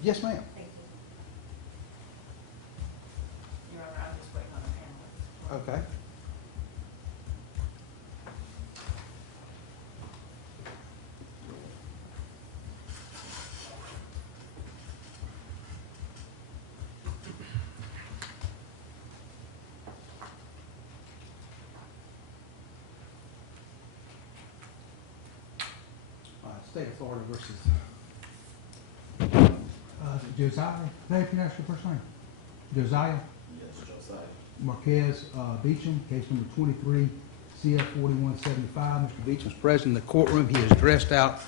Yes, ma'am. Thank you. You're all right, I'm just waiting on a panel. Okay. State of Florida versus Josiah. How do you pronounce your first name? Josiah Yes, Josiah. Marquez Beachem, case number 23 CF 4175. Mr. Beachem's present in the courtroom. He is dressed out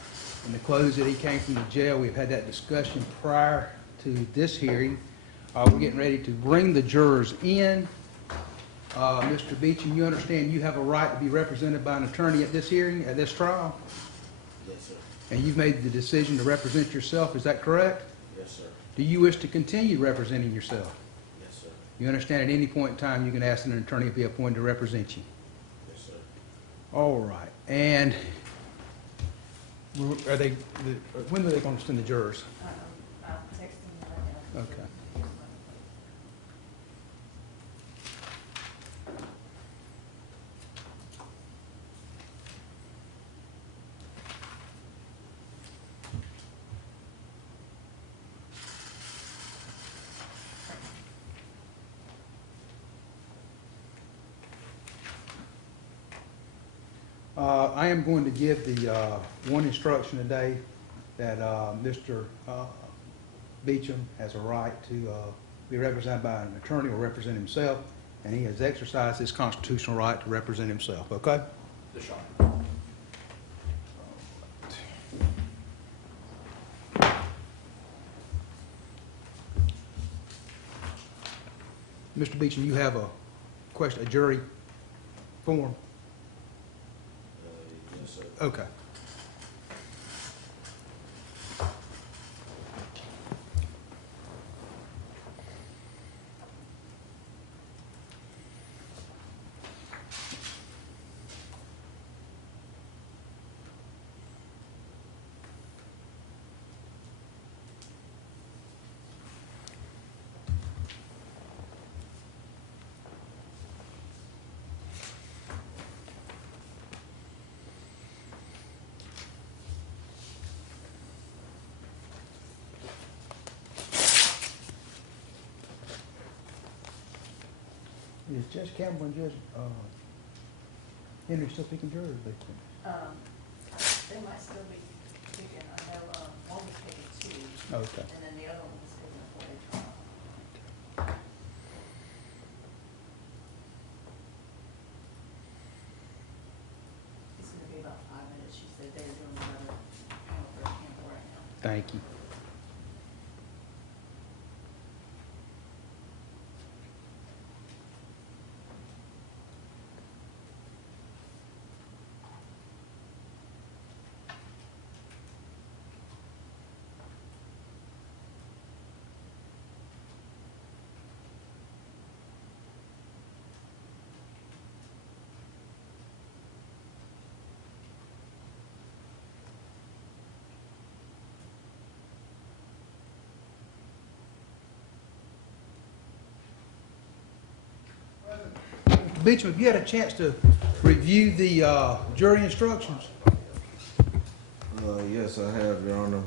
in the clothes that he came from the jail. We've had that discussion prior to this hearing. We're getting ready to bring the jurors in. Mr. Beachem, you understand you have a right to be represented by an attorney at this hearing, at this trial? Yes, sir. And you've made the decision to represent yourself, is that correct? Yes, sir. Do you wish to continue representing yourself? Yes, sir. You understand at any point in time you can ask an attorney to be appointed to represent you? Yes, sir. All right. And are they, when are they going to send the jurors? I'm texting you right now. Okay. I am going to give the one instruction today that Mr. Beachem has a right to be represented by an attorney or represent himself, and he has exercised his constitutional right to represent himself, okay? The shot. Mr. Beachem, you have a question, a jury form? Yes, sir. Okay. Is Judge Campbell and Judge Henry still picking jurors? They might still be picking, I know, one was picking two, Okay. and then the other one was picking for a trial. It's gonna be about 5 minutes, she said they're doing another panel for Campbell right now. Thank you. Beacham, have you had a chance to review the jury instructions? Yes, I have, Your Honor.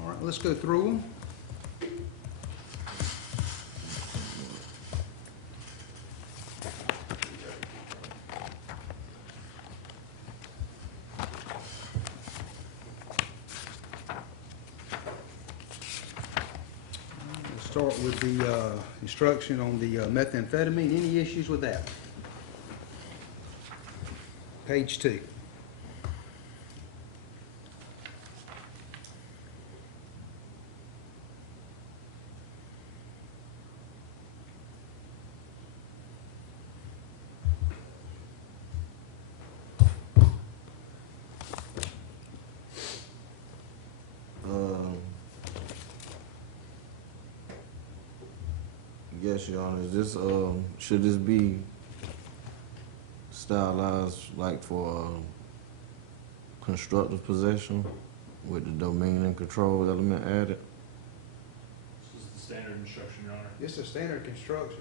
All right, let's go through them. Let's start with the instruction on the methamphetamine. Any issues with that? Page 2. Yes, Your Honor. Is this, should this be stylized like for constructive possession with the domain and control element added? standard instruction, Your Honor. It's a standard construction.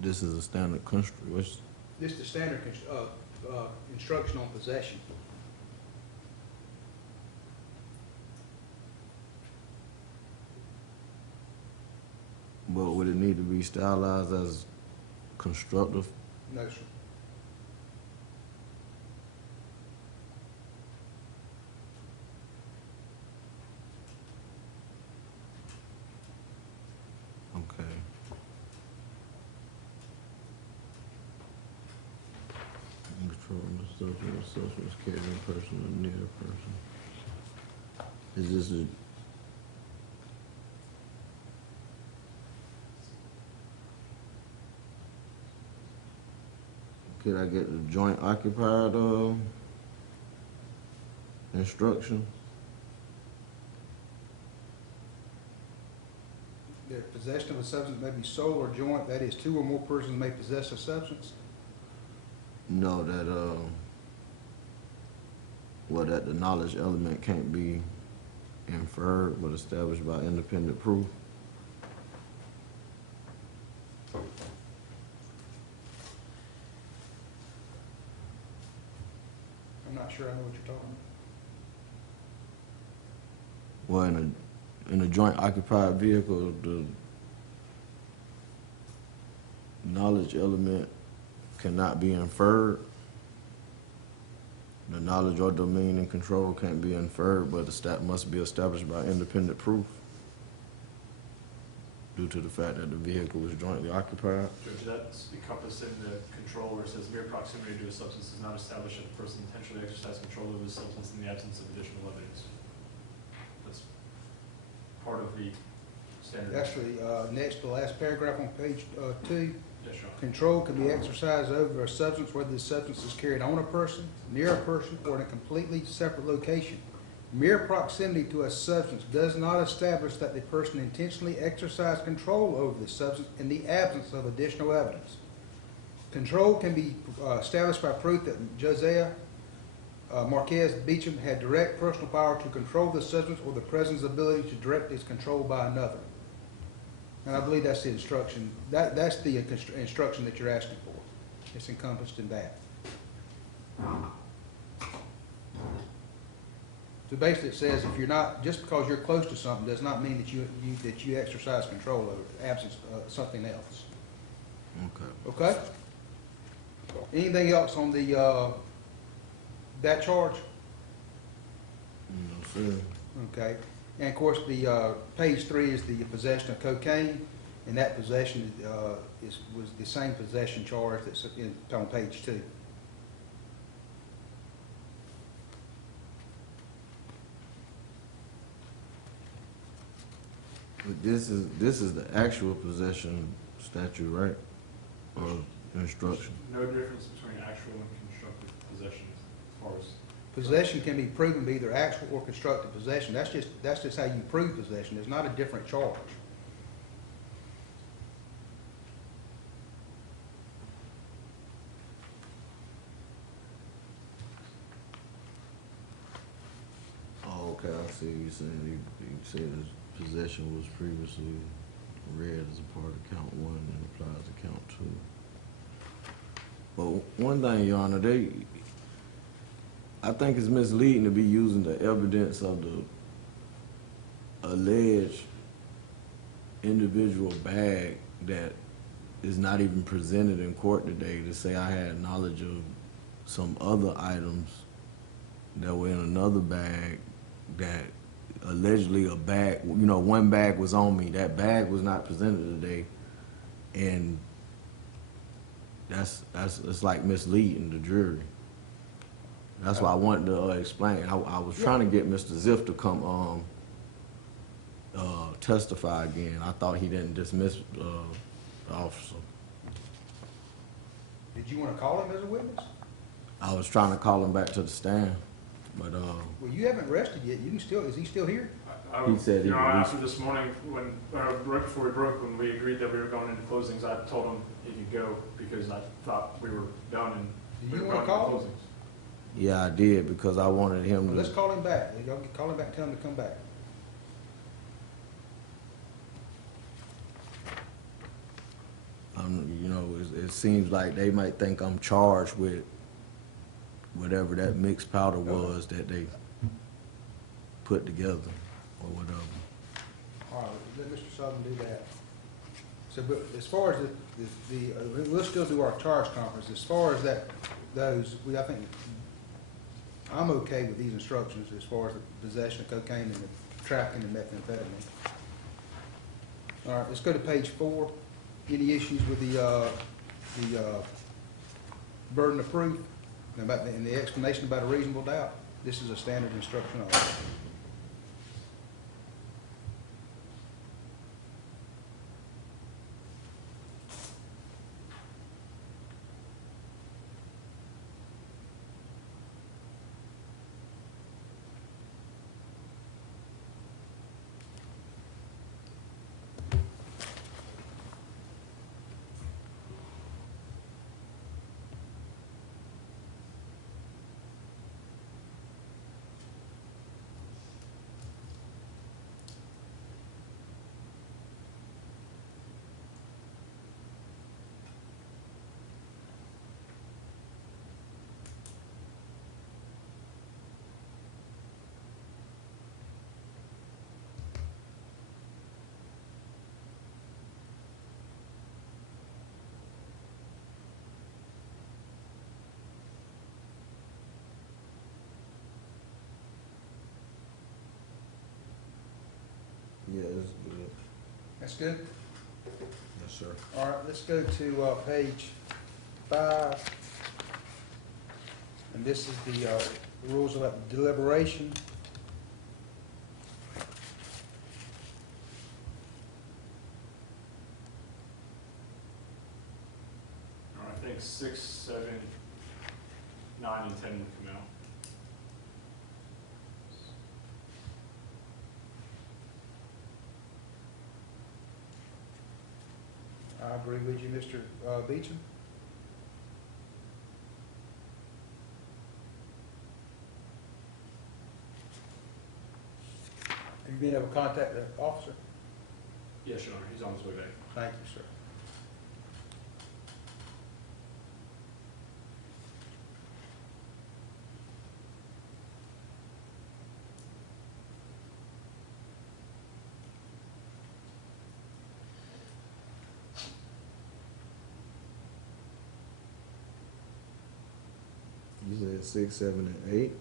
This is a standard which, This is the standard instruction on possession. but would it need to be stylized as constructive? No, sir. Okay. Control the substance carried in person or near a person. Is this a could I get the joint occupied instruction? The possession of a substance may be sole or joint, that is, two or more persons may possess a substance. No, that well, that the knowledge element can't be inferred but established by independent proof. I'm not sure I know what you're talking about. Well, in a joint occupied vehicle, the knowledge element cannot be inferred. The knowledge or domain and control can't be inferred, but must be established by independent proof due to the fact that the vehicle was jointly occupied. Judge, that's encompassed in the control where it says mere proximity to a substance does not establish that the person intentionally exercised control over the substance in the absence of additional evidence. That's part of the standard. Actually, next to the last paragraph on page 2, Yes, Your Honor. control can be exercised over a substance whether the substance is carried on a person, near a person, or in a completely separate location. Mere proximity to a substance does not establish that the person intentionally exercised control over the substance in the absence of additional evidence. Control can be established by proof that Josiah Beachem had direct personal power to control the substance or the person's ability to direct its control by another. And I believe that's the instruction, that's the instruction that you're asking for. It's encompassed in that. So basically it says if you're not, just because you're close to something does not mean that you exercise control over it, absence of something else. Okay. Okay? Anything else on the, that charge? No, sir. Okay. And of course, the, page 3 is the possession of cocaine, and that possession, was the same possession charge that's on page 2. But this is the actual possession statute, right? Or instruction? No difference between actual and constructive possessions as far as. Possession can be proven to be either actual or constructive possession. That's just how you prove possession. There's not a different charge. Oh, okay, I see what you're saying. You said his possession was previously read as a part of count 1 and applies to count 2. But one thing, Your Honor, I think it's misleading to be using the evidence of the alleged individual bag that is not even presented in court today to say I had knowledge of some other items that were in another bag that allegedly a bag, one bag was on me. That bag was not presented today, and it's like misleading the jury. That's why I wanted to explain. I was trying to get Mr. Ziff to come testify again. I thought he didn't dismiss the officer. Did you want to call him as a witness? I was trying to call him back to the stand, but Well, you haven't rested yet. You can still, is he still here? He said he I released asked him this morning when, right before we broke, when we agreed that we were going into closings, I told him he could go because I thought we were done and Do we you were want going to into call him? closings. Yeah, I did, because I wanted him Well, let's to, call him back. Y'all call him back, tell him to come back. you know, it seems like they might think I'm charged with whatever that mixed powder was that they put together, or whatever. All right, let Mr. Southern do that. So, but as far as we'll still do our charge conference. As far as I think, I'm okay with these instructions as far as the possession of cocaine and the trafficking and methamphetamine. All right, let's go to page 4. Any issues with the burden of proof and the explanation about a reasonable doubt? This is a standard instruction also. Yeah, it's good. That's good? Yes, sir. All right, let's go to page 5. And this is the rules about deliberation. I think 6, 7, 9, and 10 would come out. I agree with you, Mr. Beachem. Have you been able to contact the officer? Yes, Your Honor, he's on his way back. Thank you, sir. You said 6, 7, and 8?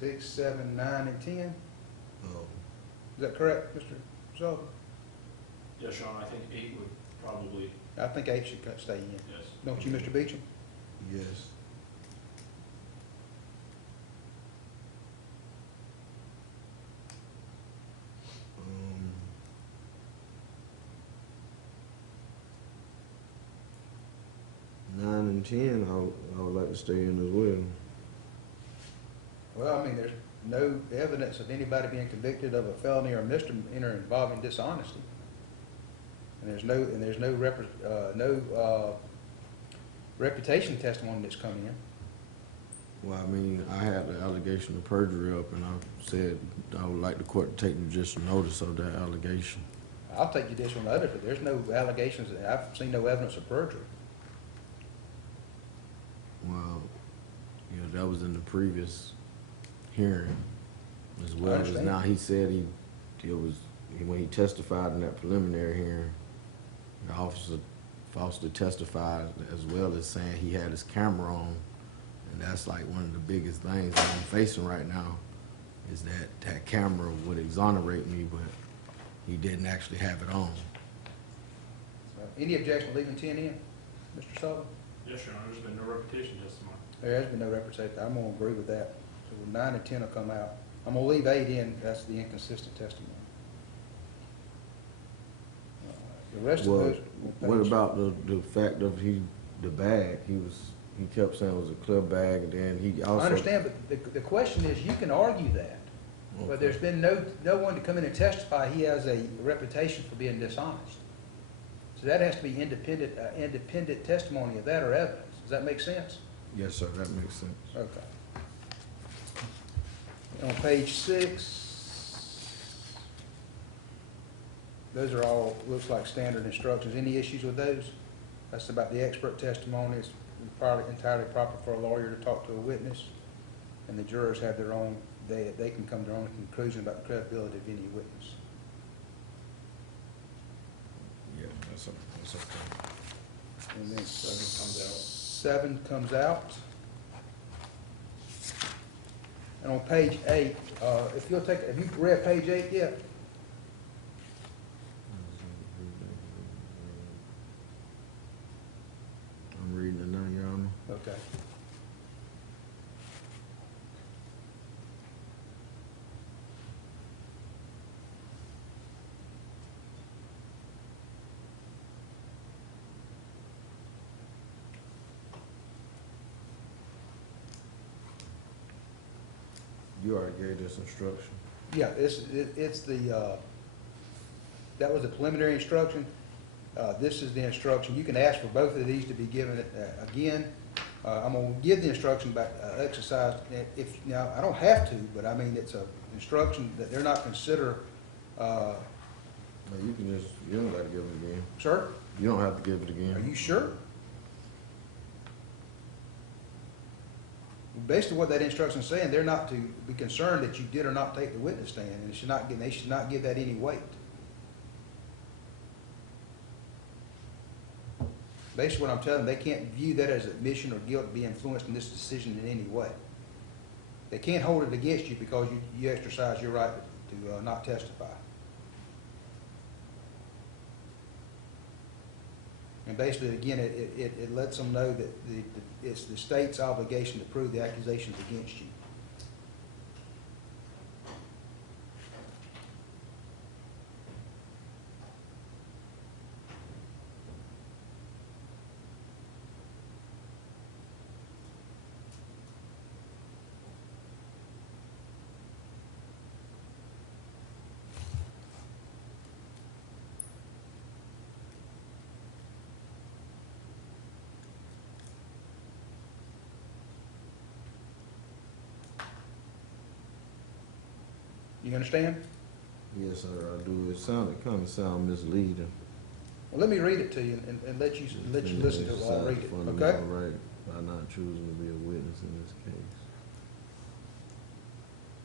6, 7, 9, and 10. Oh, Is that correct, Mr. Sullivan? Yes, Your Honor, I think 8 would probably, I think 8 should stay in. yes. Don't you, Mr. Beachem? yes. Um, 9 and 10, I would like to stay in as well. Well, I mean, there's no evidence of anybody being convicted of a felony or misdemeanor involving dishonesty. And there's no reputation testimony that's come in. Well, I mean, I had the allegation of perjury up, and I said I would like the court to take judicial notice of that allegation. I'll take judicial notice, but there's no allegations, I've seen no evidence of perjury. Well, you know, that was in the previous hearing, as well as understand. now he said when he testified in that preliminary hearing, the officer falsely testified, as well as saying he had his camera on. And that's like one of the biggest things that I'm facing right now, is that camera would exonerate me, but he didn't actually have it on. So, any objection to leaving 10 in, Mr. Sullivan? Yes, Your Honor, there's been no reputation testimony. There has been no representation, I'm gonna agree with that. So 9 and 10 will come out. I'm gonna leave 8 in, that's the inconsistent testimony. The rest of Well, those. what about the fact of the bag? He kept saying it was a club bag, and then he also. I understand, but the question is, you can argue that, but Okay. there's been no one to come in and testify he has a reputation for being dishonest. So that has to be independent testimony of that or evidence. Does that make sense? Yes, sir, that makes sense. Okay. On page 6, those are all, looks like standard instructions. Any issues with those? That's about the expert testimony. It's entirely proper for a lawyer to talk to a witness, and the jurors have their own, they can come to their own conclusion about the credibility of any witness. Yeah, that's okay. And then 7 comes out. 7 comes out. And on page 8, if you'll take, have you read page 8 yet? I'm reading it now, Your Honor. Okay. You already gave this instruction. Yeah, it's the, that was the preliminary instruction. This is the instruction. You can ask for both of these to be given again. I'm gonna give the instruction about exercise. Now, I don't have to, but I mean, it's a instruction that they're not consider, No, you can just, you don't gotta give it again. sir, You don't have to give it again. are you sure? Basically, what that instruction is saying, they're not to be concerned that you did or not take the witness stand, and they should not give that any weight. Basically, what I'm telling them, they can't view that as admission or guilt to be influenced in this decision in any way. They can't hold it against you because you exercise your right to not testify. And basically, again, it lets them know that it's the state's obligation to prove the accusations against you. You understand? Yes, sir, I do. It kind of sound misleading. Well, let me read it to you and let you listen to it while I read it, okay? Right, by not choosing to be a witness in this case.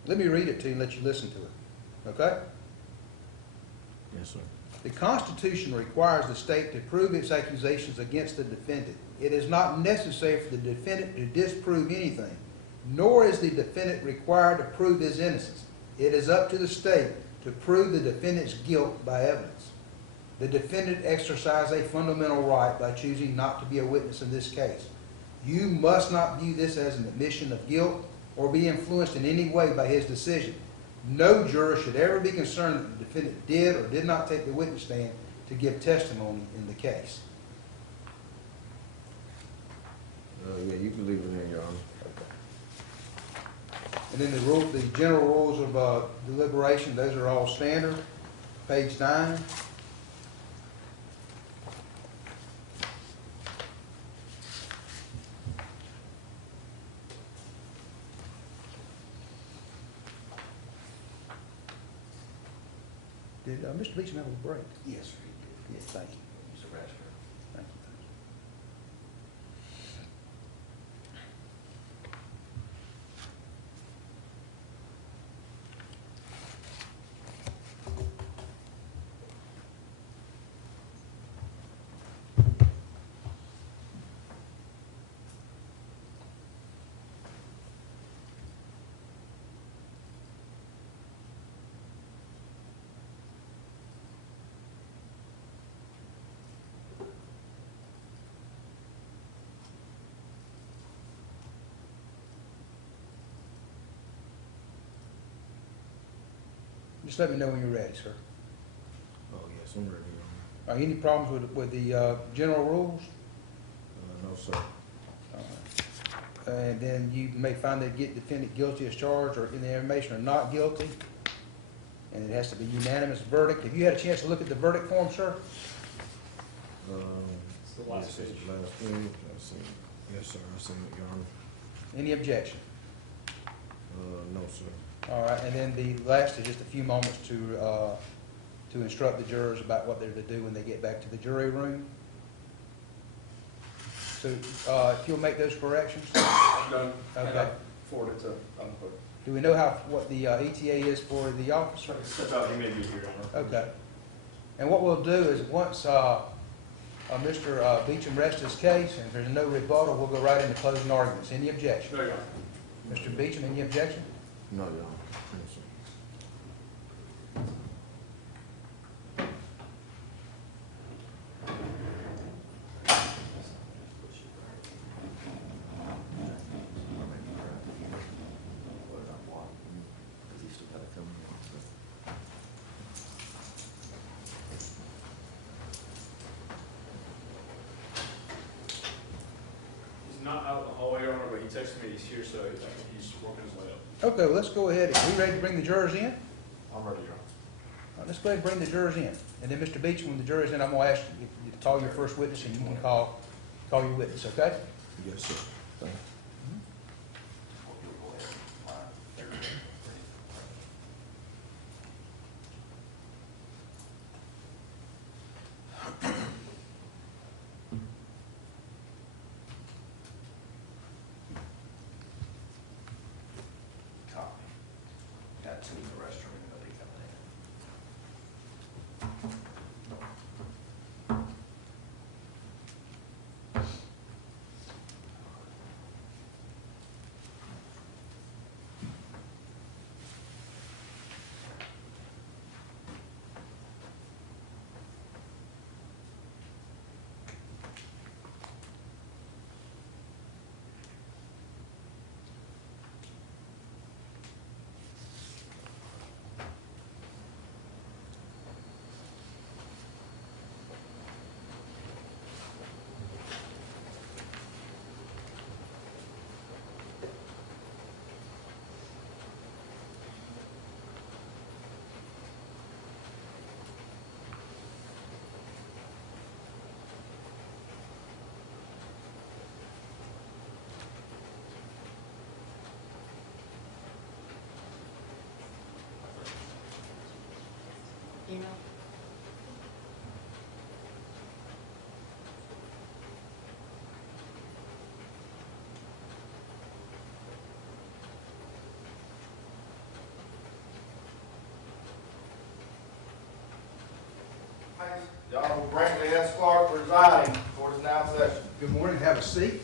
Let me read it to you and let you listen to it, okay? Yes, sir. The Constitution requires the state to prove its accusations against the defendant. It is not necessary for the defendant to disprove anything, nor is the defendant required to prove his innocence. It is up to the state to prove the defendant's guilt by evidence. The defendant exercised a fundamental right by choosing not to be a witness in this case. You must not view this as an admission of guilt or be influenced in any way by his decision. No juror should ever be concerned that the defendant did or did not take the witness stand to give testimony in the case. Yeah, you can leave it in, Your Honor. And then the general rules of deliberation, those are all standard. Page 9. Did Mr. Beachem have a break? Yes, sir, he did. Yes, thank you. Mr. Ratchford. Thank you. Just let me know when you're ready, sir. Oh, yes, I'm ready, Your Are any problems with the general rules? Honor. No, sir. And then you may find that defendant guilty as charged or in the information or not guilty. And it has to be unanimous verdict. Have you had a chance to look at the verdict form, sir? It's the last yes, page. Last page, let's see. Yes, sir, I seen it, Your Honor. Any objection? No, sir. All right, and then the last is just a few moments to instruct the jurors about what they're to do when they get back to the jury room. So, if you'll make those corrections? I'm done. Okay. Forward it to, clerk. Do we know what the ETA is for the officer? Step out, he may be here, Your Honor. Okay. And what we'll do is, once Mr. Beachem rests his case, and if there's no rebuttal, we'll go right into closing arguments. Any objection? No, Your Honor. Mr. Beachem, any objection? No, Your Honor. No, sir. He's still gotta come in, so. He's not out in the hallway, Your Honor, but he texted me he's here, so I think he's working his way up. Okay, well, let's go ahead. Are we ready to bring the jurors in? I'm ready, Your Honor. All right, let's go ahead and bring the jurors in. And then, Mr. Beachem, when the jury's in, I'm going to ask you to call your first witness, and you can call your witness, okay? Yes, sir. Thank you. Copy. Got two in the restroom, nobody coming in. You know, The Honorable Brinkley S. Clark presiding. Court is now in session. Good morning, have a seat.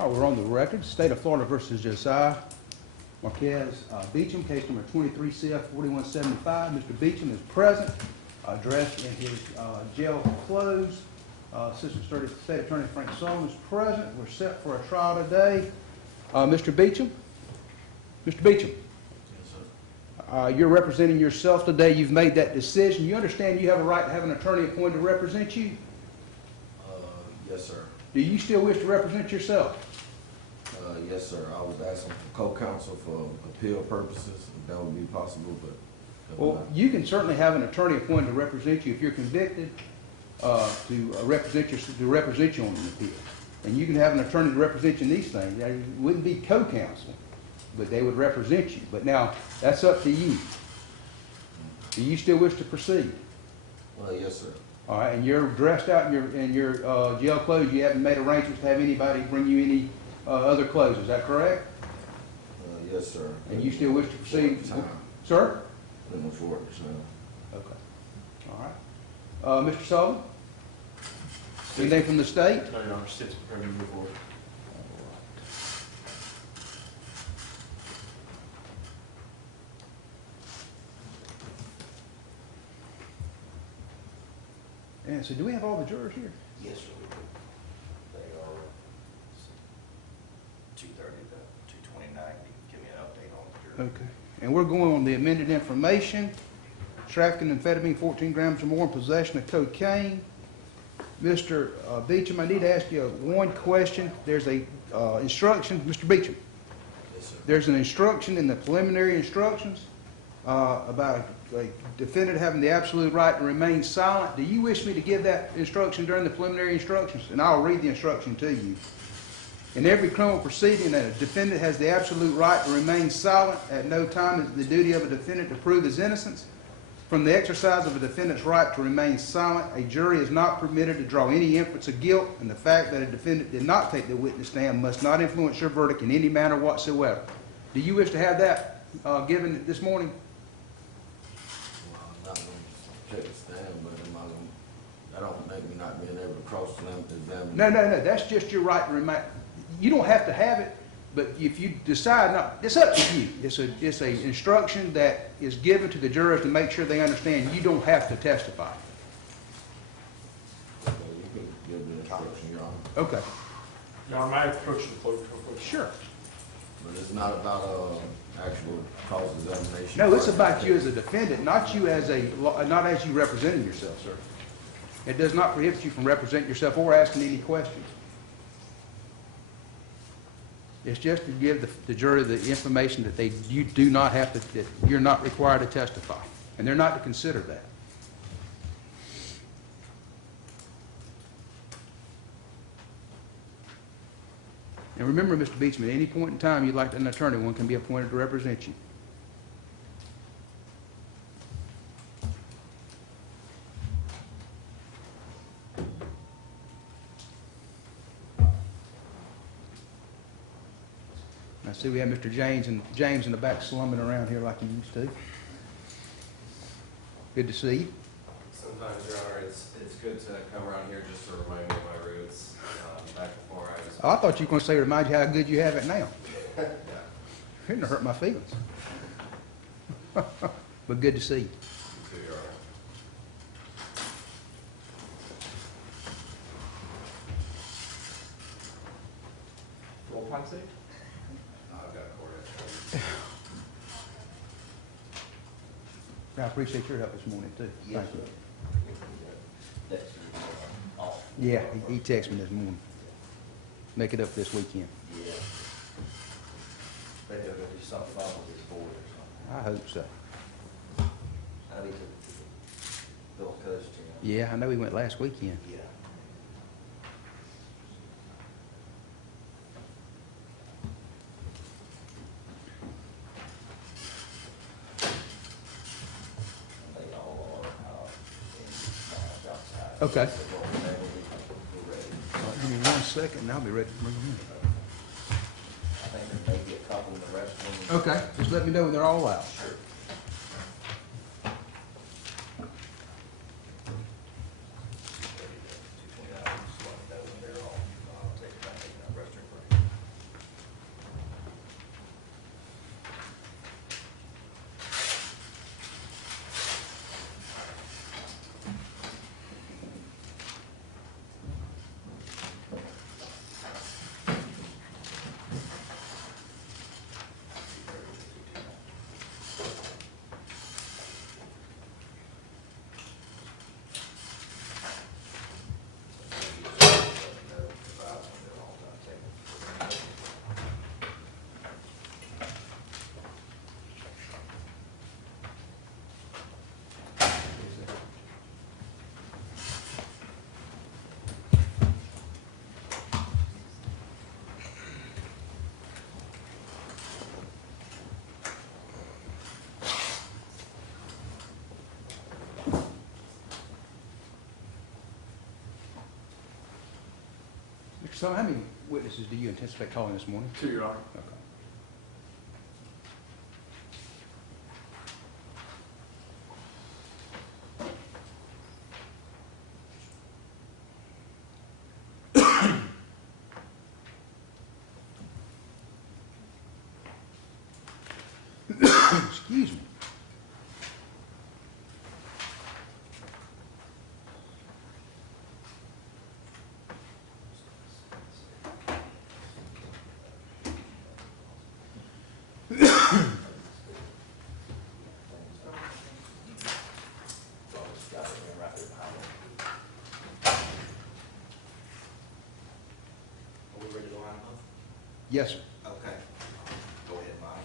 All right, we're on the record. State of Florida versus Josiah Beachem, case number 23 CF 4175. Mr. Beachem is present, dressed in his jail clothes. Assistant State Attorney Frank Sullivan is present. We're set for a trial today. Mr. Beachem? Mr. Beachem? Yes, sir. You're representing yourself today. You've made that decision. You understand you have a right to have an attorney appointed to represent you? Yes, sir. Do you still wish to represent yourself? Yes, sir. I was asking for co-counsel for appeal purposes, if that would be possible, but. Well, you can certainly have an attorney appointed to represent you if you're convicted, to represent you on an appeal. And you can have an attorney to represent you in these things. They wouldn't be co-counsel, but they would represent you. But now, that's up to you. Do you still wish to proceed? Well, yes, sir. All right, and you're dressed out in your jail clothes. You haven't made arrangements to have anybody bring you any other clothes. Is that correct? Yes, sir. And you still wish to proceed? Time. Sir? Pretty much work, so. Okay. All right. Mr. Sullivan? Anything from the state? No, Your Honor, state's prepared to move forward. And so do we have all the jurors here? Yes, sir, we do. They are 2:30 to 2:29. Give me an update on the jury. Okay. And we're going on the amended information, trafficking amphetamine 14 grams or more in possession of cocaine. Mr. Beachem, I need to ask you one question. There's a instruction, Mr. Beachem, Yes, sir. there's an instruction in the preliminary instructions about a defendant having the absolute right to remain silent. Do you wish me to give that instruction during the preliminary instructions? And I'll read the instruction to you. In every criminal proceeding, a defendant has the absolute right to remain silent. At no time is it the duty of a defendant to prove his innocence. From the exercise of a defendant's right to remain silent, a jury is not permitted to draw any inference of guilt, and the fact that a defendant did not take the witness stand must not influence your verdict in any manner whatsoever. Do you wish to have that given this morning? Well, I'm not gonna take a stand, but am I gonna, that don't make me not being able to cross-examine. No, that's just your right to remain. You don't have to have it, but if you decide not, it's up to you. It's a instruction that is given to the jurors to make sure they understand you don't have to testify. So you can give the instruction, Your Honor. Okay, Your Honor, may I approach the clerk real quick? sure. But it's not about, actual cross-examination. No, it's about you as a defendant, not you as not as you representing yourself, sir. It does not prohibit you from representing yourself or asking any questions. It's just to give the jury the information that you do not have to, that you're not required to testify, and they're not to consider that. And remember, Mr. Beachem, at any point in time you'd like an attorney, one can be appointed to represent you. I see we have Mr. James in the back slumming around here like he used to. Good to see you. Sometimes, Your Honor, it's good to come around here just to remind me of my roots. Back before I was. Oh, I thought you were going to say remind you how good you have it now. Yeah. Couldn't hurt my feelings. But good to see you. You too, Your Honor. Roll call, please. I've got court. I appreciate your help this morning, too. Yes, Thank you. sir. That's off. Yeah, he texted me this morning. Make it up this weekend. Yeah. Maybe I'll go do something fun with this board or something. I hope so. I need to Bill Coast, Yeah, I know he went last weekend. Yeah. They all are outside. Okay. So we're ready. Give me 1 second, and I'll be ready to bring them I think there may be a couple in the rest of in. them. Okay, just let me know when they're all out. Sure. Mr. Summer, how many witnesses do you anticipate calling this morning? 2, Your Honor. Okay. Excuse me. Are we ready to line up? Yes, sir. Okay. Go ahead, line up.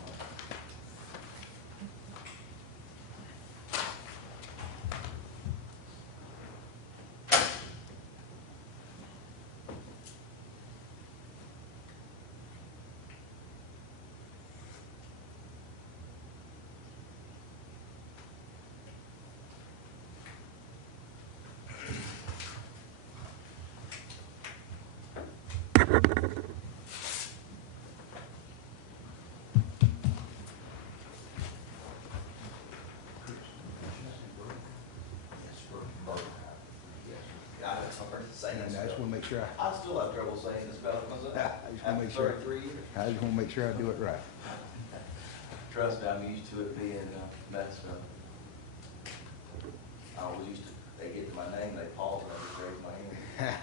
Yeah, it's hard to say And this I just spell. want to make sure I still have trouble saying this spell because I just wanna after make sure. 33 years. I just want to make sure I do it right. Trust me, I'm used to it being messed up. I always used to, they get to my name, they pause and I just raise my hand.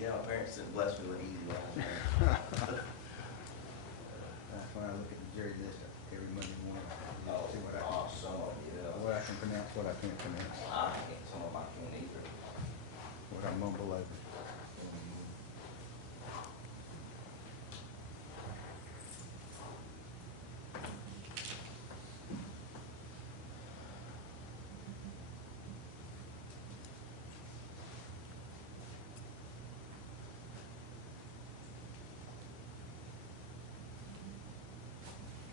Yeah, my parents didn't bless me with easy life. That's why I look at the jury list every Monday morning. Oh, See what some of you, what I can pronounce, what I can't pronounce, I can't, some of my can't either. what I mumble over.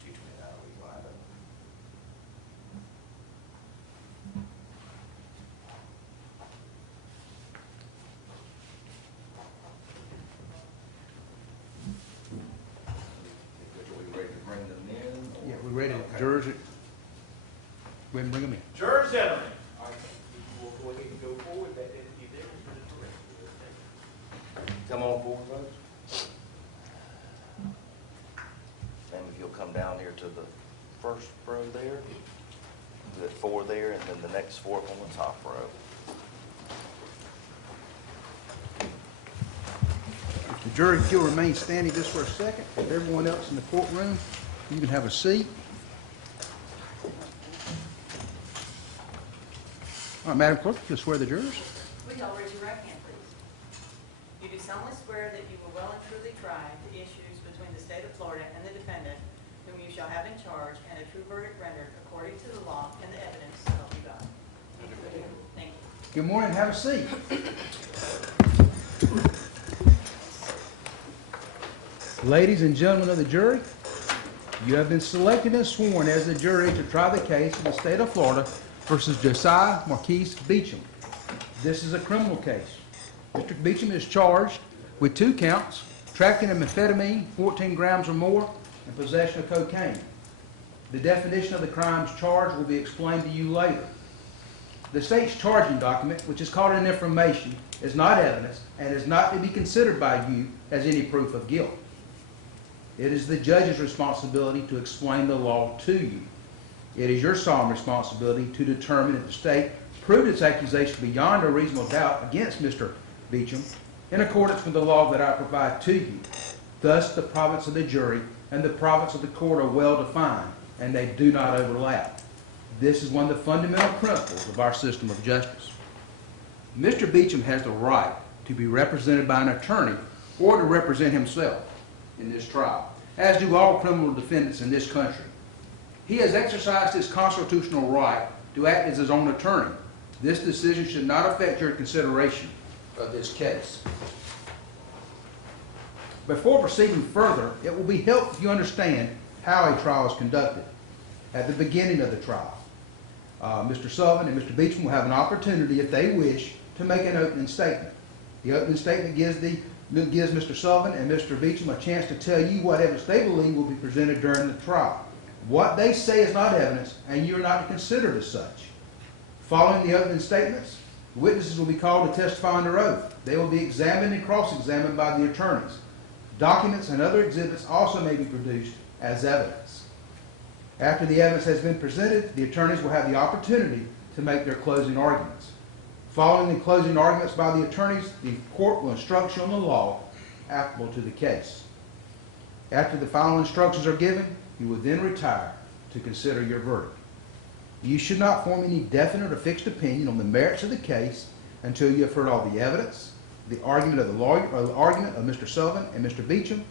Teach me how we line up. Are we ready to bring them in? Yeah, we're ready. Okay. Jurors, go ahead and bring them in. Jurors, gentlemen. All right, we'll go ahead and go forward, that deputy there is going to direct you. Come on forward, folks. Ma'am, if you'll come down here to the first row there, the 4 there, and then the next 4 on the top row. The jury, if you'll remain standing just for a second, with everyone else in the courtroom, you can have a seat. All right, Madam Clerk, you'll swear the jurors. Will y'all raise your right hand, please? You do solemnly swear that you will well and truly try the issues between the state of Florida and the defendant, whom you shall have in charge, and a true verdict rendered according to the law and the evidence, so help you God. Thank you. Good morning, have a seat. Ladies and gentlemen of the jury, you have been selected and sworn as the jury to try the case in the state of Florida versus Josiah Beachem. This is a criminal case. Mr. Beachem is charged with 2 counts, trafficking of amphetamine, 14 grams or more, and possession of cocaine. The definition of the crimes charged will be explained to you later. The state's charging document, which is called an information, is not evidence and is not to be considered by you as any proof of guilt. It is the judge's responsibility to explain the law to you. It is your solemn responsibility to determine if the state proved its accusation beyond a reasonable doubt against Mr. Beachem in accordance with the law that I provide to you. Thus, the province of the jury and the province of the court are well defined, and they do not overlap. This is one of the fundamental principles of our system of justice. Mr. Beachem has the right to be represented by an attorney or to represent himself in this trial, as do all criminal defendants in this country. He has exercised his constitutional right to act as his own attorney. This decision should not affect your consideration of this case. Before proceeding further, it will be helpful if you understand how a trial is conducted. At the beginning of the trial, Mr. Sullivan and Mr. Beachem will have an opportunity, if they wish, to make an opening statement. The opening statement gives Mr. Sullivan and Mr. Beachem a chance to tell you what evidence they believe will be presented during the trial. What they say is not evidence, and you are not to consider it as such. Following the opening statements, the witnesses will be called to testify under oath. They will be examined and cross-examined by the attorneys. Documents and other exhibits also may be produced as evidence. After the evidence has been presented, the attorneys will have the opportunity to make their closing arguments. Following the closing arguments by the attorneys, the court will instruct you on the law applicable to the case. After the final instructions are given, you will then retire to consider your verdict. You should not form any definite or fixed opinion on the merits of the case until you have heard all the evidence, the argument of the lawyer, or the argument of Mr. Sullivan and Mr. Beachem,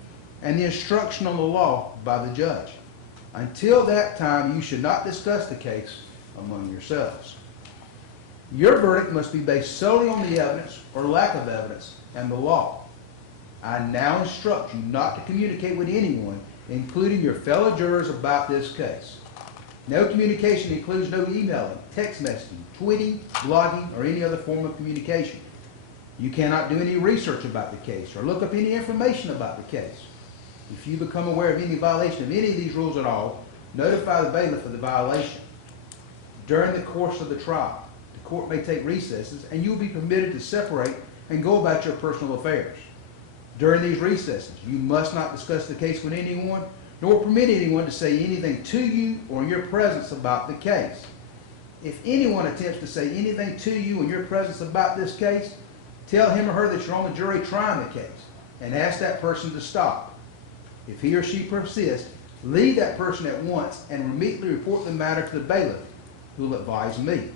and the instruction on the law by the judge. Until that time, you should not discuss the case among yourselves. Your verdict must be based solely on the evidence or lack of evidence and the law. I now instruct you not to communicate with anyone, including your fellow jurors, about this case. No communication includes no emailing, text messaging, tweeting, blogging, or any other form of communication. You cannot do any research about the case or look up any information about the case. If you become aware of any violation of any of these rules at all, notify the bailiff of the violation. During the course of the trial, the court may take recesses and you will be permitted to separate and go about your personal affairs. During these recesses, you must not discuss the case with anyone, nor permit anyone to say anything to you or in your presence about the case. If anyone attempts to say anything to you in your presence about this case, tell him or her that you're on the jury trying the case and ask that person to stop. If he or she persists, leave that person at once and immediately report the matter to the bailiff, who will advise me.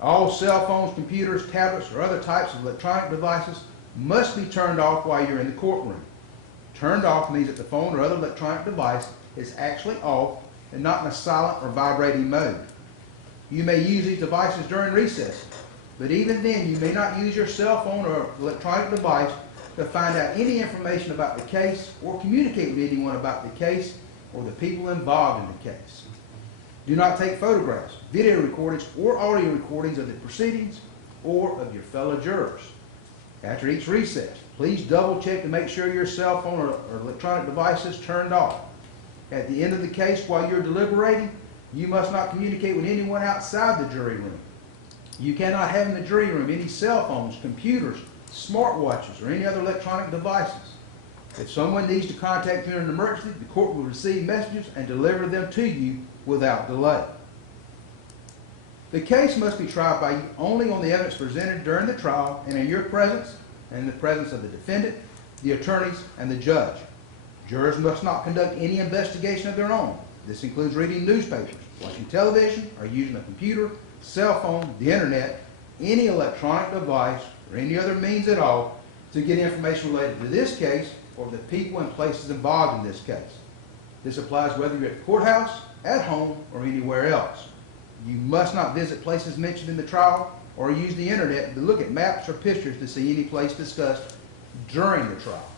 All cell phones, computers, tablets, or other types of electronic devices must be turned off while you're in the courtroom. Turned off means that the phone or other electronic device is actually off and not in a silent or vibrating mode. You may use these devices during recess, but even then you may not use your cell phone or electronic device to find out any information about the case or communicate with anyone about the case or the people involved in the case. Do not take photographs, video recordings, or audio recordings of the proceedings or of your fellow jurors. After each recess, please double check to make sure your cell phone or electronic device is turned off. At the end of the case, while you're deliberating, you must not communicate with anyone outside the jury room. You cannot have in the jury room any cell phones, computers, smartwatches, or any other electronic devices. If someone needs to contact you in an emergency, the court will receive messages and deliver them to you without delay. The case must be tried by you only on the evidence presented during the trial and in your presence and in the presence of the defendant, the attorneys, and the judge. Jurors must not conduct any investigation of their own. This includes reading newspapers, watching television, or using a computer, cell phone, the internet, any electronic device, or any other means at all to get information related to this case or the people and places involved in this case. This applies whether you're at the courthouse, at home, or anywhere else. You must not visit places mentioned in the trial or use the internet to look at maps or pictures to see any place discussed during the trial.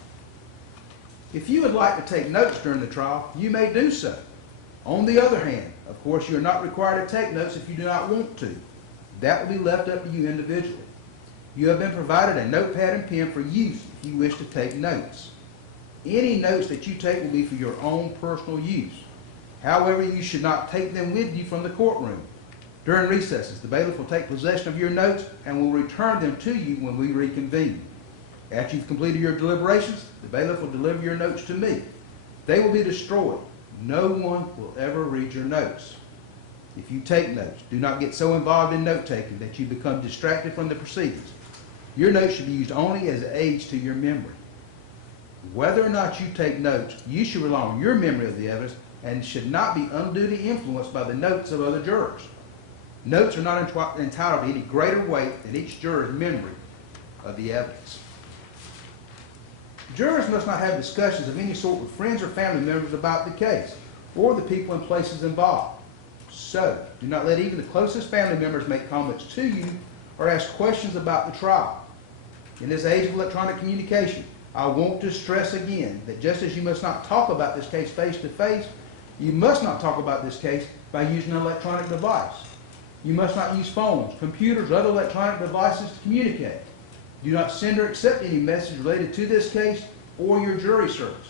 If you would like to take notes during the trial, you may do so. On the other hand, of course, you are not required to take notes if you do not want to. That will be left up to you individually. You have been provided a notepad and pen for use if you wish to take notes. Any notes that you take will be for your own personal use. However, you should not take them with you from the courtroom. During recesses, the bailiff will take possession of your notes and will return them to you when we reconvene. After you've completed your deliberations, the bailiff will deliver your notes to me. They will be destroyed. No one will ever read your notes. If you take notes, do not get so involved in note-taking that you become distracted from the proceedings. Your notes should be used only as aids to your memory. Whether or not you take notes, you should rely on your memory of the evidence and should not be unduly influenced by the notes of other jurors. Notes are not entitled to any greater weight than each juror's memory of the evidence. Jurors must not have discussions of any sort with friends or family members about the case or the people and places involved. So, do not let even the closest family members make comments to you or ask questions about the trial. In this age of electronic communication, I want to stress again that just as you must not talk about this case face to face, you must not talk about this case by using an electronic device. You must not use phones, computers, or other electronic devices to communicate. Do not send or accept any message related to this case or your jury service.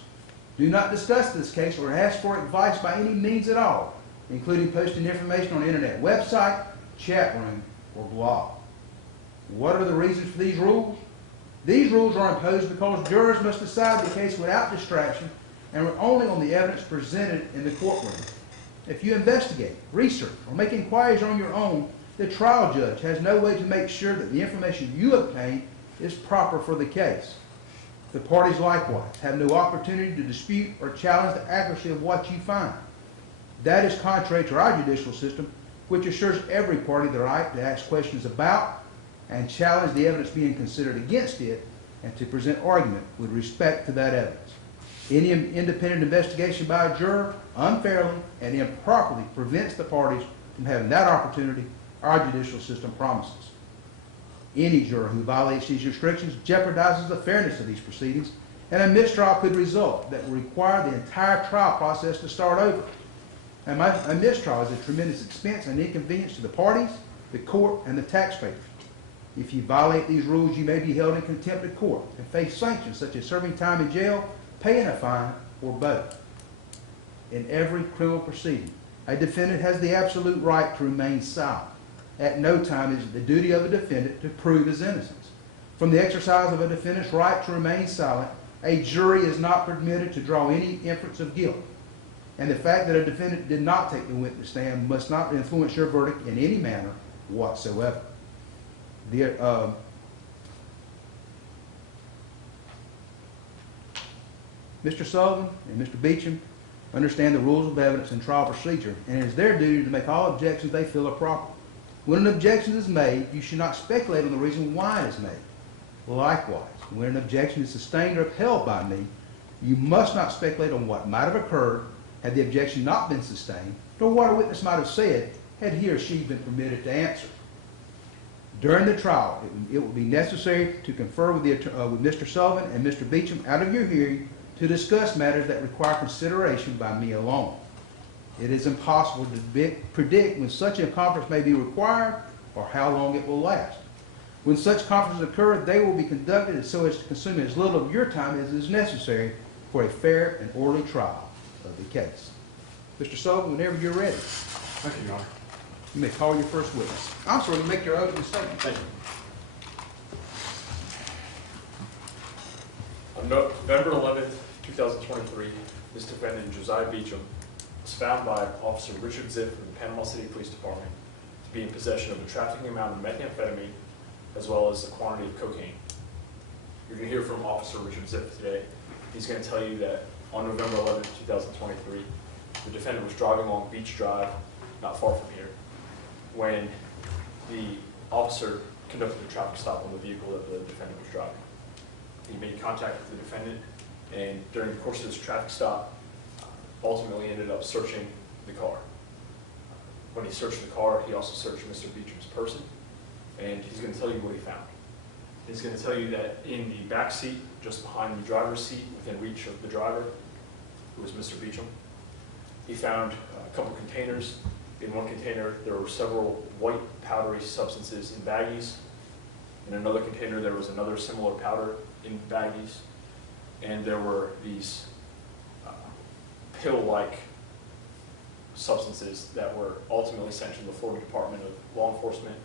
Do not discuss this case or ask for advice by any means at all, including posting information on an internet website, chat room, or blog. What are the reasons for these rules? These rules are imposed because jurors must decide the case without distraction and only on the evidence presented in the courtroom. If you investigate, research, or make inquiries on your own, the trial judge has no way to make sure that the information you obtain is proper for the case. The parties likewise have no opportunity to dispute or challenge the accuracy of what you find. That is contrary to our judicial system, which assures every party the right to ask questions about and challenge the evidence being considered against it and to present argument with respect to that evidence. Any independent investigation by a juror unfairly and improperly prevents the parties from having that opportunity our judicial system promises. Any juror who violates these restrictions jeopardizes the fairness of these proceedings, and a mistrial could result that will require the entire trial process to start over. And a mistrial is a tremendous expense and inconvenience to the parties, the court, and the taxpayers. If you violate these rules, you may be held in contempt of court and face sanctions such as serving time in jail, paying a fine, or both. In every criminal proceeding, a defendant has the absolute right to remain silent. At no time is it the duty of a defendant to prove his innocence. From the exercise of a defendant's right to remain silent, a jury is not permitted to draw any inference of guilt. And the fact that a defendant did not take the witness stand must not influence your verdict in any manner whatsoever. Mr. Sullivan and Mr. Beachem understand the rules of evidence and trial procedure, and it is their duty to make all objections they feel are proper. When an objection is made, you should not speculate on the reason why it is made. Likewise, when an objection is sustained or upheld by me, you must not speculate on what might have occurred had the objection not been sustained, nor what a witness might have said had he or she been permitted to answer. During the trial, it will be necessary to confer with Mr. Sullivan and Mr. Beachem out of your hearing to discuss matters that require consideration by me alone. It is impossible to predict when such a conference may be required or how long it will last. When such conferences occur, they will be conducted so as to consume as little of your time as is necessary for a fair and orderly trial of the case. Mr. Sullivan, whenever you're ready, Thank you, Your Honor. you may call your first witness. I'm sorry, you make your opening statement. Thank you. On November 11th, 2023, this defendant, Josiah Beachem, was found by Officer Richard Ziff from the Panama City Police Department to be in possession of a trafficking amount of methamphetamine as well as a quantity of cocaine. You're going to hear from Officer Richard Ziff today. He's going to tell you that on November 11th, 2023, the defendant was driving along Beach Drive, not far from here, when the officer conducted a traffic stop on the vehicle that the defendant was driving. He made contact with the defendant, and during the course of this traffic stop, ultimately ended up searching the car. When he searched the car, he also searched Mr. Beachem's person, and he's going to tell you what he found. He's going to tell you that in the back seat, just behind the driver's seat, within reach of the driver, who was Mr. Beachem, he found a couple containers. In one container, there were several white powdery substances in baggies. In another container, there was another similar powder in baggies. And there were these pill-like substances that were ultimately sent to the Florida Department of Law Enforcement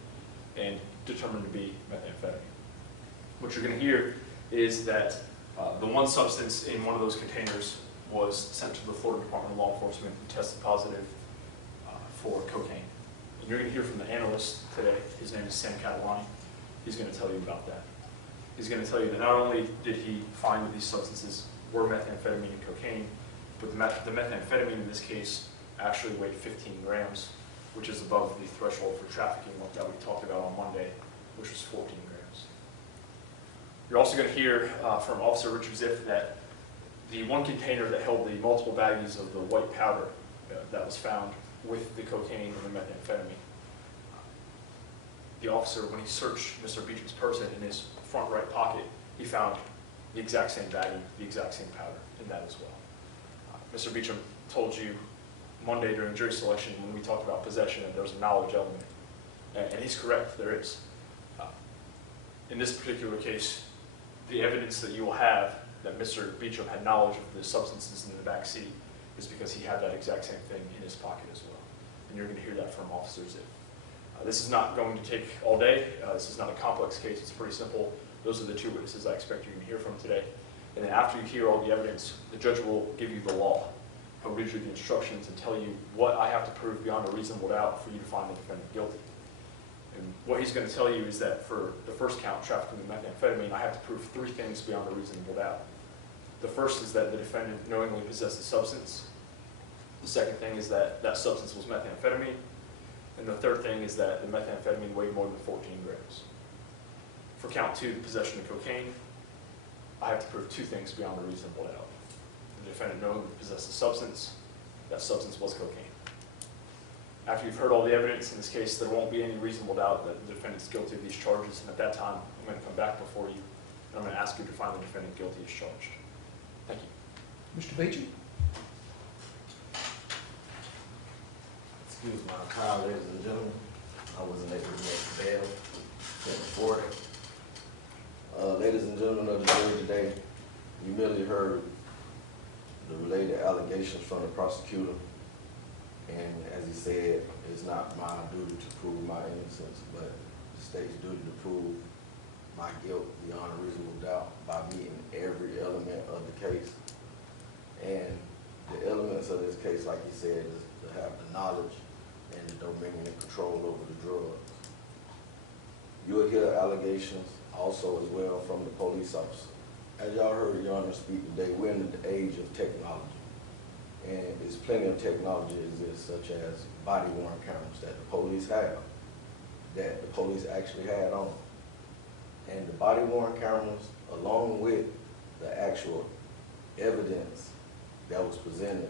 and determined to be methamphetamine. What you're going to hear is that the one substance in one of those containers was sent to the Florida Department of Law Enforcement and tested positive for cocaine. And you're going to hear from the analyst today. His name is Sam Catalani. He's going to tell you about that. He's going to tell you that not only did he find that these substances were methamphetamine and cocaine, but the methamphetamine in this case actually weighed 15 grams, which is above the threshold for trafficking that we talked about on Monday, which was 14 grams. You're also going to hear from Officer Richard Ziff that the one container that held the multiple baggies of the white powder that was found with the cocaine and the methamphetamine, the officer, when he searched Mr. Beachem's person in his front right pocket, he found the exact same baggie, the exact same powder in that as well. Mr. Beachem told you Monday during jury selection when we talked about possession that there's a knowledge element. And he's correct, there is. In this particular case, the evidence that you will have that Mr. Beachem had knowledge of the substances in the back seat is because he had that exact same thing in his pocket as well. And you're going to hear that from Officer Ziff. This is not going to take all day. This is not a complex case. It's pretty simple. Those are the two witnesses I expect you're going to hear from today. And then after you hear all the evidence, the judge will give you the law. He'll read you the instructions and tell you what I have to prove beyond a reasonable doubt for you to find the defendant guilty. And what he's going to tell you is that for the first count, trafficking in methamphetamine, I have to prove 3 things beyond a reasonable doubt. The first is that the defendant knowingly possessed the substance. The second thing is that that substance was methamphetamine. And the third thing is that the methamphetamine weighed more than 14 grams. For count 2, possession of cocaine, I have to prove 2 things beyond a reasonable doubt. The defendant knowingly possessed the substance. That substance was cocaine. After you've heard all the evidence in this case, there won't be any reasonable doubt that the defendant's guilty of these charges. And at that time, I'm going to come back before you, and I'm going to ask you to find the defendant guilty as charged. Thank you. Mr. Beachem? Excuse my crowd, ladies and gentlemen. I wasn't able to make bail. Can't afford it. Ladies and gentlemen of the jury today, you merely heard the related allegations from the prosecutor. And as he said, it's not my duty to prove my innocence, but the state's duty to prove my guilt beyond a reasonable doubt by meeting every element of the case. And the elements of this case, like he said, is to have the knowledge and the dominion and control over the drugs. You'll hear allegations also as well from the police officer. As y'all heard Your Honor speak today, we're in the age of technology. And there's plenty of technology exists, such as body-worn cameras that the police have, that the police actually had on. And the body-worn cameras, along with the actual evidence that was presented,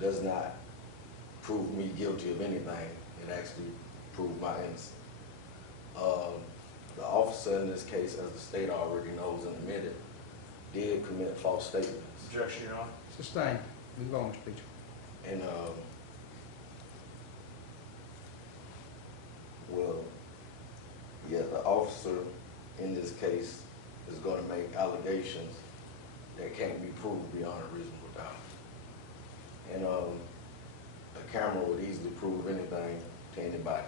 does not prove me guilty of anything. It actually proved my innocence. The officer in this case, as the state already knows and admitted, did commit false statements. Objection, Your Honor. Sustained. Move on, Mr. Beachem. And, well, yeah, the officer in this case is going to make allegations that can't be proved beyond a reasonable doubt. And a camera would easily prove anything to anybody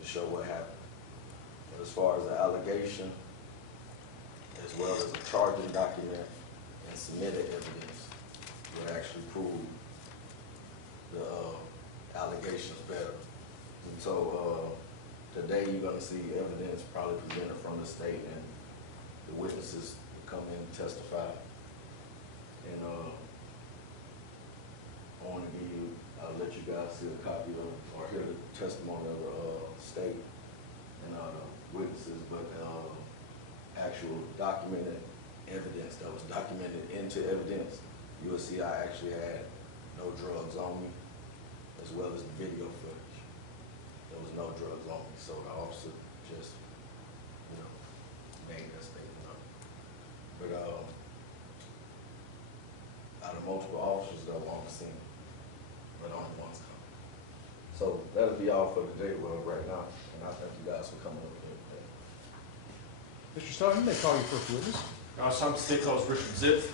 to show what happened. But as far as the allegation, as well as a charging document and submitted evidence, would actually prove the allegations better. And so today you're going to see evidence probably presented from the state, and the witnesses will come in and testify. And I want to give you, I'll let you guys see a copy of, or hear the testimony of the state and witnesses, but actual documented evidence that was documented into evidence. You will see I actually had no drugs on me, as well as the video footage. There was no drugs on me, so the officer just, made that statement up. But out of multiple officers that were on the scene, but only one's coming. So that'll be all for today, well, right now, and I thank you guys for coming over here today. Mr. Sullivan, you may call your first witness. Some state calls Richard Ziff.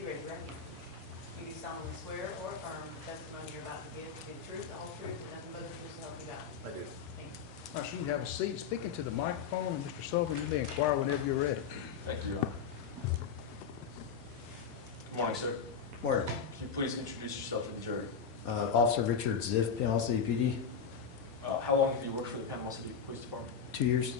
You raise your right hand. You do solemnly swear or affirm the testimony you're about to give to be the truth, the whole truth, and nothing but the truth, so help you God. I do. Thank you. All right, so you can have a seat. Speaking to the microphone, and Mr. Sullivan, you may inquire whenever you're ready. Thank you, Your Honor. Good morning, sir. Morning. Can you please introduce yourself to the jury? Officer Richard Ziff, Panama City PD, How long have you worked for the Panama City Police Department? 2 years.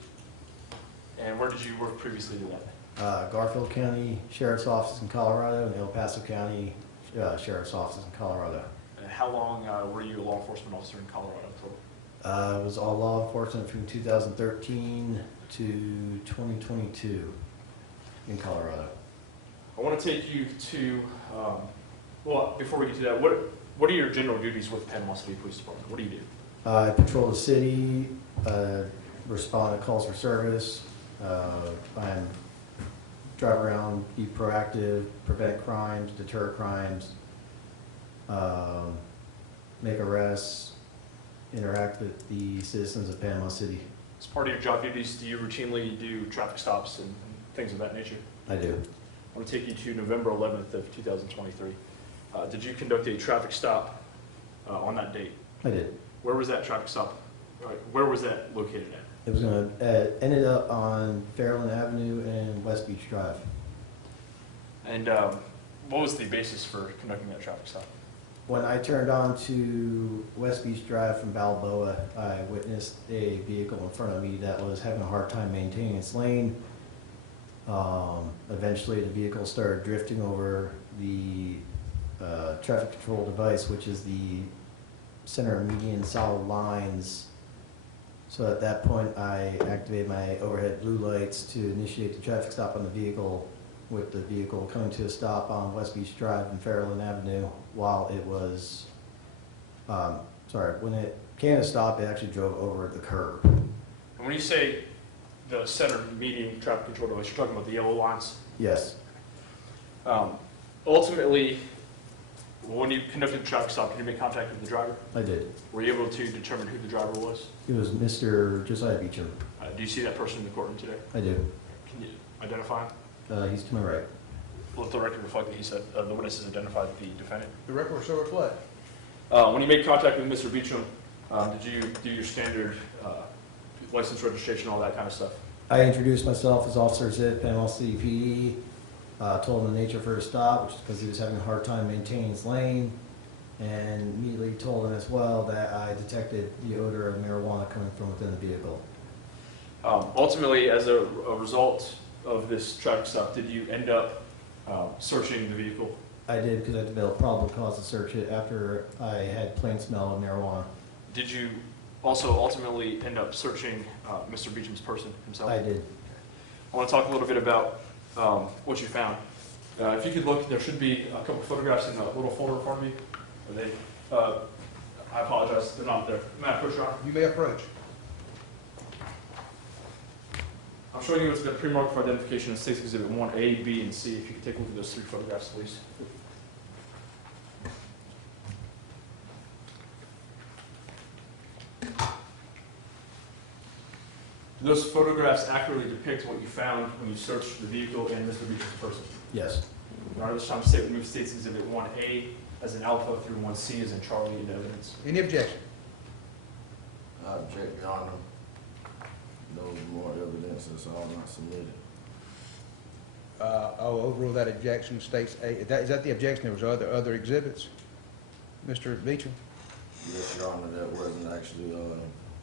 And where did you work previously to that? Garfield County Sheriff's Office in Colorado and El Paso County Sheriff's Office in Colorado. And how long were you a law enforcement officer in Colorado total? I was all law enforcement from 2013 to 2022 in Colorado. I want to take you to, well, before we get to that, what are your general duties with Panama City Police Department? What do you do? I patrol the city, respond to calls for service. I'm drive around, be proactive, prevent crimes, deter crimes, make arrests, interact with the citizens of Panama City. As part of your job duties, do you routinely do traffic stops and things of that nature? I do. I want to take you to November 11th of 2023. Did you conduct a traffic stop on that date? I did. Where was that traffic stop? Where was that located at? It was gonna, ended up on Fairland Avenue and West Beach Drive. And what was the basis for conducting that traffic stop? When I turned on to West Beach Drive from Balboa, I witnessed a vehicle in front of me that was having a hard time maintaining its lane. Eventually, the vehicle started drifting over the traffic control device, which is the center median solid lines. So at that point, I activated my overhead blue lights to initiate the traffic stop on the vehicle, with the vehicle coming to a stop on West Beach Drive and Fairland Avenue while it was, when it came to a stop, it actually drove over the curb. And when you say the center median traffic control device, you're talking about the yellow lines? Yes, Ultimately, when you conducted a traffic stop, did you make contact with the driver? I did. Were you able to determine who the driver was? It was Mr. Josiah Beachem. Do you see that person in the courtroom today? I do. Can you identify him? He's to my right. Let the record reflect that he said the witnesses identified the defendant. The record will so reflect. When you made contact with Mr. Beachem, did you do your standard license registration, all that kind of stuff? I introduced myself as Officer Zip, Panama City PD, told him the nature for his stop, which is because he was having a hard time maintaining his lane, and immediately told him as well that I detected the odor of marijuana coming from within the vehicle. Ultimately, as a result of this traffic stop, did you end up searching the vehicle? I did, because I developed probable cause to search it after I had plain smell of marijuana. Did you also ultimately end up searching Mr. Beachem's person himself? I did. I want to talk a little bit about what you found. If you could look, there should be a couple photographs in the little folder in front of you. Are they, I apologize, they're not there. May I approach, Your Honor? You may approach. I'm showing you what's been pre-marked for identification in State's Exhibit 1A, B, and C. If you could take a look at those three photographs, please. Do those photographs accurately depict what you found when you searched the vehicle and Mr. Beachem's person? Yes. Your Honor, this time State would move State's Exhibit 1A as in Alpha through 1C as in Charlie into evidence. Any objection? I object, Your Honor. No more evidence, that's all not submitted. I'll overrule that objection. States A. Is that the objection? There was other exhibits? Mr. Beachem? Yes, Your Honor, that wasn't actually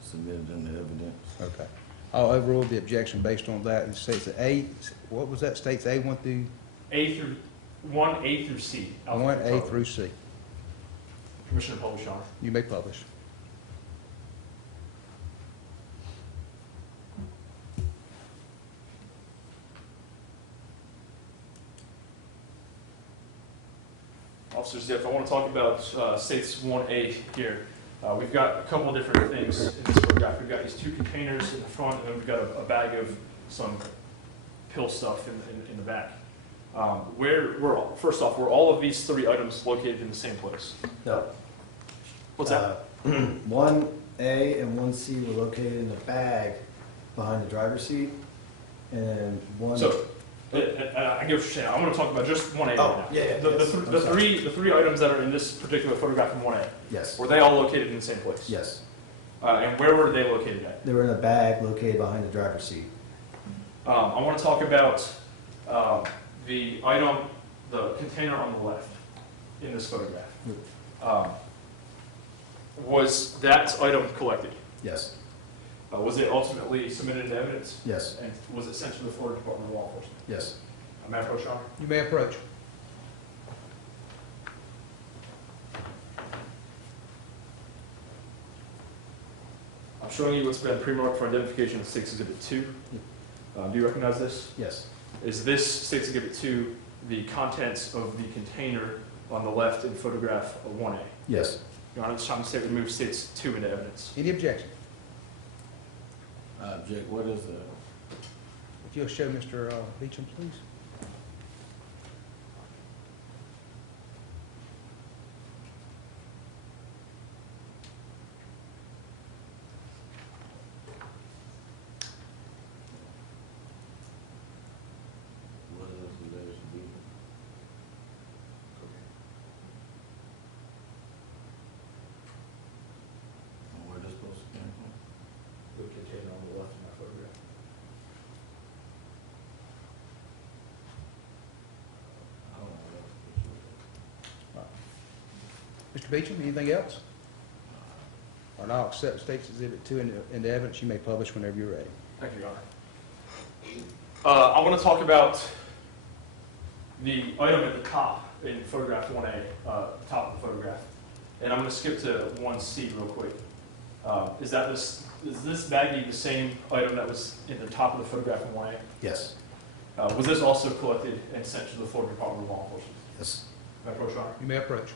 submitted in the evidence. Okay. I'll overrule the objection based on that. It states that A, what was that? States A 1 through? 1A through C. Alpha 1A Charlie. through C. Commissioner publish, Your Honor. You may publish. Officer Ziff, I want to talk about States 1A here. We've got a couple of different things in this photograph. We've got these two containers in the front, and then we've got a bag of some pill stuff in the back. First off, were all of these three items located in the same place? No. What's that? 1A and 1C were located in the bag behind the driver's seat, and one. So, I get what you're saying. I want to talk about just 1A right Oh, now. yeah, The yes. I'm the sorry. three items that are in this particular photograph in 1A, Yes. were they all located in the same place? Yes. And where were they located at? They were in a bag located behind the driver's seat. I want to talk about the item, the container on the left in this photograph. Was that item collected? Yes. Was it ultimately submitted into evidence? Yes. And was it sent to the Florida Department of Law Enforcement? Yes. May I approach, Your Honor? You may approach. I'm showing you what's been pre-marked for identification as State's Exhibit 2. Do you recognize this? Yes. Is this State's Exhibit 2 the contents of the container on the left in photograph 1A? Yes. Your Honor, this time the state would move States 2 into evidence. Any objection? I object, what is that? If you'll show Mr. Beachem, please. What is this alleged to be? And where this supposed to come from? The container on the left in that photograph. I don't know what else to Mr. Beachem, anything else? Or I'll accept State's Exhibit 2 into evidence. You may publish whenever you're ready. Thank you, Your Honor. I want to talk about the item at the top in photograph 1A, top of the photograph. And I'm going to skip to 1C real quick. Is this baggie the same item that was in the top of the photograph in 1A? Yes. Was this also collected and sent to the Florida Department of Law Enforcement? Yes. May I approach, Your Honor? You may approach.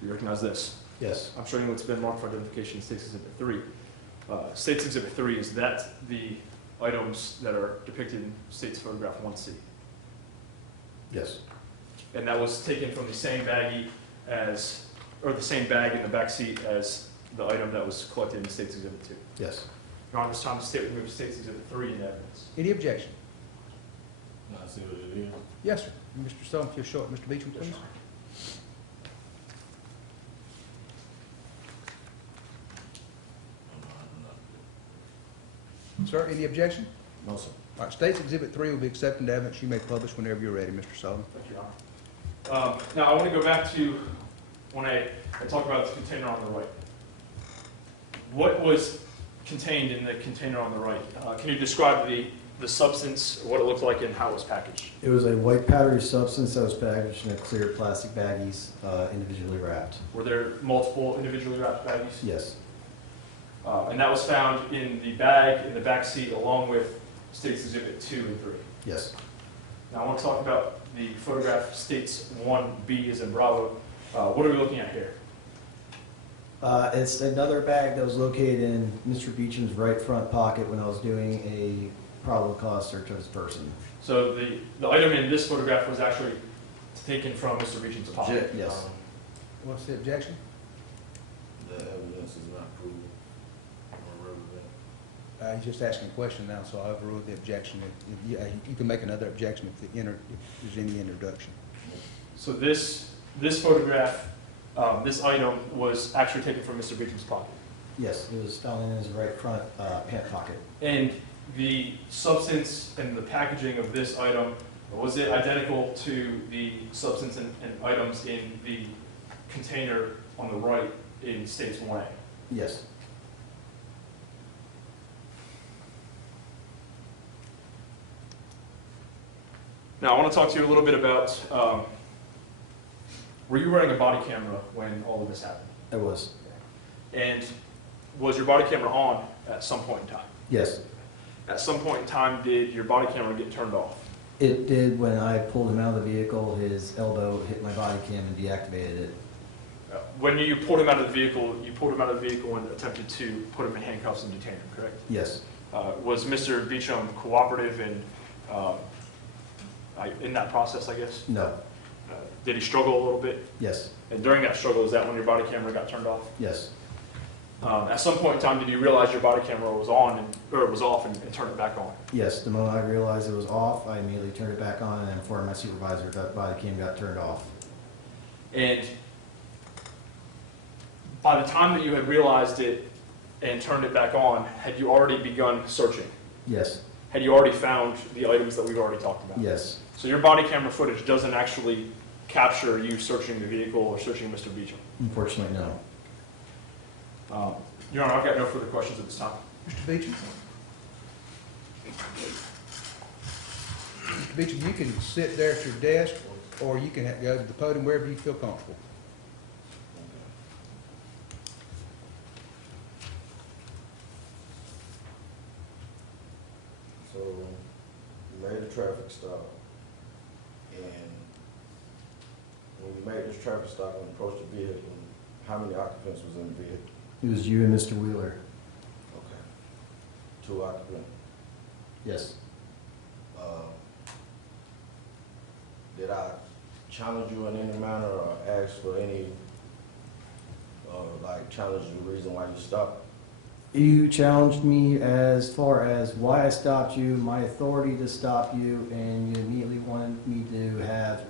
Do you recognize this? Yes. I'm showing you what's been marked for identification in State's Exhibit 3. State's Exhibit 3, is that the items that are depicted in State's photograph 1C? Yes. And that was taken from the same baggie as, or the same bag in the back seat as the item that was collected in State's Exhibit 2. Yes. Your Honor, this time the state would move State's Exhibit 3 into evidence. Any objection? No, I see what it is. Yes, sir. Mr. Sullivan, if you'll show it. Mr. Beachem, please. Sir, any objection? No, sir. All right, State's Exhibit 3 will be accepted into evidence. You may publish whenever you're ready, Mr. Sullivan. Thank you, Your Honor. Now, I want to go back to 1A and talk about the container on the right. What was contained in the container on the right? Can you describe the substance, what it looked like, and how it was packaged? It was a white powdery substance that was packaged in a clear plastic baggies, individually wrapped. Were there multiple individually wrapped baggies? Yes. And that was found in the bag in the back seat along with State's Exhibit 2 and 3. Yes. Now I want to talk about the photograph State's 1B as in Bravo. What are we looking at here? It's another bag that was located in Mr. Beachem's right front pocket when I was doing a probable cause search of his person. So the item in this photograph was actually taken from Mr. Beacham's pocket. Object. Yes. What's the objection? The evidence is not proven or relevant. He's just asking a question now, so I overruled the objection. You can make another objection if there's any introduction. So this photograph, this item was actually taken from Mr. Beacham's pocket. Yes, it was found in his right front pant pocket. And the substance and the packaging of this item, was it identical to the substance and items in the container on the right in State's 1A? Yes. Now, I want to talk to you a little bit about, were you wearing a body camera when all of this happened? I was. And was your body camera on at some point in time? Yes. At some point in time, did your body camera get turned off? It did when I pulled him out of the vehicle. His elbow hit my body cam and deactivated it. When you pulled him out of the vehicle, and attempted to put him in handcuffs and detain him, correct? Yes. Was Mr. Beachem cooperative in that process, I guess? No. Did he struggle a little bit? Yes. And during that struggle, is that when your body camera got turned off? Yes. At some point in time, did you realize your body camera was on or was off and turn it back on? Yes. The moment I realized it was off, I immediately turned it back on and informed my supervisor that body cam got turned off. And by the time that you had realized it and turned it back on, had you already begun searching? Yes. Had you already found the items that we've already talked about? Yes. So your body camera footage doesn't actually capture you searching the vehicle or searching Mr. Beachem? Unfortunately, no. Your Honor, I've got no further questions at this time. Mr. Beachem? Mr. Beachem, you can sit there at your desk, or you can go to the podium wherever you feel comfortable. So, you made a traffic stop, and when you made this traffic stop and approached the vehicle, how many occupants was in the vehicle? It was you and Mr. Wheeler. Okay. 2 occupants. Yes. Did I challenge you in any manner or ask for any, challenge the reason why you stopped? You challenged me as far as why I stopped you, my authority to stop you, and you immediately wanted me to have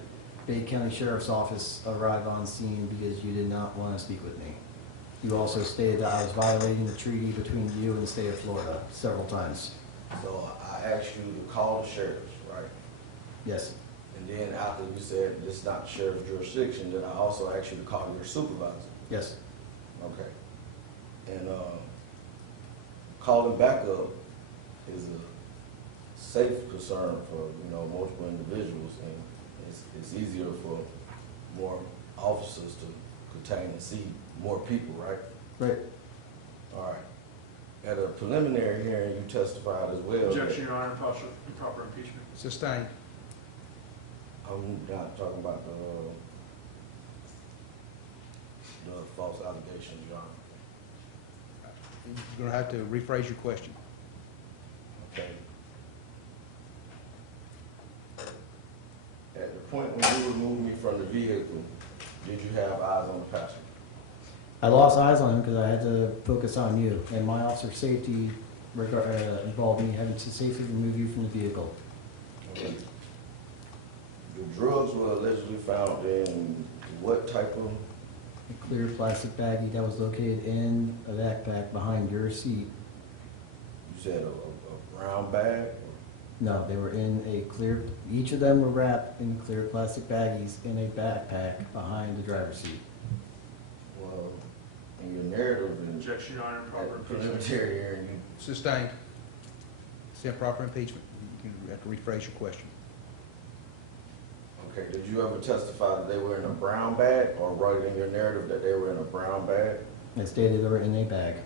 Bay County Sheriff's Office arrive on scene because you did not want to speak with me. You also stated that I was violating the treaty between you and the state of Florida several times. So I asked you to call the sheriff, right? Yes, And then after you said this is not the sheriff's jurisdiction, then I also asked you to call your supervisor. yes. Okay. And calling backup is a safe concern for, multiple individuals, and it's easier for more officers to contain and see more people, right? Right. All right. At a preliminary hearing, you testified as well. Objection, Your Honor, improper impeachment. Sustained. I'm not talking about the false allegations, Your Honor. You're gonna have to rephrase your question. Okay. At the point when you removed me from the vehicle, did you have eyes on the passenger? I lost eyes on him because I had to focus on you, and my officer safety involved me having to safely remove you from the vehicle. Okay. The drugs were allegedly found in what type of, A clear plastic baggie that was located in a backpack behind your seat. you said a brown bag? No, they were in a clear, each of them were wrapped in clear plastic baggies in a backpack behind the driver's seat. Well, in your narrative in Objection, Your Honor, improper at the impeachment. preliminary hearing, you Sustained. It's improper impeachment. You have to rephrase your question. okay, did you ever testify that they were in a brown bag, or write in your narrative that they were in a brown bag? I stated they were in a bag.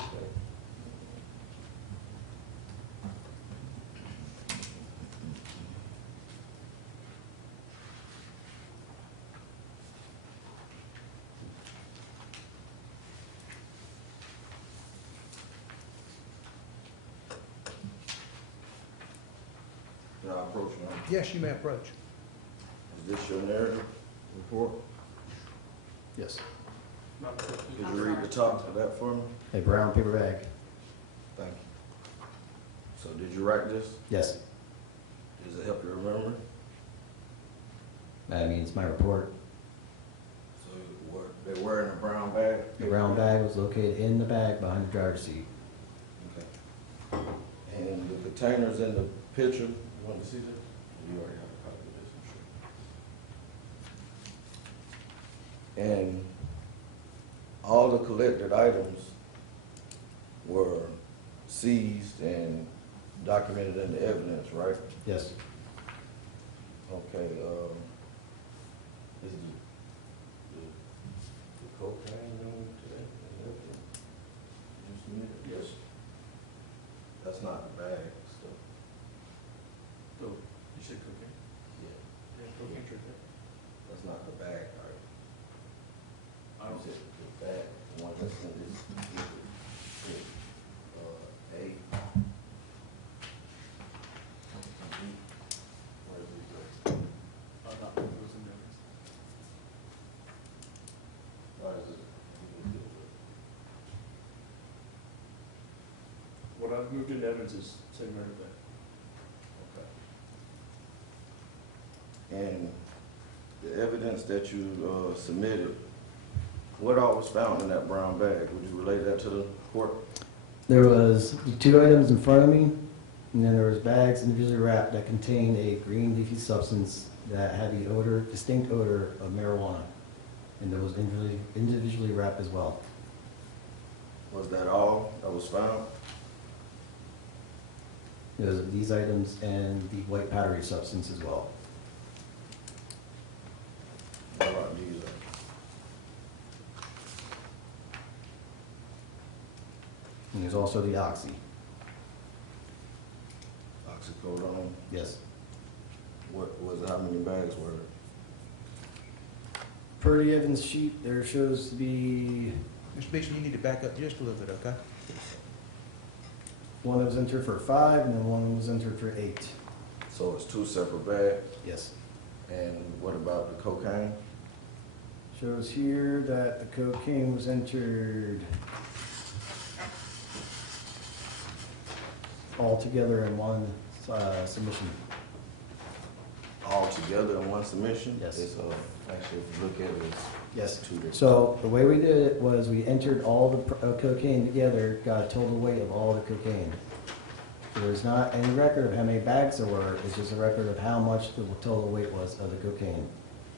Okay. Can I approach now? Yes, you may approach. Is this your narrative report? Yes. Could you read the top of that for me? A brown paper bag. Thank you. So did you write this? Yes. Does it help you remember? I mean, it's my report. So they were in a brown bag? The brown bag was located in the bag behind the driver's seat. Okay. And the containers in the picture, you want to see this? You already have a copy of this, I'm sure. And all the collected items were seized and documented in the evidence, right? Yes. Okay, is the cocaine going today? Yes. That's not the bag stuff. Oh, you said cocaine? Yeah, Yeah, cocaine trade. that's not the bag, right? I don't You said the bag, the one that's in this, A. Where is it? not think it was in there. Why is it? What I've moved into evidence is same right there. Okay. And the evidence that you submitted, what all was found in that brown bag? Would you relate that to the court? There was 2 items in front of me, and then there was bags individually wrapped that contained a green leafy substance that had the odor, distinct odor of marijuana, and that was individually wrapped as well. Was that all that was found? These items and the white powdery substance as well. What about these? And there's also the oxy. Oxycodone, Yes. what was it, how many bags were it? Per the evidence sheet, there shows to be Mr. Beecham, you need to back up just a little bit, okay? one that was entered for 5 and then one that was entered for 8. So it's 2 separate bags, Yes. and what about the cocaine? Shows here that the cocaine was entered all together in one submission. All together in one submission? Yes. It's, actually, if you look at it, it's Yes. 2 different. So the way we did it was we entered all the cocaine together, got a total weight of all the cocaine. So there's not any record of how many bags there were, it's just a record of how much the total weight was of the cocaine.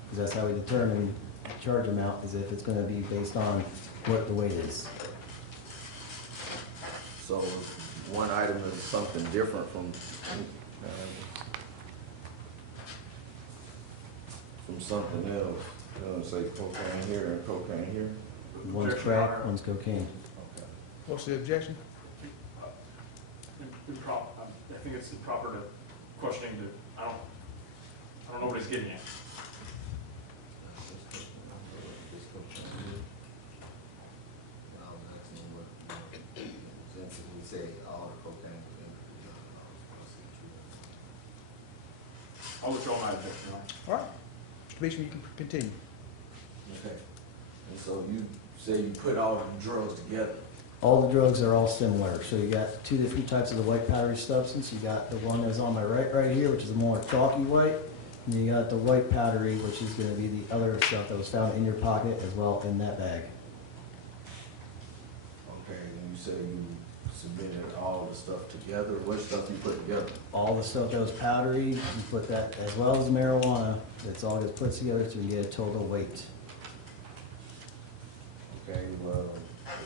Because that's how we determine the charge amount, is if it's gonna be based on what the weight is. So one item is something different from something else. Say cocaine here and cocaine here. One's Objection, crack, Your Honor. one's cocaine. Okay. What's the objection? I think it's improper to questioning the, I don't know what he's getting at. We say all the cocaine. I'll withdraw my objection, Your Honor. All right. Mr. Beecham, you can continue. Okay. And so you say you put all the drugs together. All the drugs are all similar. So you got 2 different types of the white powdery substance. You got the one that's on my right here, which is a more chalky white. And you got the white powdery, which is gonna be the other stuff that was found in your pocket as well in that bag. Okay, and you say you submitted all the stuff together. What stuff you put together? All the stuff that was powdery, you put that, as well as marijuana, it's all gets put together to get a total weight. Okay, well,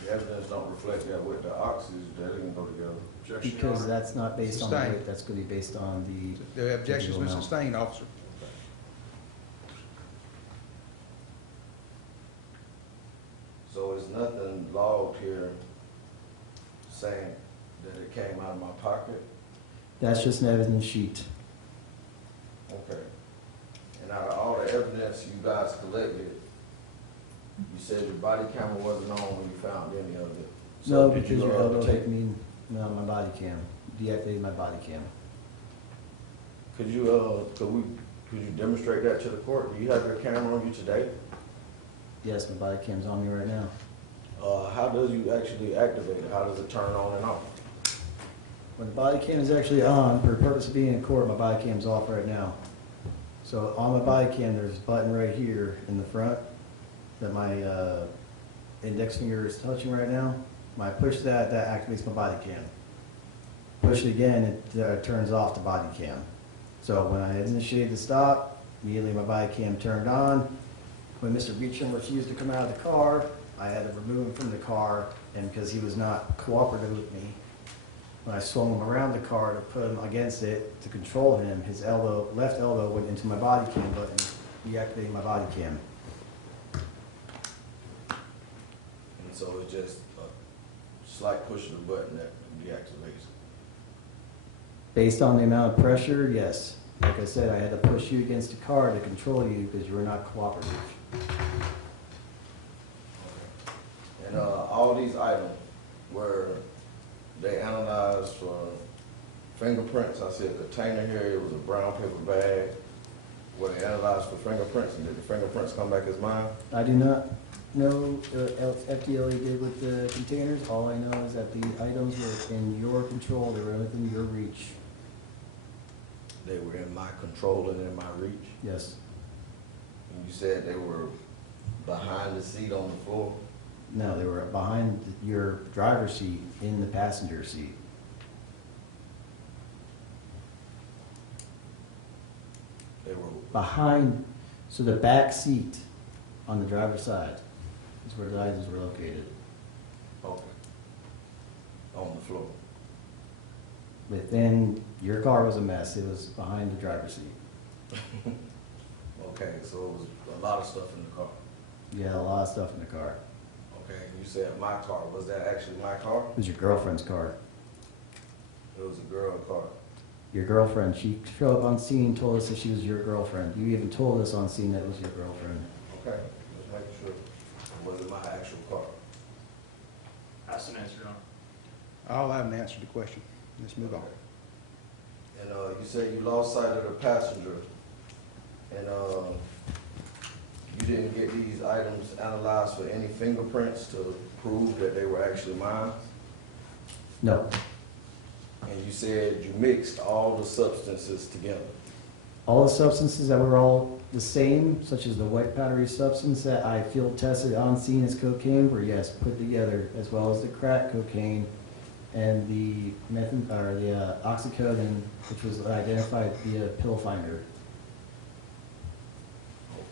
the evidence don't reflect that with the oxys, that didn't go together. Objection, Your Because Honor. that's not based on the Sustained. weight, that's gonna be based on The objection's been Digital amount. sustained, officer. So it's nothing logged here saying that it came out of my pocket? that's just an evidence sheet. Okay. And out of all the evidence you guys collected, you said your body camera wasn't on when you found any of it. No, So did because you, your elbow take- hit me, no, my body cam, deactivated my body cam. Could you demonstrate that to the court? Do you have your camera on you today? Yes, my body cam's on me right now. How does you actually activate it? How does it turn on and off? When the body cam is actually on, for the purpose of being in court, my body cam's off right now. So on my body cam, there's a button right here in the front that my index finger is touching right now. When I push that, that activates my body cam. Push it again, it turns off the body cam. So when I initiated the stop, immediately my body cam turned on. When Mr. Beachem refused to come out of the car, I had to remove him from the car, and because he was not cooperative with me, when I swung him around the car to put him against it to control him, his elbow, left elbow went into my body cam button, deactivating my body cam. And so it's just a slight push of the button that deactivates. Based on the amount of pressure, yes. Like I said, I had to push you against the car to control you because you were not cooperative. And all these items, were they analyzed for fingerprints? I see a container here, it was a brown paper bag. Were they analyzed for fingerprints, and did the fingerprints come back as mine? I do not know what FDLE did with the containers. All I know is that the items were in your control, they were within your reach. They were in my control and in my reach? Yes. And you said they were behind the seat on the floor? No, they were behind your driver's seat in the passenger seat. They were, Behind, so the back seat on the driver's side is where the items were located. okay, on the floor. Within Your car was a mess. It was behind the driver's seat. Okay, so it was a lot of stuff in the car. You had a lot of stuff in the car. Okay, you said my car, was that actually my car? It was your girlfriend's car. It was a girl car. Your girlfriend, she showed up on scene, told us that she was your girlfriend. You even told us on scene that it was your girlfriend. Okay, just making sure it wasn't my actual car. Ask and answer, Your Honor. I'll have an answer to the question. Let's move on. And, you said you lost sight of the passenger, and, you didn't get these items analyzed for any fingerprints to prove that they were actually mine? No. And you said you mixed all the substances together? All the substances that were all the same, such as the white powdery substance that I field tested on scene as cocaine, were yes, put together, as well as the crack cocaine and the oxycodone, which was identified via pill finder.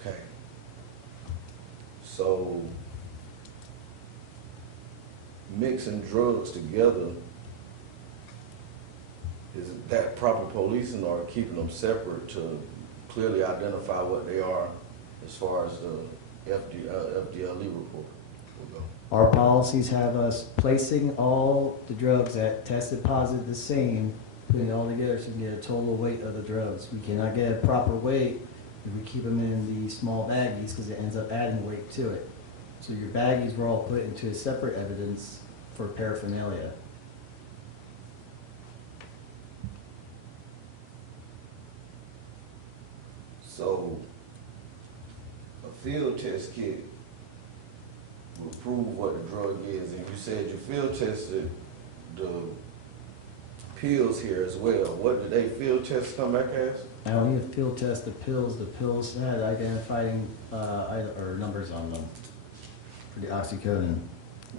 Okay. So, mixing drugs together, is that proper policing or keeping them separate to clearly identify what they are as far as the FDLE report will go? Our policies have us placing all the drugs that tested positive the same, putting it all together so we can get a total weight of the drugs. We cannot get a proper weight if we keep them in the small baggies because it ends up adding weight to it. So your baggies were all put into a separate evidence for paraphernalia. So, a field test kit will prove what the drug is, and you said you field tested the pills here as well. What did they field test come back as? I only have field test the pills. The pills had identifying numbers on them for the oxycodone.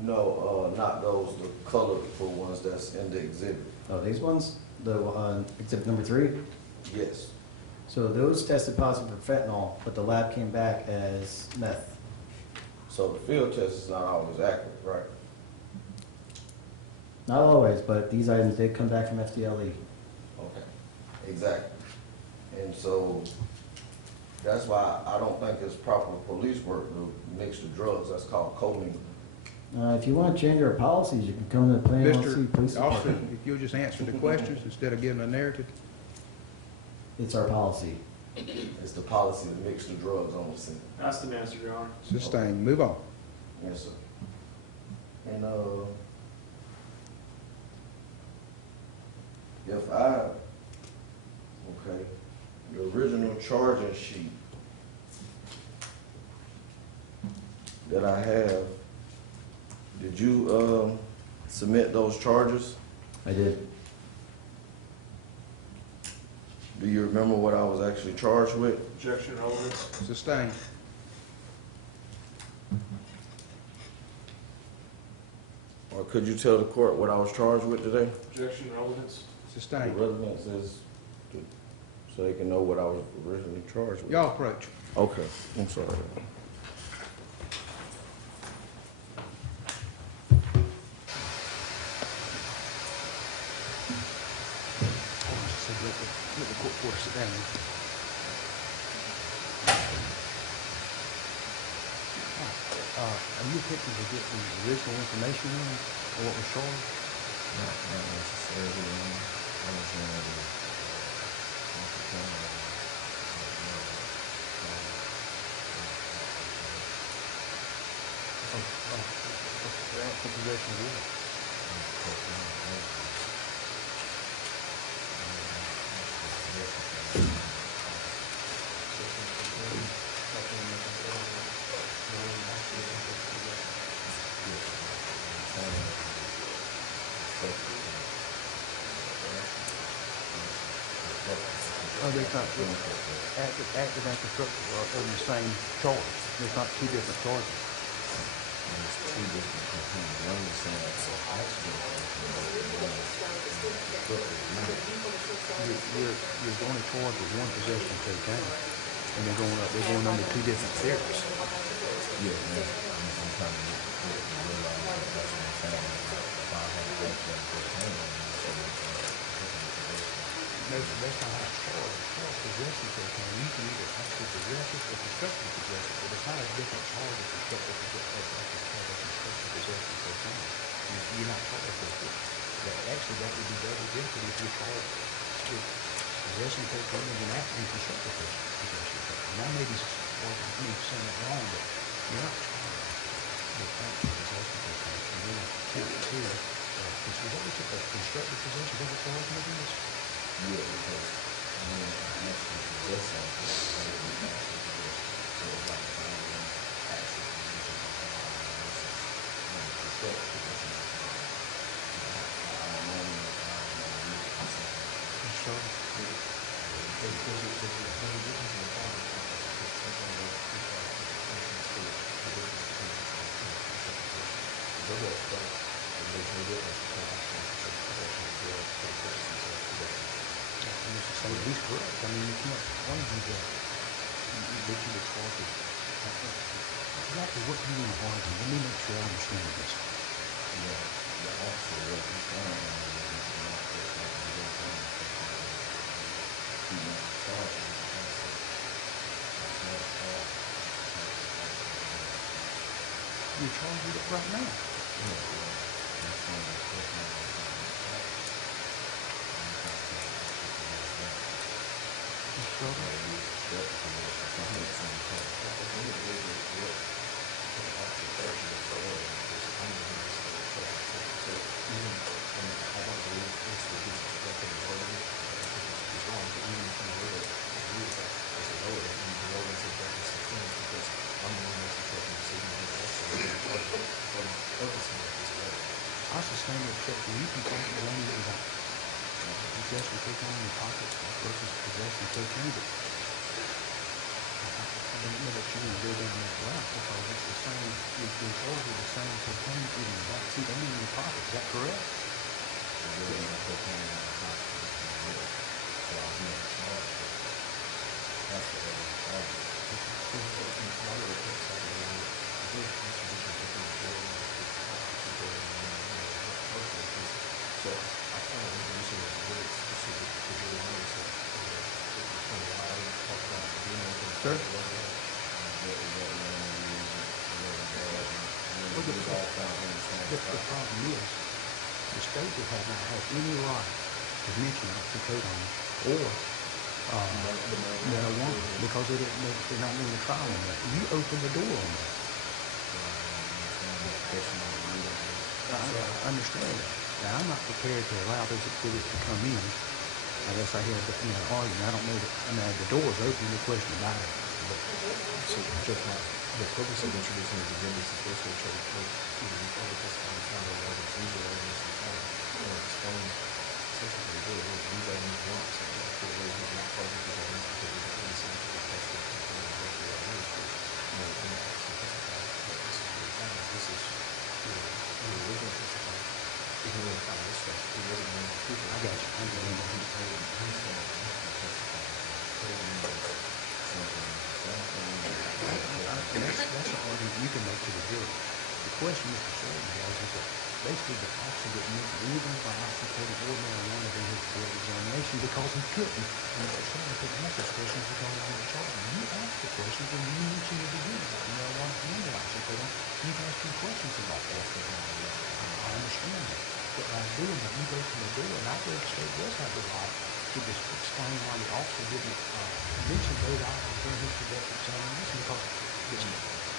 No, not those, the colorful ones that's in the exhibit. Oh, these ones? The exhibit number 3? Yes. So those tested positive for fentanyl, but the lab came back as meth. So the field test is not always accurate, right? Not always, but these items did come back from FDLE. Okay, exactly. And so that's why I don't think it's proper police work to mix the drugs. That's called commingling. If you want to change our policies, you can come to the Plan City Police Mr. Officer, Department. if you'll just answer the questions instead of giving a narrative. It's our policy. It's the policy to mix the drugs on the scene. Ask and answer, Your Honor. Sustained. Move on. Yes, sir. And, okay, the original charging sheet that I have, did you, submit those charges? I did. Do you remember what I was actually charged with? Objection, relevance. Sustained. Or could you tell the court what I was charged with today? Objection, relevance. The Sustained. relevance is, so they can know what I was originally charged with. Y'all approach. Okay, I'm sorry. Let the court reporter sit down. Are you picking to get the original information in, or what was charged? Not necessarily, I was For possession of what? Oh, they're not, active and constructive are in the same charge. There's not two different charges. There's two different components. One is saying that's you're going to charge with one possession of cocaine, and they're going under two different theories. Yeah, I'm trying to realize that's what I'm saying. If I have cocaine, that's not how it's charged. It's charged possession cocaine. You can either actually possess it or constructively possess it, but it's not a different charge of constructive possession cocaine. You're not charged with it. Actually, that would be double jeopardy if you're charged with possession cocaine and constructive possession cocaine. Now, maybe saying that wrong, but you're not charged with actual possession cocaine. And you're not charged here. Is that what you constructive possession? Is that what charged is? Yeah, because when you actually possess something, so it's like finding actual possession versus constructive possession. I don't know. So he's correct. I mean, you can't argue that you were charged with exactly what you want to argue. Let me make sure I understand this. Yeah, the officer what he's saying is not that he's not charged with the concept. That's not a charge. You're charged with it right now. I sustain the exception. You can take the one that was possession cocaine in your pocket versus possession cocaine, but I don't know that you want to go down that route because it's the same, you're charged with the same cocaine in your backseat and in your pocket. Is that correct? Sure. The problem is, the state would have not had any right to mention oxycodone or marijuana because they're not going to trial on that. You open the door on that. I understand that. Now, I'm not prepared to allow those exhibits to come in unless I hear an argument. I don't know that, the door's open, no question about it. So, Judge Mott, the purpose of introducing these exhibits is basically to testify on the evidence, these are evidence in court, explain essentially what it is, these evidence want, so for those who are not part of these evidence, because we have any scientific testing from the record of ministry, I'm not actually testifying that this is really found, this is, the original testify, is no longer found this stuff, it wasn't known to people. I got you. I'm getting it. That's an argument you can make to the jury. The question Mr. Sheridan has is that basically the officer didn't mention anything about oxycodone or marijuana during his field examination because he couldn't. And Mr. Sheridan couldn't answer those questions because he was charged. You asked the questions and you mentioned it again about the marijuana and the oxycodone. You've asked him questions about that. I understand that. But by doing that, you open the door, and I believe the state does have the right to just explain why the officer didn't mention those items during his field examination because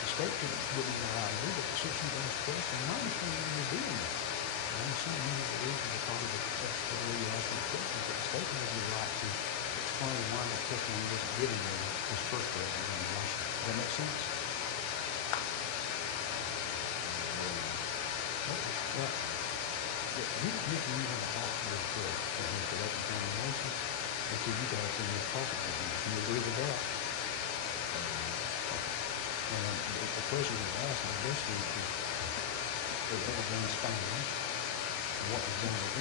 the state wouldn't be allowed to do that. The system does question, and I understand why you're doing that. And I'm assuming you have the reason because of the way you're asking the questions, but the state has the right to explain why that testimony wasn't given during his first field examination. Does that make sense? Well, you have an officer for his field examination until you got up in your pocket. Do you agree with that? And the question was asked, and basically, is everyone's foundation and what was going on? He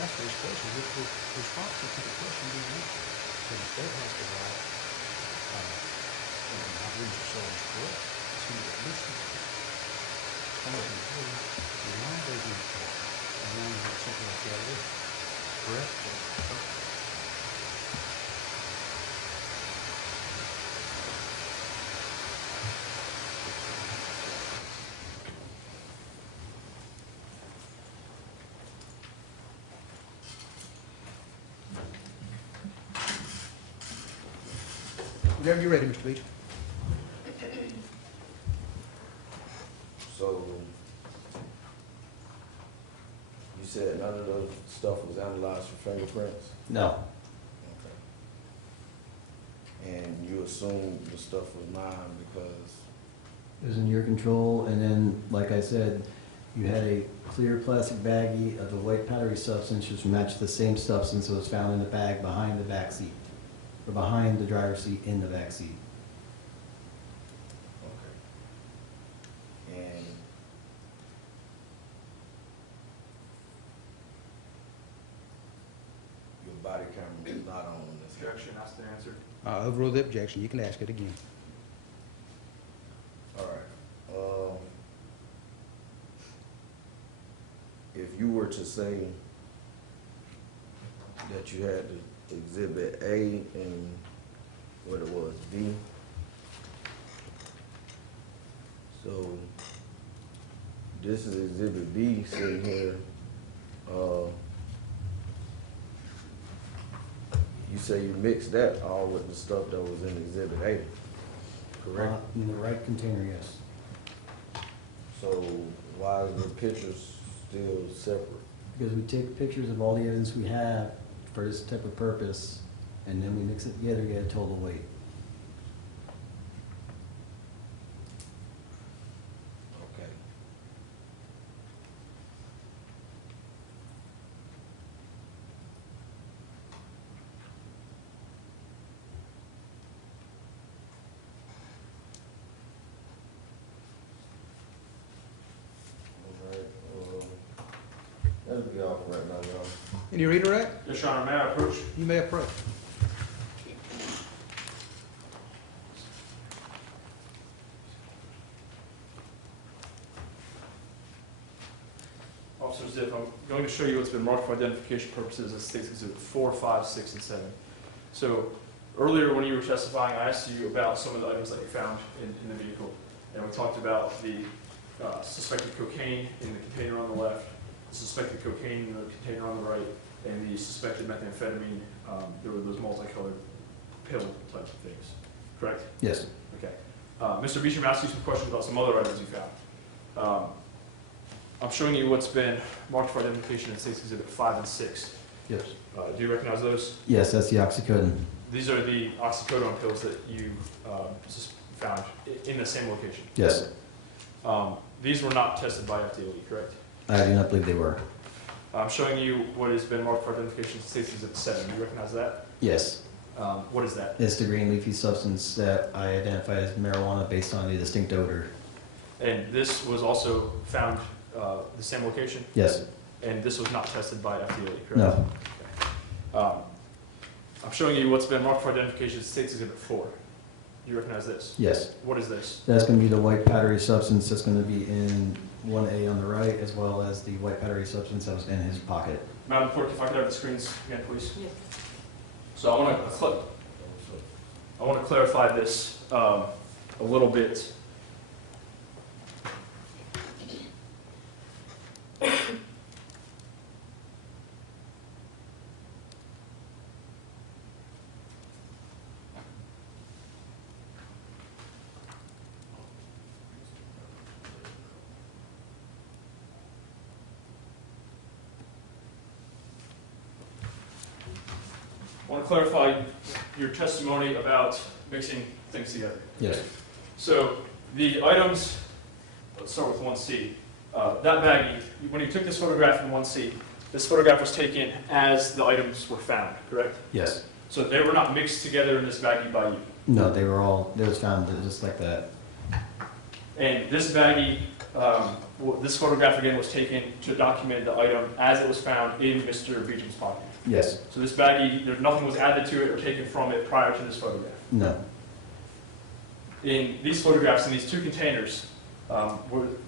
asked those questions with responses to the question being answered. So the state has the right, and I believe the soul is correct, to at least explain to the jury why they did it, and why not something like that is. Correct? Whenever you're ready, Mr. Beachem. So, you said none of the stuff was analyzed for fingerprints? No, Okay. And you assume the stuff was mine because, it was in your control, and then, like I said, you had a clear plastic baggie of the white powdery substance which matched the same substance that was found in the bag behind the back seat, or behind the driver's seat in the back seat. okay. And your body camera was not on this. Objection, asked and answered. Overrule the objection. You can ask it again. All right. If you were to say that you had the exhibit A and what it was, B. So this is exhibit B sitting here. You say you mixed that all with the stuff that was in exhibit A, correct? In the right container, yes. So why is the pictures still separate? Because we take pictures of all the evidence we have for this type of purpose, and then we mix it together to get a total weight. Okay. All right, that'll be all for right now, y'all. Any redirect? Yes, Your Honor, may I approach? You may approach. Officer Ziff, I'm going to show you what's been marked for identification purposes as State's Exhibit 4, 5, 6, and 7. So earlier when you were testifying, I asked you about some of the items that you found in the vehicle. And we talked about the suspected cocaine in the container on the left, the suspected cocaine in the container on the right, and the suspected methamphetamine. There were those multicolored pill type of things, correct? Yes. Okay. Mr. Beachem asked you some questions about some other items you found. I'm showing you what's been marked for identification in State's Exhibit 5 and 6. Yes. Do you recognize those? Yes, that's the oxycodone. These are the oxycodone pills that you found in the same location. Yes. These were not tested by FDLE, correct? I do not believe they were. I'm showing you what has been marked for identification in State's Exhibit 7. Do you recognize that? Yes. What is that? It's the green leafy substance that I identified as marijuana based on the distinct odor. And this was also found the same location? Yes. And this was not tested by FDLE, correct? No. Okay. I'm showing you what's been marked for identification in State's Exhibit 4. Do you recognize this? Yes. What is this? That's going to be the white powdery substance that's going to be in 1A on the right, as well as the white powdery substance that was in his pocket. Madam Clerk, if I could have the screens again, please. Yes. So I want to clarify this a little bit. I want to clarify your testimony about mixing things together. Yes. So the items, let's start with 1C. That baggie, when you took this photograph in 1C, this photograph was taken as the items were found, correct? Yes. So they were not mixed together in this baggie by you. No, they was found just like that. And this baggie, this photograph again was taken to document the item as it was found in Mr. Beachem's pocket. Yes. So this baggie, nothing was added to it or taken from it prior to this photograph. No. In these photographs, in these two containers,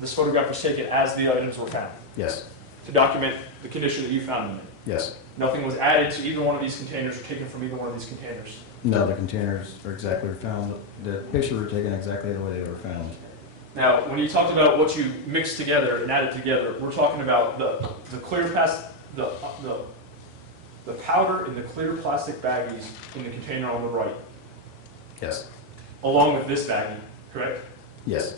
this photograph was taken as the items were found Yes. to document the condition that you found them in. Yes. Nothing was added to either one of these containers or taken from either one of these containers. No, the containers are exactly found. The pictures were taken exactly the way they were found. Now, when you talked about what you mixed together and added together, we're talking about the clear the powder in the clear plastic baggies in the container on the right. Yes. along with this baggie, correct? Yes.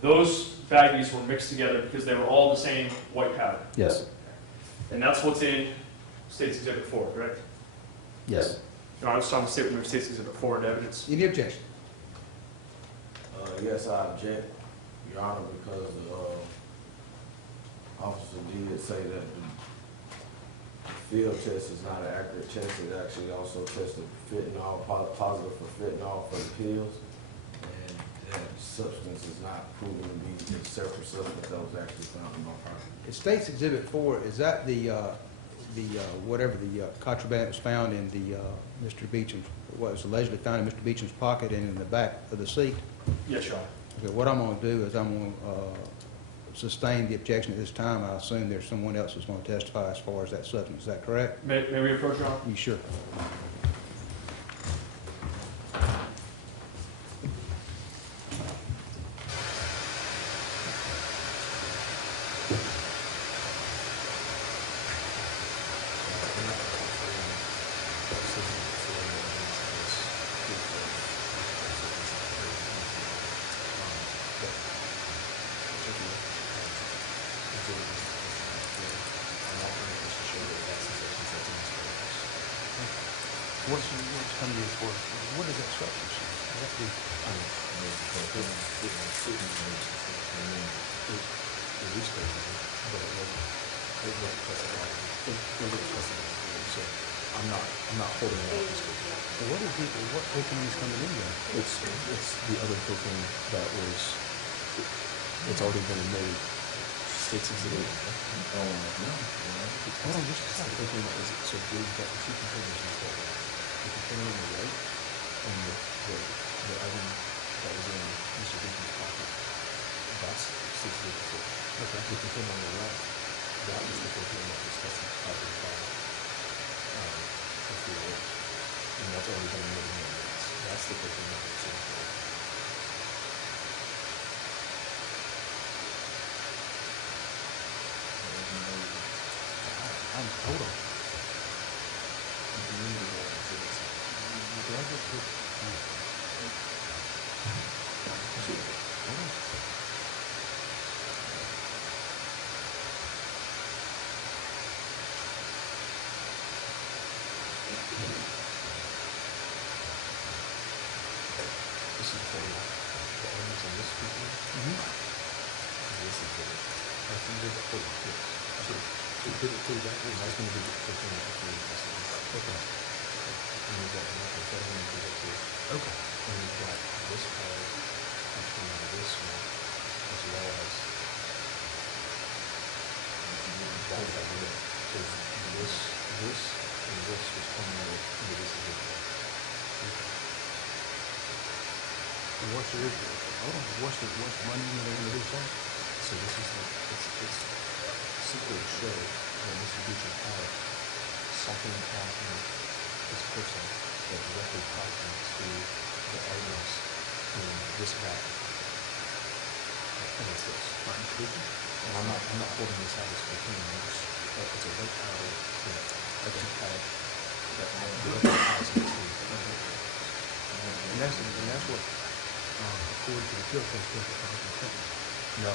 Those baggies were mixed together because they were all the same white powder. Yes. And that's what's in State's Exhibit 4, correct? Yes. Your Honor, so I'm going to state State's Exhibit 4 into evidence. Any objection? Yes, I object, Your Honor, because the officer did say that the field test is not an accurate test. It actually also tested fentanyl, positive for fentanyl for the pills. And that substance is not proven to be a separate substance that was actually found in my property. It's State's Exhibit 4, is that the whatever the contraband was found in the, Mr. Beachem, what was allegedly found in Mr. Beachem's pocket and in the back of the seat? Yes, Your Honor. Okay, what I'm gonna do is I'm gonna, sustain the objection at this time. I assume there's someone else who's gonna testify as far as that substance, is that correct? May we approach, Your Honor? You sure? What's coming in for, what is that substance? What the, I'm not holding it up. what is it, what cocaine is coming in there? It's the other cocaine that was, it's already been made. State's Exhibit. Hold on, just a second. Cocaine that was, so we've got the two containers in the the container on the right and the item that was in Mr. Beacham's pocket. That's 684. Okay. The container on the left, that was the cocaine that was tested out of the file. And that's already been made in evidence. That's the cocaine that was in the Hold on. This is the items in this cocaine. This is the, that's in the photo. So, that's going to be the cocaine that was made. Okay. And we've got methamphetamine in there too. Okay. And we've got this powder between this one as well as that idea. So this and this was coming out into this exhibit. What's the, hold on, what's the money in there in this one? So this is like, it's simply to show that Mr. Beachem had something on him, this person, that directly tied him to the items in this bag. And it's this. And I'm not holding this out as cocaine, it's a white powder that he had that directly ties him to. And that's what, according to the field test, No,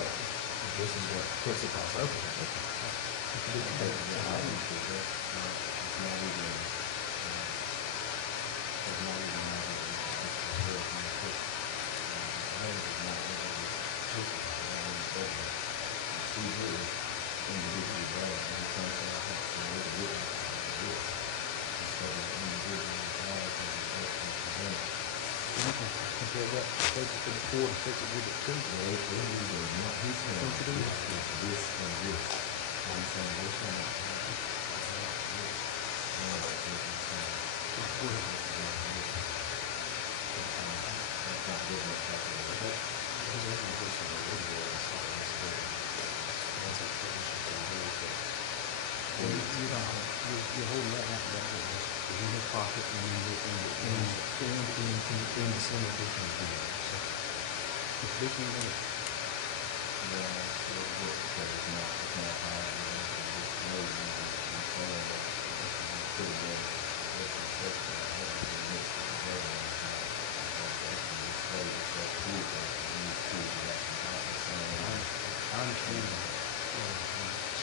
this is what puts it past. Okay. compare that, take it to the board and fix it with it too. You're holding that after that, in his pocket and in the center of the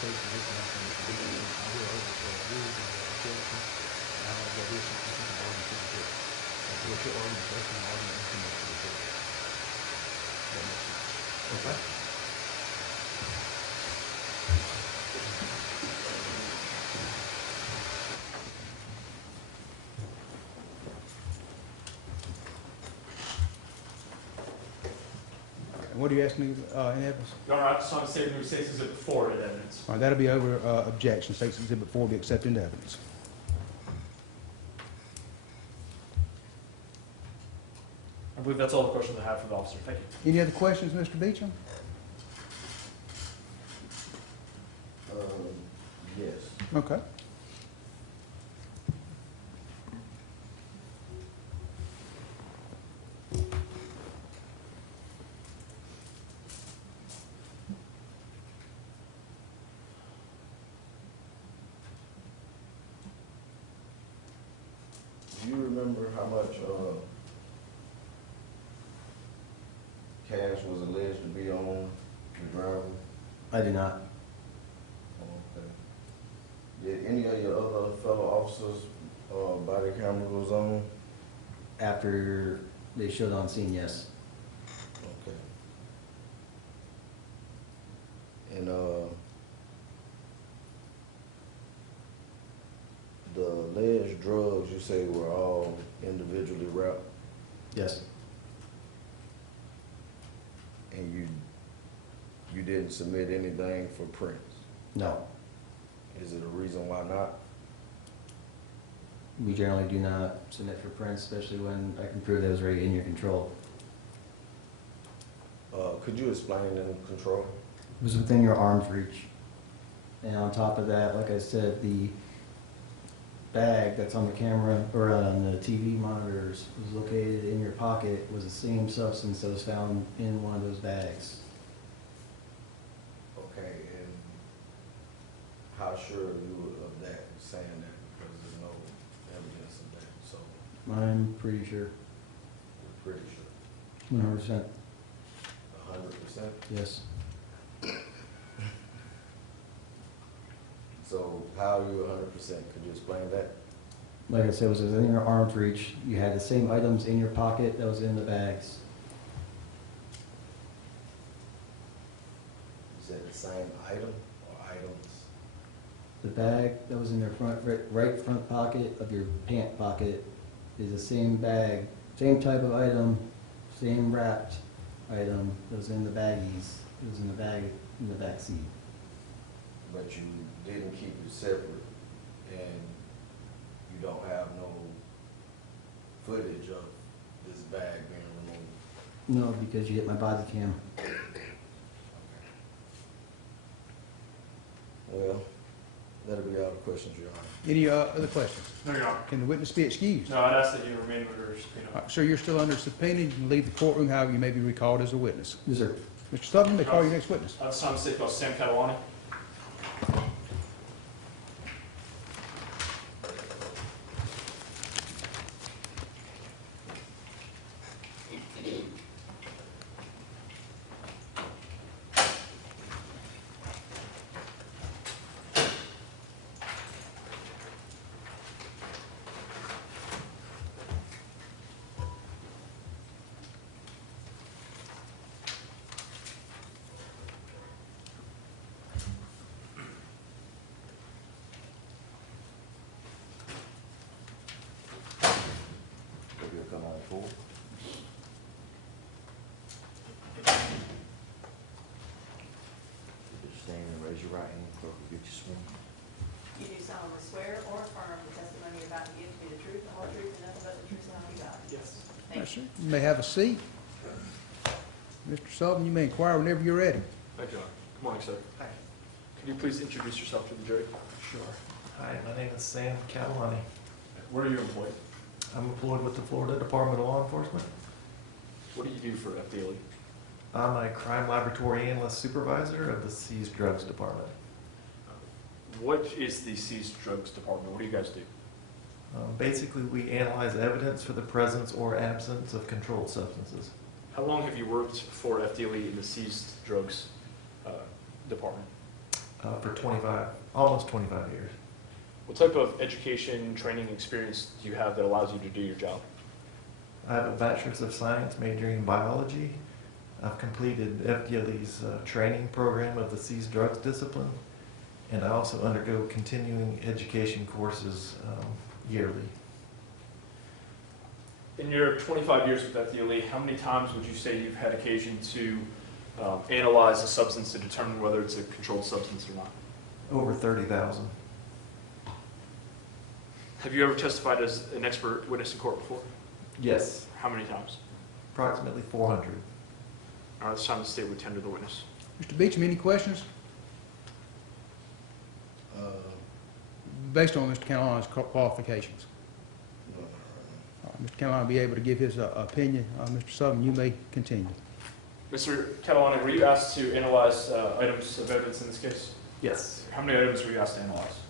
case is looking like an objection, I will overturn rules and objection. Now, that is something you can argue to the judge. That's what your argument, that's an argument you can make to the judge. That makes sense. Okay? And what are you asking me, in evidence? Your Honor, I just want to say New States Exhibit 4 in evidence. All right, that'll be over, objection. State's Exhibit 4 will be accepted into evidence. I believe that's all the questions I have for the officer. Thank you. Any other questions, Mr. Beachem? Yes. Okay. Do you remember how much, cash was alleged to be on the driver? I do not. Okay. Did any of your other fellow officers, body camera was on? After they showed on scene, yes. Okay. And, the alleged drugs you say were all individually wrapped, Yes. and you didn't submit anything for prints? No. Is it a reason why not? We generally do not submit for prints, especially when I can prove that it was already in your control. Could you explain in control? It was within your arm's reach. And on top of that, like I said, the bag that's on the camera, or on the TV monitors, was located in your pocket, was the same substance that was found in one of those bags. Okay, and how sure are you of that, saying that, because there's no evidence of that, so I'm pretty sure, we're pretty sure? 100%, 100%? yes. So how are you 100%? Could you explain that? Like I said, it was within your arm's reach. You had the same items in your pocket that was in the bags. Is that the same item or items? The bag that was in your right front pocket of your pant pocket is the same bag, same type of item, same wrapped item that was in the baggies. It was in the bag in the back seat. But you didn't keep it separate, and you don't have no footage of this bag being removed? No, because you hit my body cam. Well, that'll be all the questions, Your Honor. Any, other questions? No, Your Honor. Can the witness be excused? No, I'd ask that you remain under subpoena. All right, sir, you're still under subpoena. You can leave the courtroom, however, you may be recalled as a witness. Yes, sir. Mr. Sullivan, may call your next witness. This time, State Call Sam Catalani. Maybe you'll come on forward. Just stand and raise your right hand, clerk will get you sworn. You do solemnly swear or affirm the testimony you're about to give to be the truth, the whole truth, and nothing but the truth, so help you God. Yes. Thank Yes, you. sir. You may have a seat. Mr. Sullivan, you may inquire whenever you're ready. Thank you, Your Honor. Good morning, sir. Hi. Could you please introduce yourself to the jury? Sure. Hi, my name is Sam Catalani. Where are you employed? I'm employed with the Florida Department of Law Enforcement. What do you do for FDLE? I'm a crime laboratory analyst supervisor of the Seized Drugs Department. What is the Seized Drugs Department? What do you guys do? Basically, we analyze evidence for the presence or absence of controlled substances. How long have you worked for FDLE in the Seized Drugs Department? for almost 25 years. What type of education, training, experience do you have that allows you to do your job? I have a bachelor's of science majoring in biology. I've completed FDLE's training program of the Seized Drugs discipline, and I also undergo continuing education courses yearly. In your 25 years with FDLE, how many times would you say you've had occasion to analyze a substance to determine whether it's a controlled substance or not? Over 30,000. Have you ever testified as an expert witness in court before? Yes, How many times? approximately 400. All right, it's time the state would tender the witness. Mr. Beachem, any questions? Based on Mr. Carolina's qualifications. Mr. Carolina will be able to give his opinion. Mr. Southern, you may continue. Mr. Catalano, were you asked to analyze items of evidence in this case? Yes, How many items were you asked to analyze?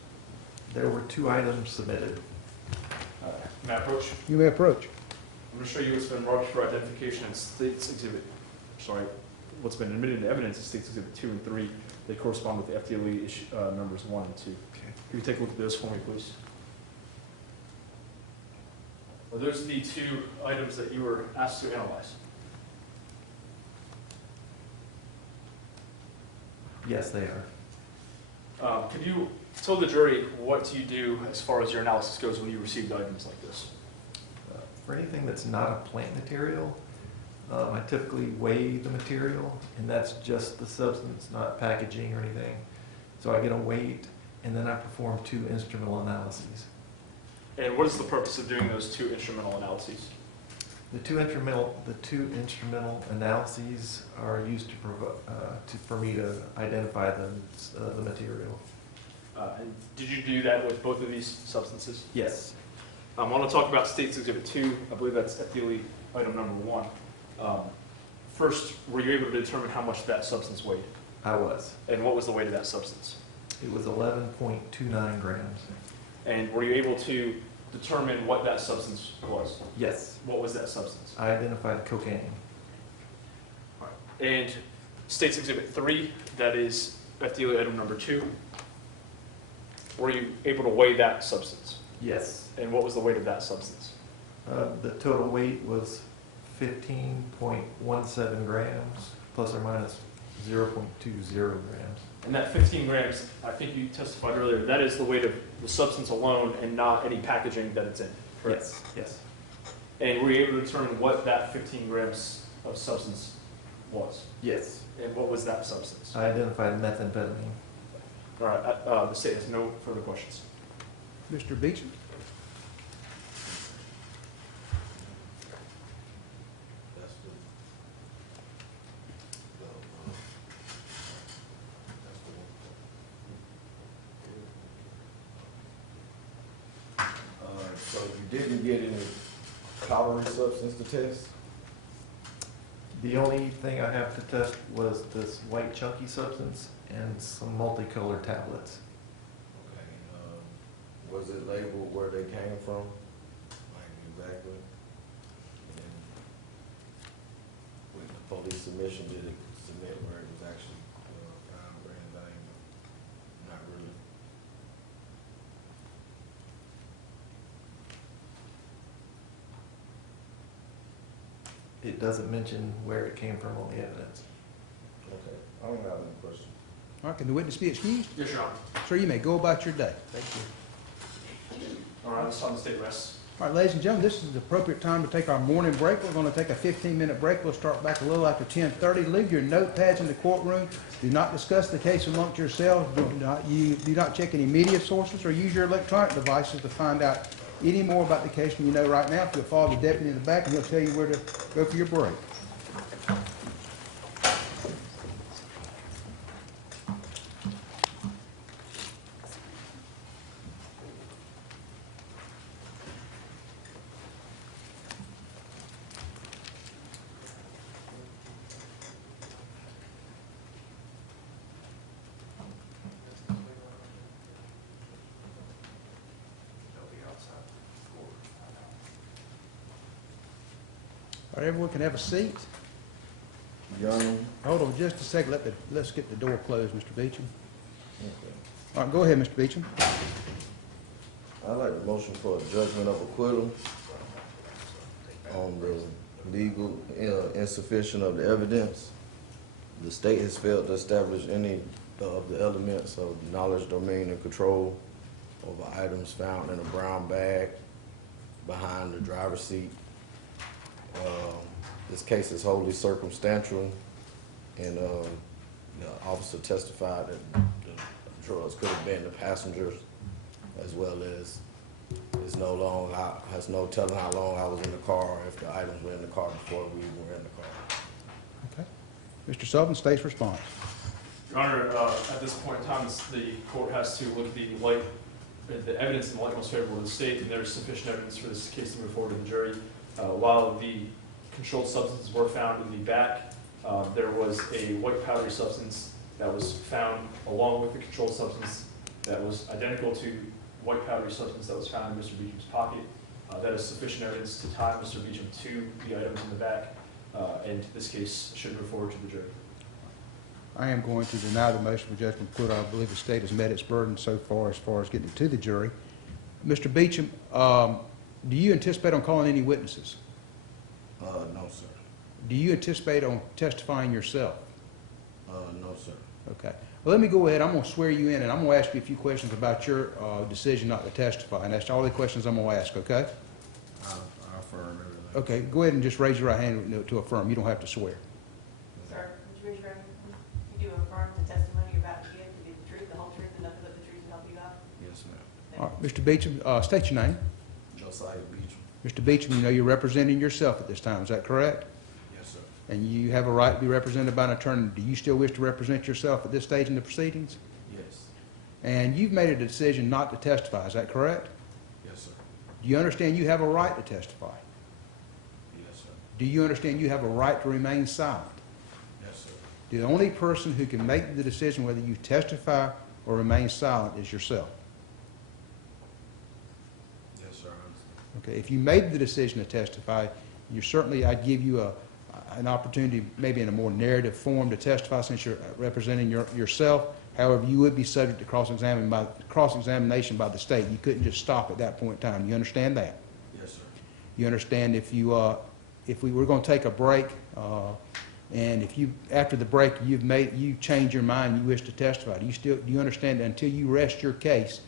there were 2 items submitted. May I approach? You may approach. I'm going to show you what's been marked for identification in what's been admitted into evidence in States Exhibit 2 and 3. They correspond with the FDLE issue, numbers 1 and 2. Okay. Can you take a look at those for me, please? Are those the 2 items that you were asked to analyze? Yes, they are. Could you tell the jury what you do as far as your analysis goes when you receive items like this? For anything that's not a plant material, I typically weigh the material, and that's just the substance, not packaging or anything. So I get a weight, and then I perform 2 instrumental analyses. And what is the purpose of doing those 2 instrumental analyses? The two instrumental analyses are used for me to identify the material. And did you do that with both of these substances? Yes, I want to talk about States Exhibit 2. I believe that's FDLE item number 1. First, were you able to determine how much that substance weighed? I was. And what was the weight of that substance? It was 11.29 grams. And were you able to determine what that substance was? Yes, What was that substance? I identified cocaine. And States Exhibit 3, that is FDLE item number 2. Were you able to weigh that substance? Yes. And what was the weight of that substance? The total weight was 15.17 grams, plus or minus 0.20 grams. And that 15 grams, I think you testified earlier, that is the weight of the substance alone and not any packaging that it's in, correct? Yes, yes. And were you able to determine what that 15 grams of substance was? Yes. And what was that substance? I identified methamphetamine. All right, the state has no further questions. Mr. Beachem? That's so you didn't get any tolerant substance to test? The only thing I have to test was this white chunky substance and some multicolored tablets. Okay, was it labeled where they came from? Like exactly? And with the police submission, did it submit where it was actually found brand value? Not really. It doesn't mention where it came from on the evidence. Okay, I don't have any questions. All right, can the witness be excused? Yes, Your Honor. Sir, you may go about your day. Thank you. All right, let's stop the state rests. All right, ladies and gentlemen, this is the appropriate time to take our morning break. We're going to take a 15-minute break. We'll start back a little after 10:30. Leave your notepads in the courtroom. Do not discuss the case amongst yourselves. Do not check any media sources or use your electronic devices to find out any more about the case than you know right now. If you'll follow the deputy in the back, and he'll tell you where to go for your break. All right, everyone can have a seat. Young, Hold on just a second. Let's get the door closed, Mr. Beachem. Okay. All right, go ahead, Mr. Beachem. I'd like the motion for a judgment of acquittal on the legal insufficient of the evidence. The state has failed to establish any of the elements of knowledge, domain, and control over items found in a brown bag behind the driver's seat. This case is wholly circumstantial, and the officer testified that the drugs could have been the passengers, as well as has no telling how long I was in the car, or if the items were in the car before we were in the car. Okay. Mr. Sullivan, state's response. Your Honor, at this point in time, the court has to look at the evidence in the light most favorable to the state, and there is sufficient evidence for this case to move forward to the jury. While the controlled substances were found in the back, there was a white powdery substance that was found along with the controlled substance that was identical to white powdery substance that was found in Mr. Beachem's pocket. That is sufficient evidence to tie Mr. Beachem to the items in the back, and this case should move forward to the jury. I am going to deny the motion for judgment of acquittal. I believe the state has met its burden so far as getting it to the jury. Mr. Beachem, do you anticipate on calling any witnesses? No, sir. Do you anticipate on testifying yourself? No, sir. Okay. Well, let me go ahead. I'm going to swear you in, and I'm going to ask you a few questions about your decision not to testify, and that's all the questions I'm going to ask, okay? I affirm everything. Okay, go ahead and just raise your right hand to affirm. You don't have to swear. Sir, would you raise your hand? You do affirm the testimony you're about to give to be the truth, the whole truth, and nothing but the truth to help you God? Yes, ma'am. All right, Mr. Beachem, state your name. Josiah Beachem. Mr. Beachem, you know you're representing yourself at this time. Is that correct? Yes, sir. And you have a right to be represented by an attorney. Do you still wish to represent yourself at this stage in the proceedings? Yes. And you've made a decision not to testify. Is that correct? Yes, sir. Do you understand you have a right to testify? Yes, sir. Do you understand you have a right to remain silent? Yes, sir. The only person who can make the decision whether you testify or remain silent is yourself. Yes, sir. Okay, if you made the decision to testify, I'd give you an opportunity, maybe in a more narrative form, to testify since you're representing yourself. However, you would be subject to cross-examination by the state. You couldn't just stop at that point in time. You understand that? Yes, sir. You understand if we were going to take a break, and if after the break you change your mind, you wish to testify, do you understand that until you rest your case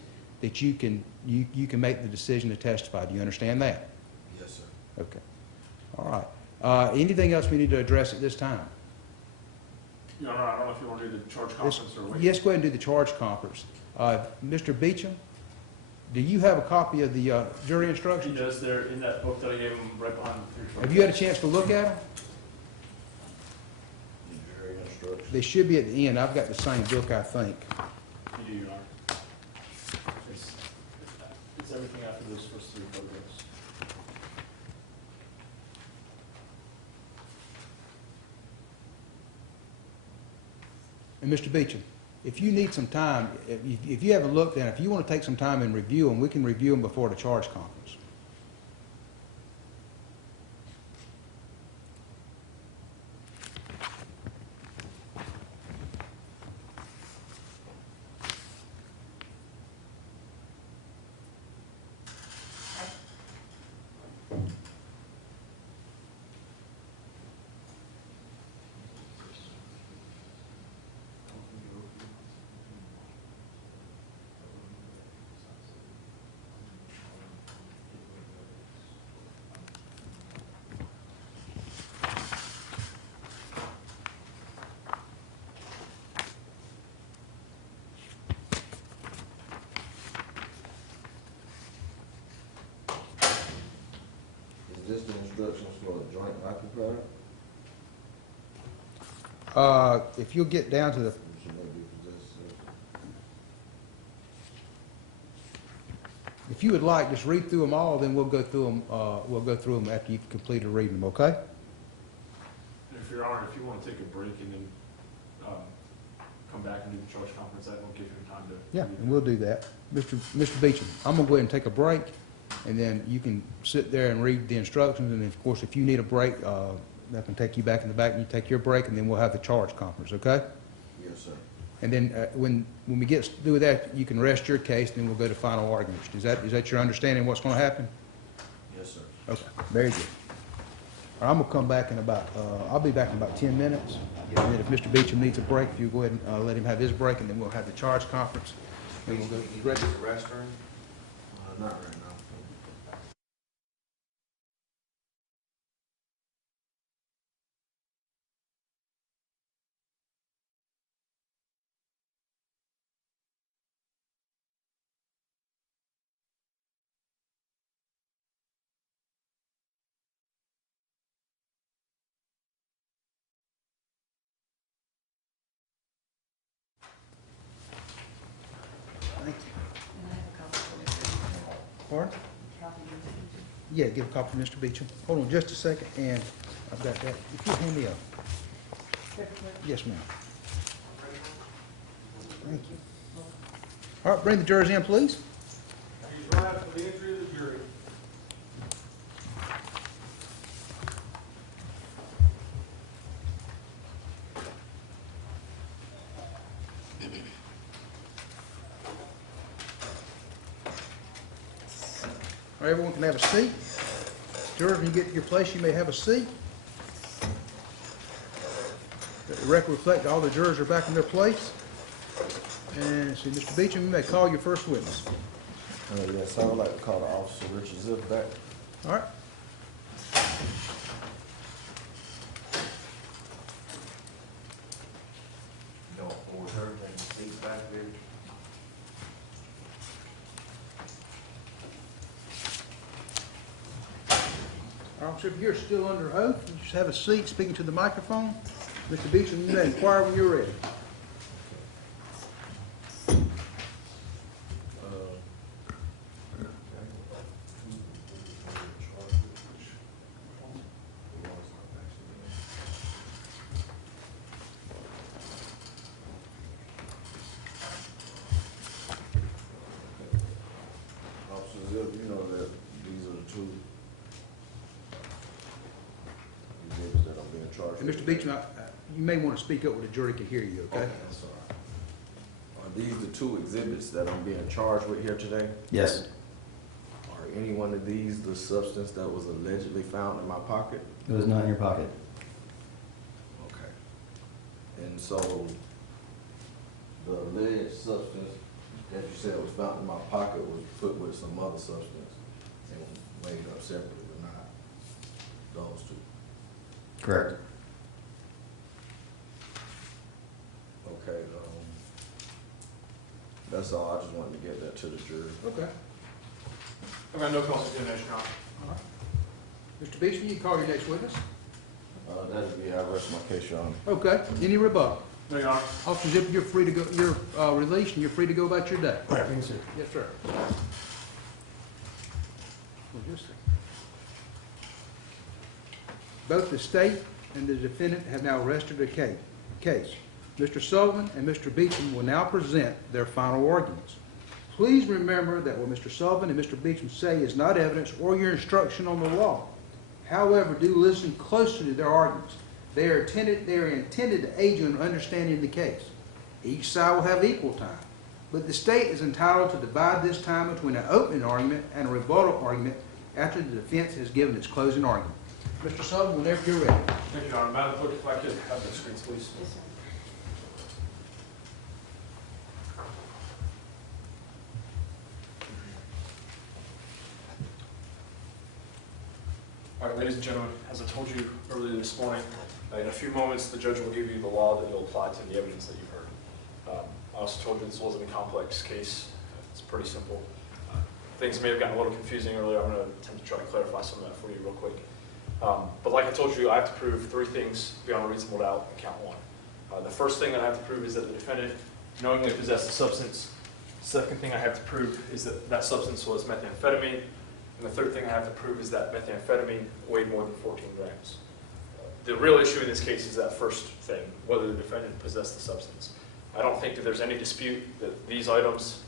that you can make the decision to testify? Do you understand that? Yes, sir. Okay. All right. Anything else we need to address at this time? Your Honor, I don't know if you want to do the charge conference or wait. Yes, go ahead and do the charge conference. Mr. Beachem, do you have a copy of the jury He instructions? does there in that book that I gave him right behind the Have you had a chance to look at them? The jury instructions. They should be at the end. I've got the same book, I think. You do, Your Honor. It's everything after those first three photographs. And Mr. Beachem, if you need some time, if you haven't looked at it, if you want to take some time and review them, we can review them before the charge conference. Is this the instructions for a joint occupier? If you'll get down to the, Which may be possessed if you would like, just read through them all, then we'll go through them after you've completed reading them, okay? And if Your Honor, if you want to take a break and then come back and do the charge conference, that will give you time to. Yeah, and we'll do that. Mr. Beachem, I'm gonna go ahead and take a break, and then you can sit there and read the instructions, and of course, if you need a break, that can take you back in the back, and you take your break, and then we'll have the charge conference, okay? Yes, sir. And then when we get through with that, you can rest your case, and then we'll go to final arguments. Is that your understanding of what's going to happen? Yes, sir. Okay, very good. All right, I'm going to come back in about, I'll be back in about 10 minutes. And then if Mr. Beachem needs a break, if you go ahead and let him have his break, and then we'll have the charge conference. Then we'll go direct. the restroom? Not right now. Thank you. Pardon? Yeah, give a copy to Mr. Beachem. Hold on just a second, and I've got that. If you hand me a. Yes, ma'am. Thank you. All right, bring the jurors in, please. He's right for the entry of the jury. All right, everyone can have a seat. Jurors, when you get to your place, you may have a seat. Let the record reflect all the jurors are back in their place. And see, Mr. Beachem, you may call your first witness. Yes, I would like to call the Officer Richard Ziff back. All right. Don't hold her, take the seat back there. Officer, if you're still under oath, you just have a seat speaking to the microphone. Mr. Beachem, you may inquire when you're ready. Officer Ziff, you know that these are the two exhibits that I'm being charged And with. Mr. Beachem, you may want to speak up where the jury can hear you, okay? That's all right. Are these the two exhibits that I'm being charged with here today? Yes, Are any one of these the substance that was allegedly found in my pocket? it was not in your pocket. Okay. And so, the alleged substance that you said was found in my pocket was put with some other substance and made up separately, but not those two? Correct. Okay, that's all, I just wanted to get that to the jury. Okay. I've got no cross-examination, Your Honor. All right. Mr. Beachem, you can call your next witness. That'll be how I rest my case, Your Honor. Okay. Any rebuttal? No, Your Honor. Officer Zip, you're free to go, you're released, and you're free to go about your day. Thanks, sir. Yes, sir. Well, just a second. Both the state and the defendant have now rested their case. Mr. Sullivan and Mr. Beachem will now present their final arguments. Please remember that what Mr. Sullivan and Mr. Beachem say is not evidence or your instruction on the law. However, do listen closely to their arguments. They are intended to aid you in understanding the case. Each side will have equal time, but the state is entitled to divide this time between an opening argument and a rebuttal argument after the defense has given its closing argument. Mr. Sullivan, whenever you're ready. Thank you, Your Honor. Madam Clerk, if I could have the screens, please. Yes, sir. All right, ladies and gentlemen, as I told you earlier this morning, in a few moments, the judge will give you the law that you'll apply to the evidence that you've heard. I also told you this wasn't a complex case. It's pretty simple. Things may have gotten a little confusing earlier. I'm going to attempt to try to clarify some of that for you real quick. But like I told you, I have to prove three things beyond a reasonable doubt in count one. The first thing that I have to prove is that the defendant knowingly possessed the substance. The second thing I have to prove is that that substance was methamphetamine. And the third thing I have to prove is that methamphetamine weighed more than 14 grams. The real issue in this case is that first thing, whether the defendant possessed the substance. I don't think that there's any dispute that these items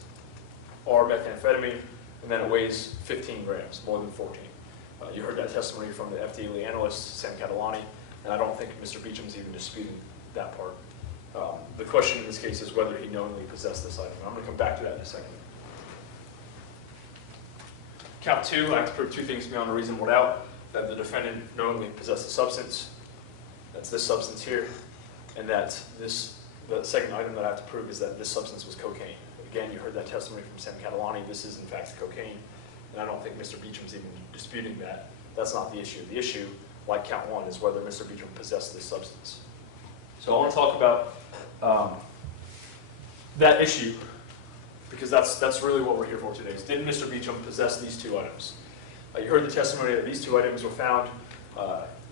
are methamphetamine, and then it weighs 15 grams, more than 14. You heard that testimony from the FDA lead analyst, Sam Catalani, and I don't think Mr. Beachem is even disputing that part. The question in this case is whether he knowingly possessed this item. I'm going to come back to that in a second. Count 2, I have to prove 2 things beyond a reasonable doubt: that the defendant knowingly possessed the substance, that's this substance here, and that the second item that I have to prove is that this substance was cocaine. Again, you heard that testimony from Sam Catalani. This is in fact cocaine, and I don't think Mr. Beachem's even disputing that. That's not the issue. The issue, like count 1, is whether Mr. Beachem possessed this substance. So I want to talk about that issue, because that's really what we're here for today. Is did Mr. Beachem possess these 2 items? You heard the testimony that these 2 items were found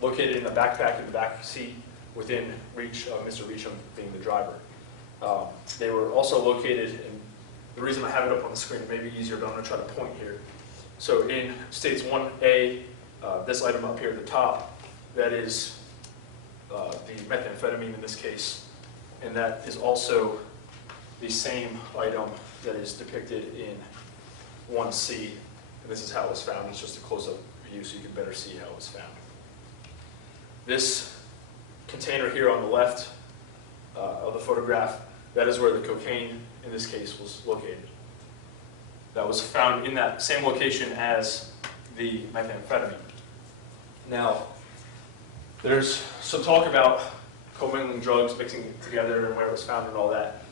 located in a backpack in the back seat within reach of Mr. Beachem being the driver. They were also located, and the reason I have it up on the screen, it may be easier, but I'm going to try to point here. So in states 1A, this item up here at the top, that is the methamphetamine in this case, and that is also the same item that is depicted in 1C, and this is how it was found. It's just a close-up view so you can better see how it was found. This container here on the left of the photograph, that is where the cocaine in this case was located. That was found in that same location as the methamphetamine. Now, there's some talk about commingling drugs, mixing it together, and where it was found and all that.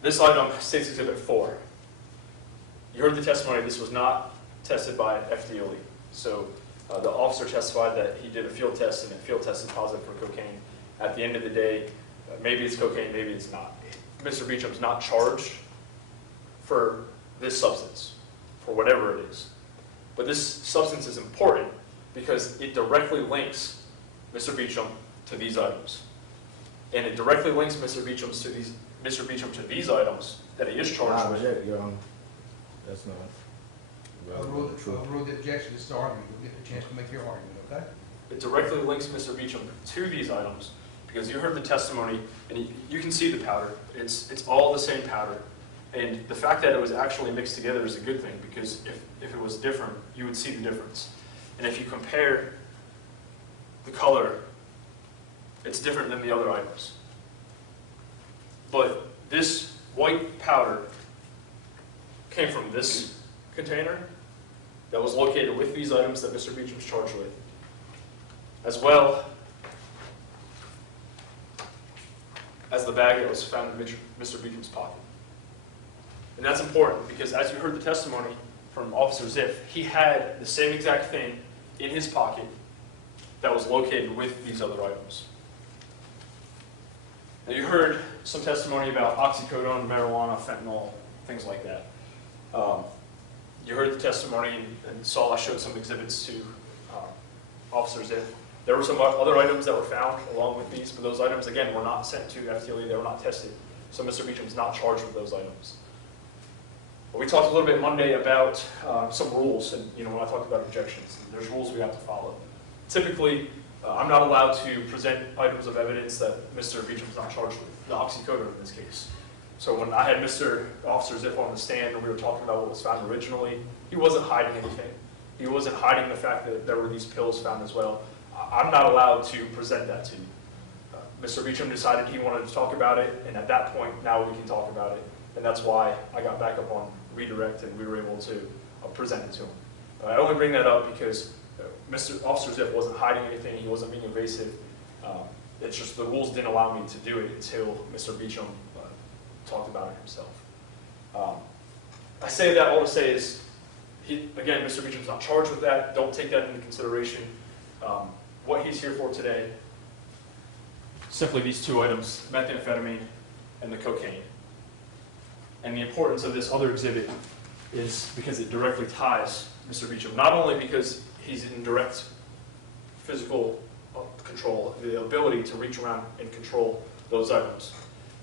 This item, State's Exhibit 4. You heard the testimony. This was not tested by FDLE. So the officer testified that he did a field test, and it field tested positive for cocaine. At the end of the day, maybe it's cocaine, maybe it's not. Mr. Beachem's not charged for this substance, for whatever it is. But this substance is important because it directly links Mr. Beachem to these items. And it directly links Mr. Beachem to these items that he is charged with. That's not. Overrule the objection to this argument. You'll get the chance to make your argument, okay? It directly links Mr. Beachem to these items because you heard the testimony, and you can see the powder. It's all the same powder. And the fact that it was actually mixed together is a good thing, because if it was different, you would see the difference. And if you compare the color, it's different than the other items. But this white powder came from this container that was located with these items that Mr. Beachem's charged with, as well as the bag that was found in Mr. Beachem's pocket. And that's important because, as you heard the testimony from Officer Ziff, he had the same exact thing in his pocket that was located with these other items. Now, you heard some testimony about oxycodone, marijuana, fentanyl, things like that. You heard the testimony and saw I showed some exhibits to Officer Ziff. There were some other items that were found along with these, but those items, again, were not sent to FTLE. They were not tested. So Mr. Beachem's not charged with those items. But we talked a little bit Monday about some rules, and when I talked about objections, there's rules we have to follow. Typically, I'm not allowed to present items of evidence that Mr. Beachem's not charged with, the oxycodone in this case. So when I had Mr. Officer Ziff on the stand and we were talking about what was found originally, he wasn't hiding anything. He wasn't hiding the fact that there were these pills found as well. I'm not allowed to present that to you. Mr. Beachem decided he wanted to talk about it, and at that point, now we can talk about it. And that's why I got back up on redirect and we were able to present it to him. I only bring that up because Mr. Officer Ziff wasn't hiding anything. He wasn't being evasive. It's just the rules didn't allow me to do it until Mr. Beachem talked about it himself. I say that all to say is, again, Mr. Beachem's not charged with that. Don't take that into consideration. What he's here for today, simply these 2 items, methamphetamine and the cocaine. And the importance of this other exhibit is because it directly ties Mr. Beachem, not only because he's in direct physical control, the ability to reach around and control those items,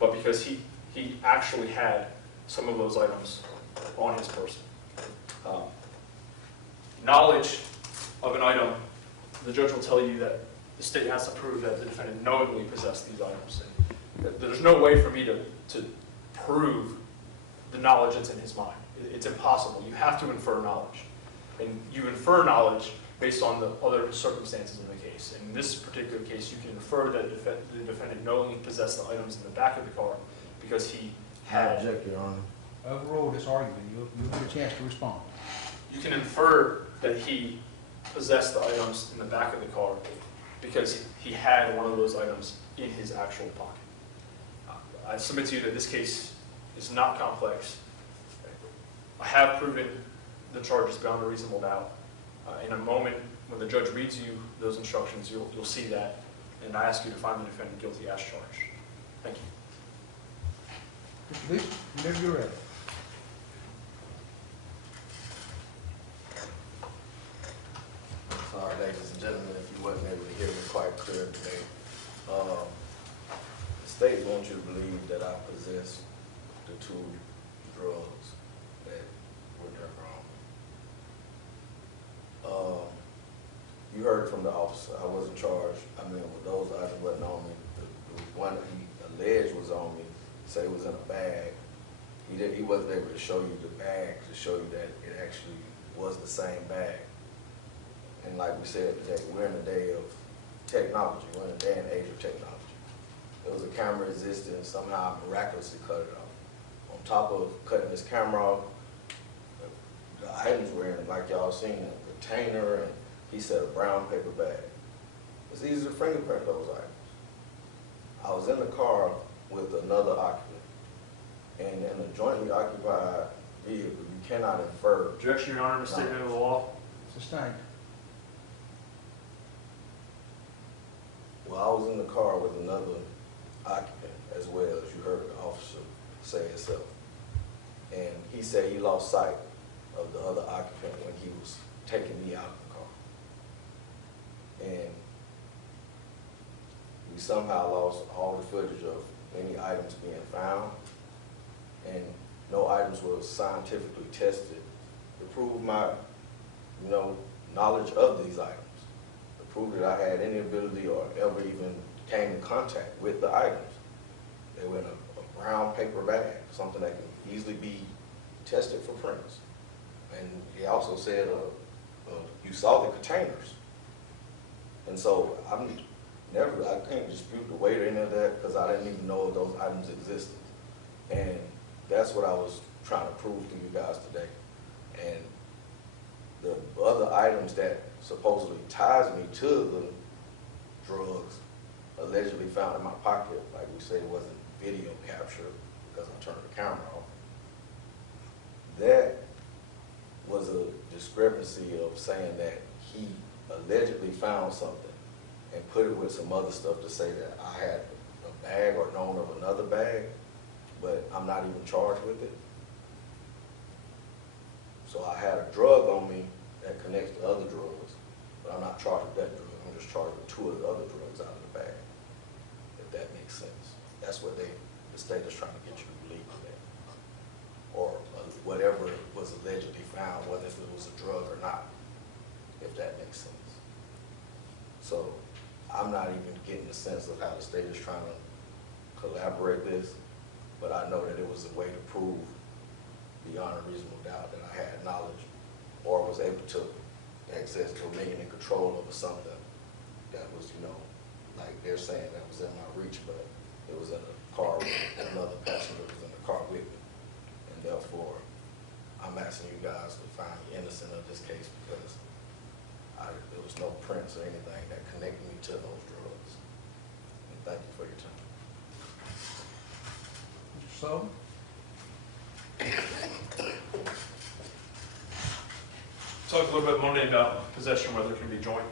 but because he actually had some of those items on his person. Knowledge of an item, the judge will tell you that the state has to prove that the defendant knowingly possessed these items. And there's no way for me to prove the knowledge that's in his mind. It's impossible. You have to infer knowledge. And you infer knowledge based on the other circumstances in the case. case. In this particular case, you can infer that the defendant knowingly possessed the items in the back of the car because he I had. object, Your Honor. Overrule this argument, you'll get a chance to respond. You can infer that he possessed the items in the back of the car because he had one of those items in his actual pocket. I submit to you that this case is not complex. I have proven the charges beyond a reasonable doubt. In a moment, when the judge reads you those instructions, you'll see that, and I ask you to find the defendant guilty as charged. Thank you. Mr. Beach, whenever you're ready. Sorry, ladies and gentlemen, if you wasn't able to hear me quite clear today. The state wants you to believe that I possess the two drugs that were there wrong. You heard from the officer, I wasn't charged. I mean, with those items wasn't on me. The one that he alleged was on me, say it was in a bag. He wasn't able to show you the bag to show you that it actually was the same bag. And like we said today, we're in a day of technology. We're in a day and age of technology. There was a camera existing, and somehow I miraculously cut it off. On top of cutting this camera off, the items were in, like y'all seen, a container, and he said a brown paper bag. It's easy to fingerprint those items. I was in the car with another occupant, and in a jointly occupied vehicle, you cannot infer. Objection, Your Honor, misstatement of the law. Sustained. Well, I was in the car with another occupant as well, as you heard the officer say itself. And he said he lost sight of the other occupant when he was taking me out of the car. And we somehow lost all the footage of any items being found. And no items were scientifically tested to prove my, knowledge of these items. Prove that I had any ability or ever even came in contact with the items. They were in a brown paper bag, something that can easily be tested for prints. And he also said, you saw the containers. And so I can't dispute the weight or any of that because I didn't even know those items existed. And that's what I was trying to prove to you guys today. And the other items that supposedly ties me to the drugs allegedly found in my pocket, like we say, wasn't video capture because I turned the camera off. That was a discrepancy of saying that he allegedly found something and put it with some other stuff to say that I had a bag or known of another bag, but I'm not even charged with it. So I had a drug on me that connects to other drugs, but I'm not charged with that drug. I'm just charged with two of the other drugs out of the bag, if that makes sense. That's what the state is trying to get you to believe today. Or whatever was allegedly found, whether if it was a drug or not, if that makes sense. So I'm not even getting the sense of how the state is trying to collaborate this, but I know that it was a way to prove beyond a reasonable doubt that I had knowledge or was able to access dominion and control over something that was, like they're saying that was in my reach, but it was in a car with another passenger was in the car with me. And therefore, I'm asking you guys to find me innocent of this case because there was no prints or anything that connected me to those drugs. And thank you for your time. Mr. Sullivan? Talked a little bit Monday about possession, whether it can be joint.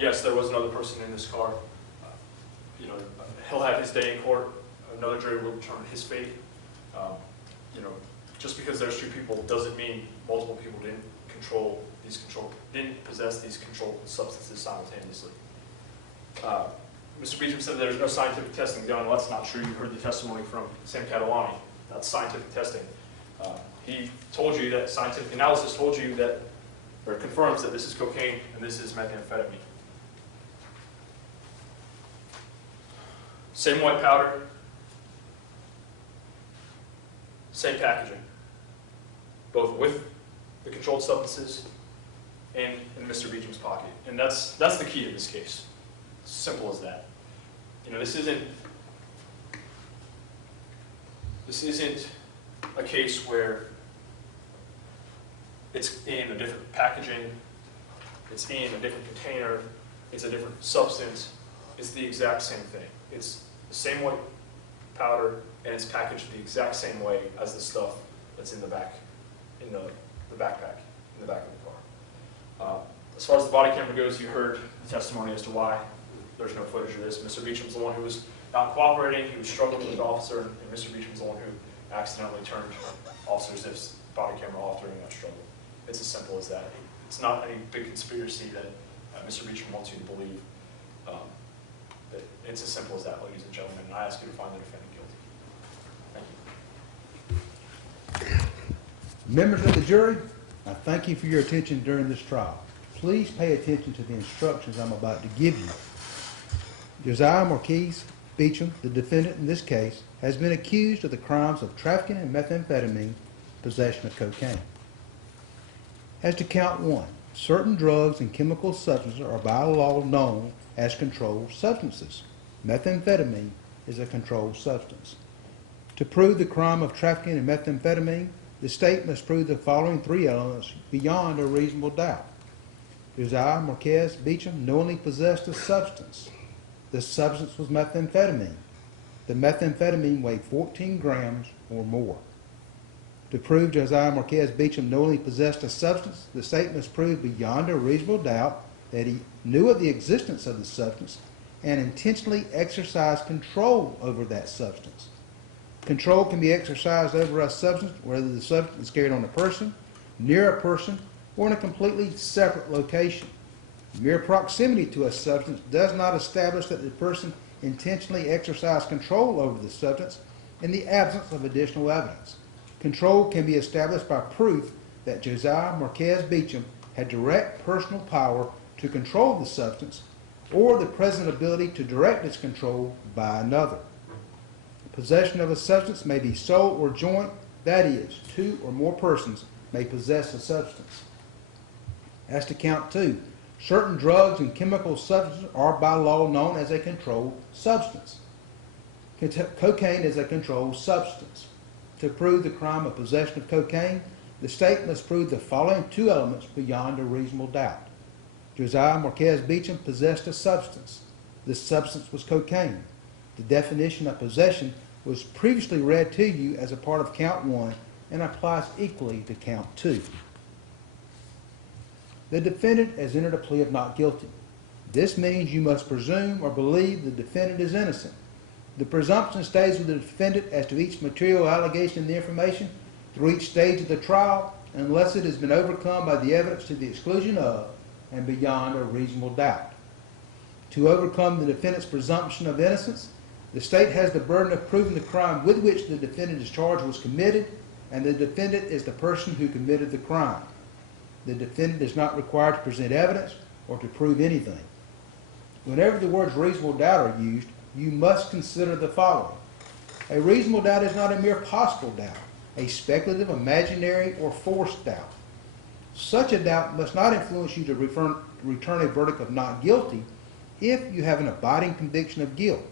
Yes, there was another person in this car. He'll have his day in court. Another jury will determine his fate. Just because there's two people doesn't mean multiple people didn't possess these controlled substances simultaneously. Mr. Beachem said there's no scientific testing done. Well, that's not true. You heard the testimony from Sam Catalani. That's scientific testing. He told you that scientific analysis told you that, or confirms that this is cocaine and this is methamphetamine. Same white powder, same packaging, both with the controlled substances in Mr. Beachem's pocket. And that's the key to this case. Simple as that. You know, this isn't a case where it's in a different packaging, it's in a different container, it's a different substance. It's the exact same thing. It's the same white powder, and it's packaged the exact same way as the stuff that's in the back, in the backpack, in the back of the car. As far as the body camera goes, you heard the testimony as to why there's no footage of this. Mr. Beachem's the one who was not cooperating, he was struggling with the officer, and Mr. Beachem's the one who accidentally turned Officer Ziff's body camera off during that struggle. It's as simple as that. It's not any big conspiracy that Mr. Beachem wants you to believe. It's as simple as that, ladies and gentlemen, and I ask you to find the defendant guilty. Thank you. Members of the jury, I thank you for your attention during this trial. Please pay attention to the instructions I'm about to give you. Josiah Beachem, the defendant in this case, has been accused of the crimes of trafficking in methamphetamine, possession of cocaine. As to count 1, certain drugs and chemical substances are by law known as controlled substances. Methamphetamine is a controlled substance. To prove the crime of trafficking in methamphetamine, the state must prove the following 3 elements beyond a reasonable doubt. Josiah Beachem knowingly possessed a substance. The substance was methamphetamine. The methamphetamine weighed 14 grams or more. To prove Josiah Beachem knowingly possessed a substance, the state must prove beyond a reasonable doubt that he knew of the existence of the substance and intentionally exercised control over that substance. Control can be exercised over a substance, whether the substance is carried on a person, near a person, or in a completely separate location. Mere proximity to a substance does not establish that the person intentionally exercised control over the substance in the absence of additional evidence. Control can be established by proof that Josiah Beachem had direct personal power to control the substance or the present ability to direct its control by another. Possession of a substance may be sole or joint, that is, 2 or more persons may possess a substance. As to count 2, certain drugs and chemical substances are by law known as a controlled substance. Cocaine is a controlled substance. To prove the crime of possession of cocaine, the state must prove the following 2 elements beyond a reasonable doubt. Josiah Beachem possessed a substance. This substance was cocaine. The definition of possession was previously read to you as a part of count 1 and applies equally to count 2. The defendant has entered a plea of not guilty. This means you must presume or believe the defendant is innocent. The presumption stays with the defendant as to each material allegation in the information through each stage of the trial unless it has been overcome by the evidence to the exclusion of and beyond a reasonable doubt. To overcome the defendant's presumption of innocence, the state has the burden of proving the crime with which the defendant is charged was committed, and the defendant is the person who committed the crime. The defendant is not required to present evidence or to prove anything. Whenever the words reasonable doubt are used, you must consider the following. A reasonable doubt is not a mere possible doubt, a speculative, imaginary, or forced doubt. Such a doubt must not influence you to return a verdict of not guilty if you have an abiding conviction of guilt.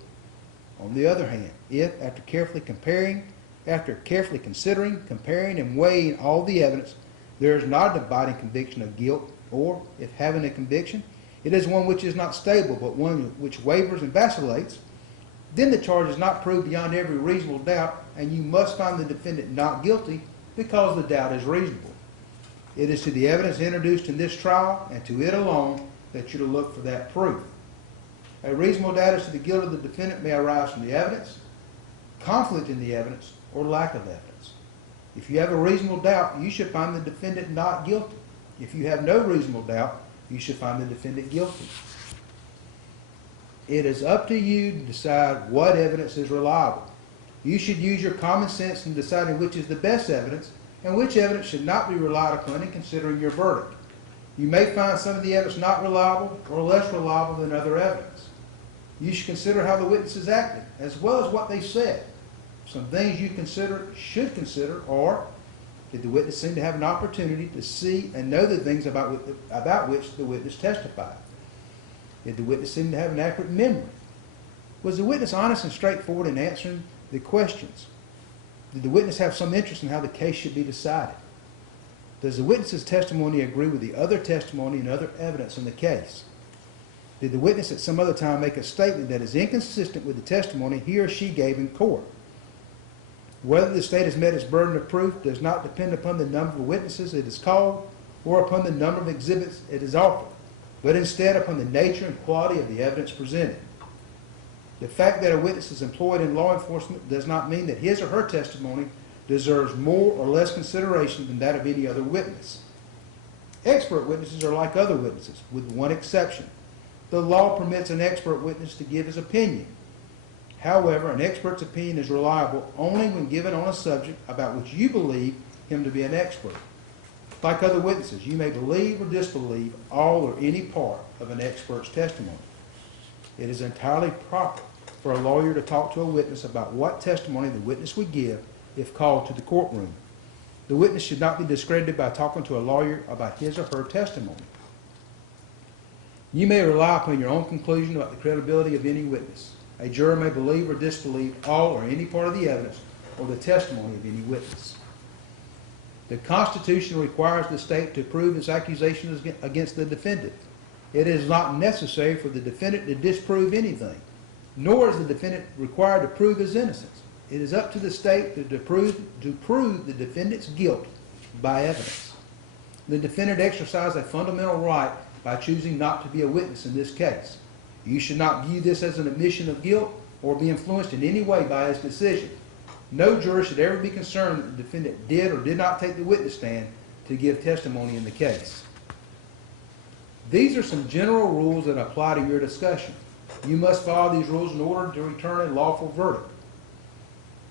On the other hand, if, after carefully considering, comparing, and weighing all the evidence, there is not an abiding conviction of guilt, or if having a conviction, it is one which is not stable, but one which wavers and vacillates, then the charge is not proved beyond every reasonable doubt, and you must find the defendant not guilty because the doubt is reasonable. It is to the evidence introduced in this trial, and to it alone, that you're to look for that proof. A reasonable doubt as to the guilt of the defendant may arise from the evidence, conflict in the evidence, or lack of evidence. If you have a reasonable doubt, you should find the defendant not guilty. If you have no reasonable doubt, you should find the defendant guilty. It is up to you to decide what evidence is reliable. You should use your common sense in deciding which is the best evidence and which evidence should not be relied upon in considering your verdict. You may find some of the evidence not reliable or less reliable than other evidence. You should consider how the witnesses acted, as well as what they said. Some things you should consider are Did the witness seem to have an opportunity to see and know the things about which the witness testified? Did the witness seem to have an accurate memory? Was the witness honest and straightforward in answering the questions? Did the witness have some interest in how the case should be decided? Does the witness's testimony agree with the other testimony and other evidence in the case? Did the witness at some other time make a statement that is inconsistent with the testimony he or she gave in court? Whether the state has met its burden of proof does not depend upon the number of witnesses it has called or upon the number of exhibits it has offered, but instead upon the nature and quality of the evidence presented. The fact that a witness is employed in law enforcement does not mean that his or her testimony deserves more or less consideration than that of any other witness. Expert witnesses are like other witnesses, with one exception. The law permits an expert witness to give his opinion. However, an expert's opinion is reliable only when given on a subject about which you believe him to be an expert. Like other witnesses, you may believe or disbelieve all or any part of an expert's testimony. It is entirely proper for a lawyer to talk to a witness about what testimony the witness would give if called to the courtroom. The witness should not be discredited by talking to a lawyer about his or her testimony. You may rely upon your own conclusion about the credibility of any witness. A juror may believe or disbelieve all or any part of the evidence or the testimony of any witness. The Constitution requires the state to prove its accusations against the defendant. It is not necessary for the defendant to disprove anything, nor is the defendant required to prove his innocence. It is up to the state to prove the defendant's guilt by evidence. The defendant exercised a fundamental right by choosing not to be a witness in this case. You should not view this as an admission of guilt or be influenced in any way by his decision. No juror should ever be concerned that the defendant did or did not take the witness stand to give testimony in the case. These are some general rules that apply to your discussion. You must follow these rules in order to return a lawful verdict.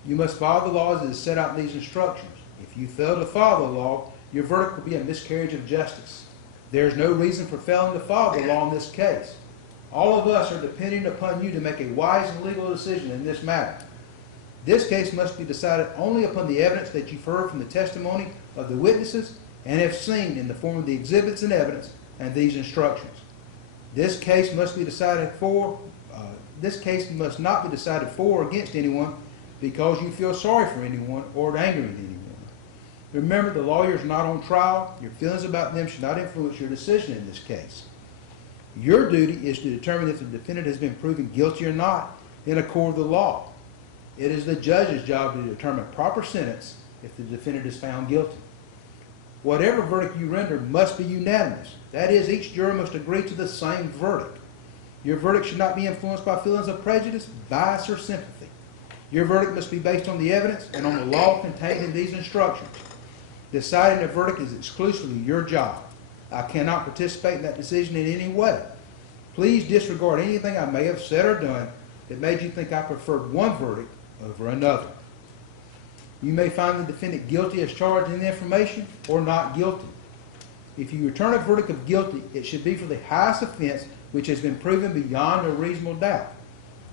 You must follow the laws as set out in these instructions. If you fail to follow the law, your verdict will be a miscarriage of justice. There is no reason for failing to follow the law in this case. All of us are depending upon you to make a wise and legal decision in this matter. This case must be decided only upon the evidence that you've heard from the testimony of the witnesses and have seen in the form of the exhibits and evidence and these instructions. This case must be decided this case must not be decided for or against anyone because you feel sorry for anyone or angry with anyone. Remember, the lawyer is not on trial. Your feelings about them should not influence your decision in this case. Your duty is to determine if the defendant has been proven guilty or not in accord with the law. It is the judge's job to determine proper sentence if the defendant is found guilty. Whatever verdict you render must be unanimous. That is, each juror must agree to the same verdict. Your verdict should not be influenced by feelings of prejudice, bias, or sympathy. Your verdict must be based on the evidence and on the law contained in these instructions. Deciding a verdict is exclusively your job. I cannot participate in that decision in any way. Please disregard anything I may have said or done that made you think I preferred one verdict over another. You may find the defendant guilty as charged in the information or not guilty. If you return a verdict of guilty, it should be for the highest offense which has been proven beyond a reasonable doubt.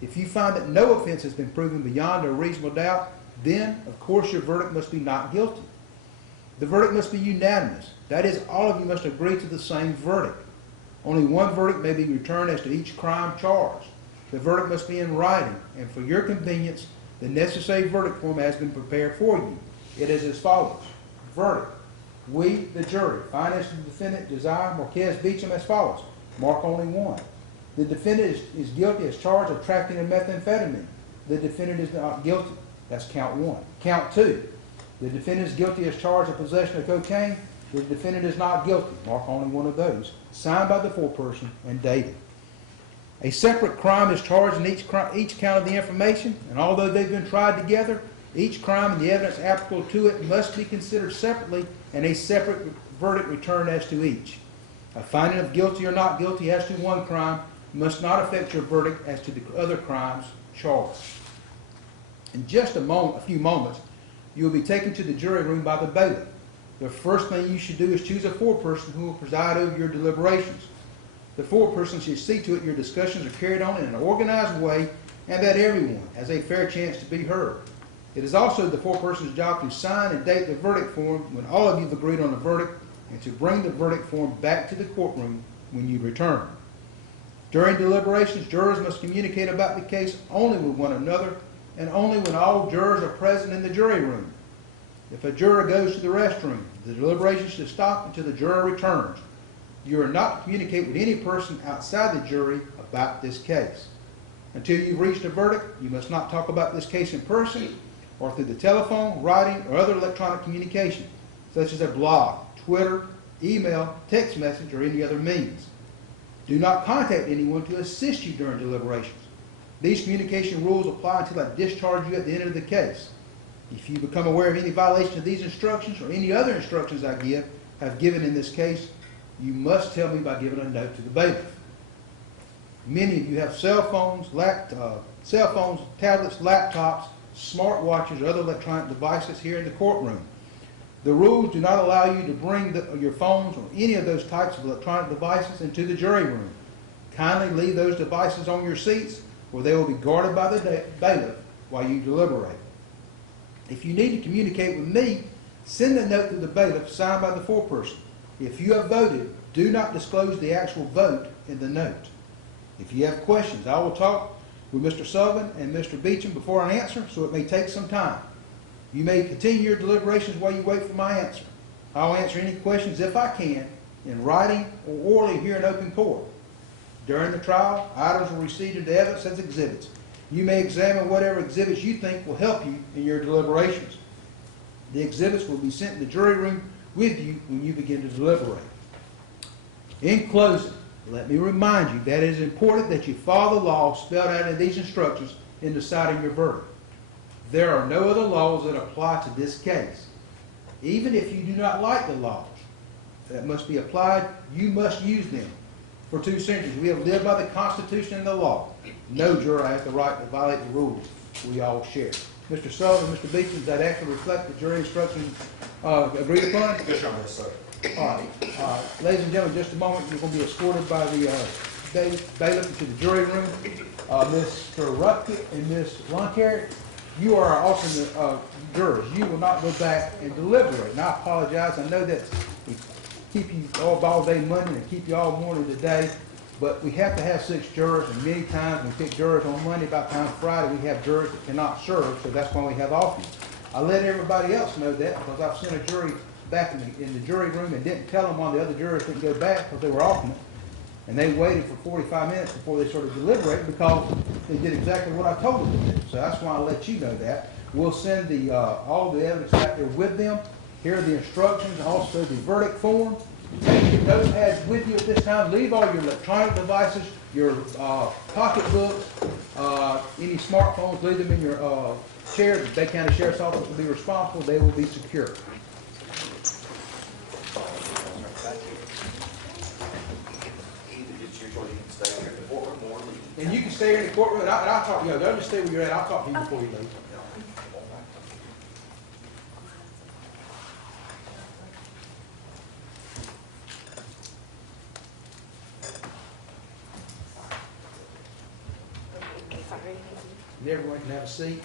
If you find that no offense has been proven beyond a reasonable doubt, then, of course, your verdict must be not guilty. The verdict must be unanimous. That is, all of you must agree to the same verdict. Only one verdict may be returned as to each crime charged. The verdict must be in writing, and for your convenience, the necessary verdict form has been prepared for you. It is as follows. Verdict. We, the jury, find as to the defendant Josiah Beachem as follows. Mark only one. The defendant is guilty as charged of trafficking in methamphetamine. The defendant is not guilty. That's count one. Count two. The defendant is guilty as charged of possession of cocaine. The defendant is not guilty. Mark only one of those. Signed by the foreperson and dated. A separate crime is charged in each count of the information, and although they've been tried together, each crime and the evidence applicable to it must be considered separately and a separate verdict returned as to each. A finding of guilty or not guilty as to one crime must not affect your verdict as to the other crimes charged. In just a few moments, you will be taken to the jury room by the bailiff. The first thing you should do is choose a foreperson who will preside over your deliberations. The foreperson should see to it your discussions are carried on in an organized way and that everyone has a fair chance to be heard. It is also the foreperson's job to sign and date the verdict form when all of you have agreed on the verdict, and to bring the verdict form back to the courtroom when you return. During deliberations, jurors must communicate about the case only with one another and only when all jurors are present in the jury room. If a juror goes to the restroom, the deliberation should stop until the juror returns. You are not to communicate with any person outside the jury about this case. Until you've reached a verdict, you must not talk about this case in person or through the telephone, writing, or other electronic communication, such as a blog, Twitter, email, text message, or any other means. Do not contact anyone to assist you during deliberations. These communication rules apply until I discharge you at the end of the case. If you become aware of any violation of these instructions or any other instructions I have given in this case, you must tell me by giving a note to the bailiff. Many of you have cell phones, tablets, laptops, smartwatches, or other electronic devices here in the courtroom. The rules do not allow you to bring your phones or any of those types of electronic devices into the jury room. Kindly leave those devices on your seats, or they will be guarded by the bailiff while you deliberate. If you need to communicate with me, send a note to the bailiff signed by the foreperson. If you have voted, do not disclose the actual vote in the note. If you have questions, I will talk with Mr. Sullivan and Mr. Beachem before I answer, so it may take some time. You may continue your deliberations while you wait for my answer. I'll answer any questions, if I can, in writing or orally here in open court. During the trial, items will receive into evidence as exhibits. You may examine whatever exhibits you think will help you in your deliberations. The exhibits will be sent in the jury room with you when you begin to deliberate. In closing, let me remind you that it is important that you follow the law spelled out in these instructions in deciding your verdict. There are no other laws that apply to this case. Even if you do not like the laws that must be applied, you must use them. For 2 centuries, we have lived by the Constitution and the law. No juror has the right to violate the rules we all share. Mr. Sullivan, Mr. Beachem, does that actually reflect the jury instructions agreed upon? Yes, Your Honor, yes, sir. All right. Ladies and gentlemen, in just a moment, you're going to be escorted by the bailiff to the jury room. Mr. Rutke and Ms. Luncarrett, you are also jurors. You will not go back and deliberate. And I apologize. I know that we keep you all day Monday and keep you all morning today, but we have to have 6 jurors, and many times we pick jurors on Monday. By the time Friday, we have jurors that cannot serve, so that's why we have off. I let everybody else know that because I've sent a jury back in the jury room and didn't tell them why the other jurors didn't go back because they were off it. And they waited for 45 minutes before they started deliberating because they did exactly what I told them to do. So that's why I let you know that. We'll send all the evidence back there with them. Here are the instructions, also the verdict form. Take your notepads with you at this time. Leave all your electronic devices, your pocketbooks, any smartphones, leave them in your chair. The Bay County Sheriff's Office will be responsible. They will be secure. And you can stay here in the courtroom, and I'll talk to you. Don't just stay where you're at. I'll talk to you before you leave. And everyone can have a seat.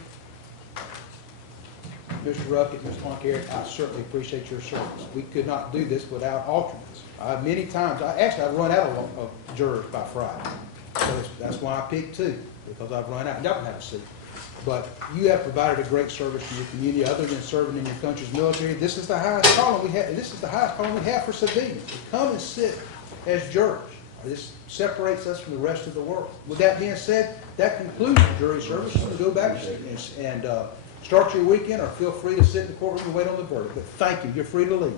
Mr. Ruckett, Ms. Plonkaert, I certainly appreciate your service. We could not do this without alternates. Many times, I've run out of jurors by Friday. So that's why I picked 2, because I've run out. Y'all can have a seat. But you have provided a great service to your community, other than serving in your country's military. This is the highest calling we have, and this is the highest calling we have for civilians, to come and sit as jurors. This separates us from the rest of the world. With that being said, that concludes the jury service. I'm going to go back and start your weekend, or feel free to sit in the courtroom and wait on the verdict. But thank you. You're free to leave.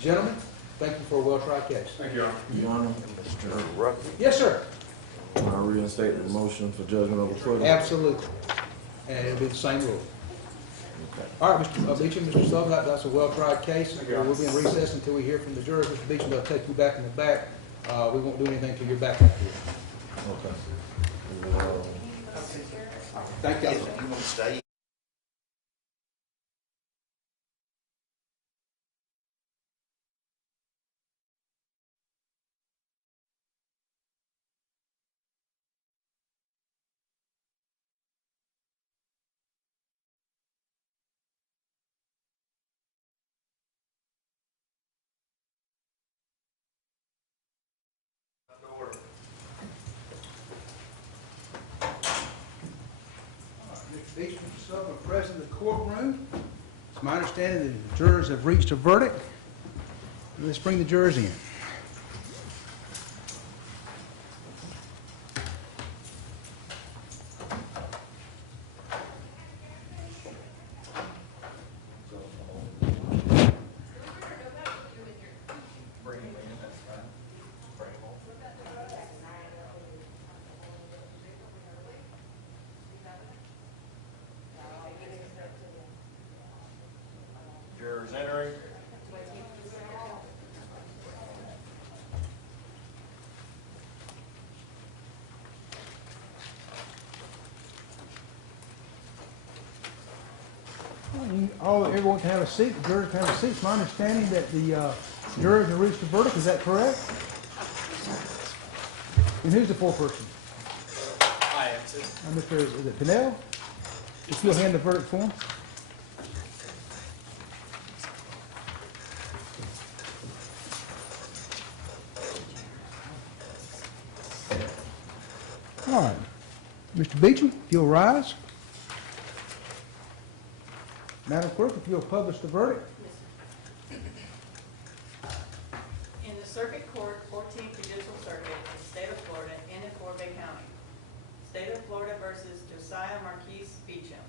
Gentlemen, thank you for a well-tried case. Thank you, Your Honor. Your Honor, Mr. Ruckman? Yes, sir. I reinstate the motion for judgment of acquittal. Absolutely. And it'll be the same rule. All right, Mr. Beachem, Mr. Sullivan, that's a well-tried case. We'll be in recess until we hear from the jurors. Mr. Beachem, they'll take you back in the back. We won't do anything until you're back up here. Okay. Thank you. If you want to stay. Sullivan, President of the courtroom. It's my understanding that the jurors have reached a verdict. Let's bring the jurors in. Jurors entering. Everyone can have a seat, the jurors can have a seat. It's my understanding that the jurors have reached a verdict, is that correct? And who's the foreperson? I am too. Mr. Is it Pinnell? Just you'll hand the verdict form. All right. Mr. Beachem, if you'll rise. Madam Clerk, if you'll publish the verdict. In the Circuit Court, 14th Judicial Circuit, in the state of Florida, in and for Bay County. State of Florida versus Josiah Beachem.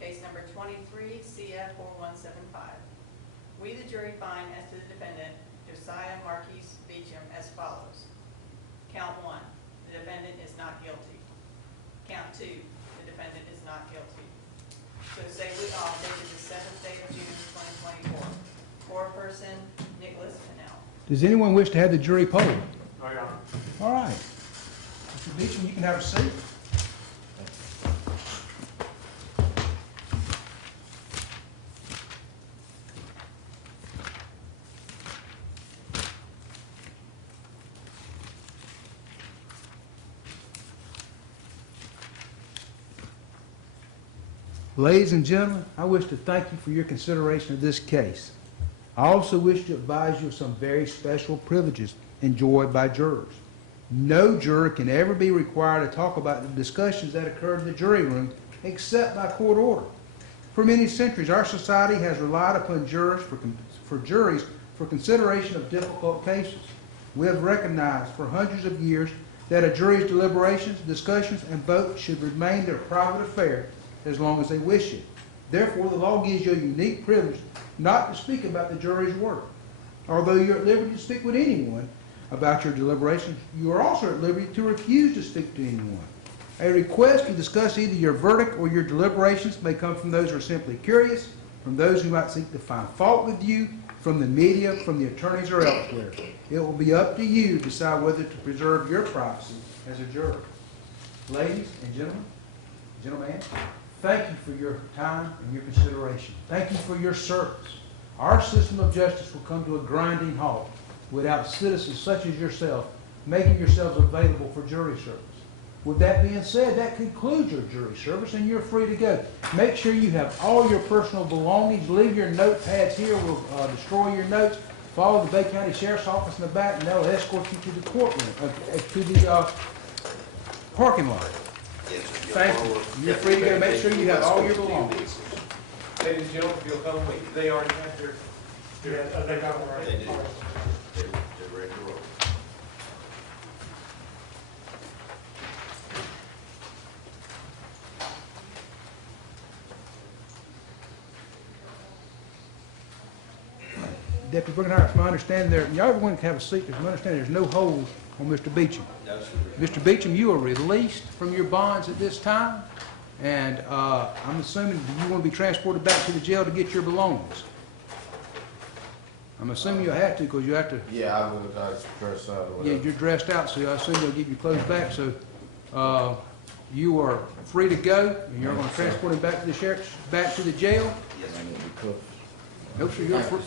Case number 23 CF 4175. We, the jury, find as to the defendant, Josiah Beachem, as follows. Count 1, the defendant is not guilty. Count 2, the defendant is not guilty. So say we all dated the 7th day of June 2024. Foreperson, Nicholas Pinnell. Does anyone wish to have the jury polled? No, Your Honor. All right. Mr. Beachem, you can have a seat. Ladies and gentlemen, I wish to thank you for your consideration of this case. I also wish to advise you of some very special privileges enjoyed by jurors. No juror can ever be required to talk about the discussions that occurred in the jury room except by court order. For many centuries, our society has relied upon jurors for juries for consideration of difficult cases. We have recognized for hundreds of years that a jury's deliberations, discussions, and votes should remain their private affair as long as they wish it. Therefore, the law gives you a unique privilege not to speak about the jury's work. Although you're at liberty to speak with anyone about your deliberations, you are also at liberty to refuse to speak to anyone. A request to discuss either your verdict or your deliberations may come from those who are simply curious, from those who might seek to find fault with you, from the media, from the attorneys, or elsewhere. It will be up to you to decide whether to preserve your privacy as a juror. Ladies and gentlemen, thank you for your time and your consideration. Thank you for your service. Our system of justice will come to a grinding halt without citizens such as yourself making yourselves available for jury service. With that being said, that concludes your jury service and you're free to go. Make sure you have all your personal belongings. Leave your notepads here. We'll destroy your notes. Follow the Bay County Sheriff's Office in the back and they'll escort you to the courtroom, to the parking lot. Thank you. You're free to go. Make sure you have all your belongings. Ladies and gentlemen, if you'll come, they already have their, they got them right. They did. They're ready to roll. Deputy Brookenhire, it's my understanding there, y'all everyone can have a seat, there's my understanding there's no hold on Mr. Beachem. No, sir. Mr. Beachem, you are released from your bonds at this time, and I'm assuming you want to be transported back to the jail to get your belongings. I'm assuming you'll have to, because you have to, Yeah, I would, dress out or yeah, whatever. you're dressed out, so I assume they'll give you clothes back, so you are free to go, and you're going to transport him back to the sheriff's, back to the jail. Yes, I need to be covered. Nope, sir,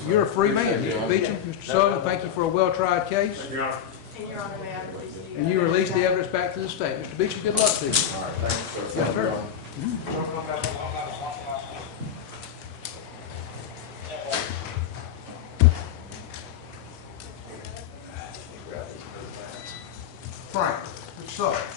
you're a free man. Mr. Beachem, Mr. Sullivan, thank you for a well-tried case. Your Honor. And Your Honor, may I release the... And you release the evidence back to the state. Mr. Beachem, good luck to you. All right, thanks, sir. Yes, sir. Frank, what's up?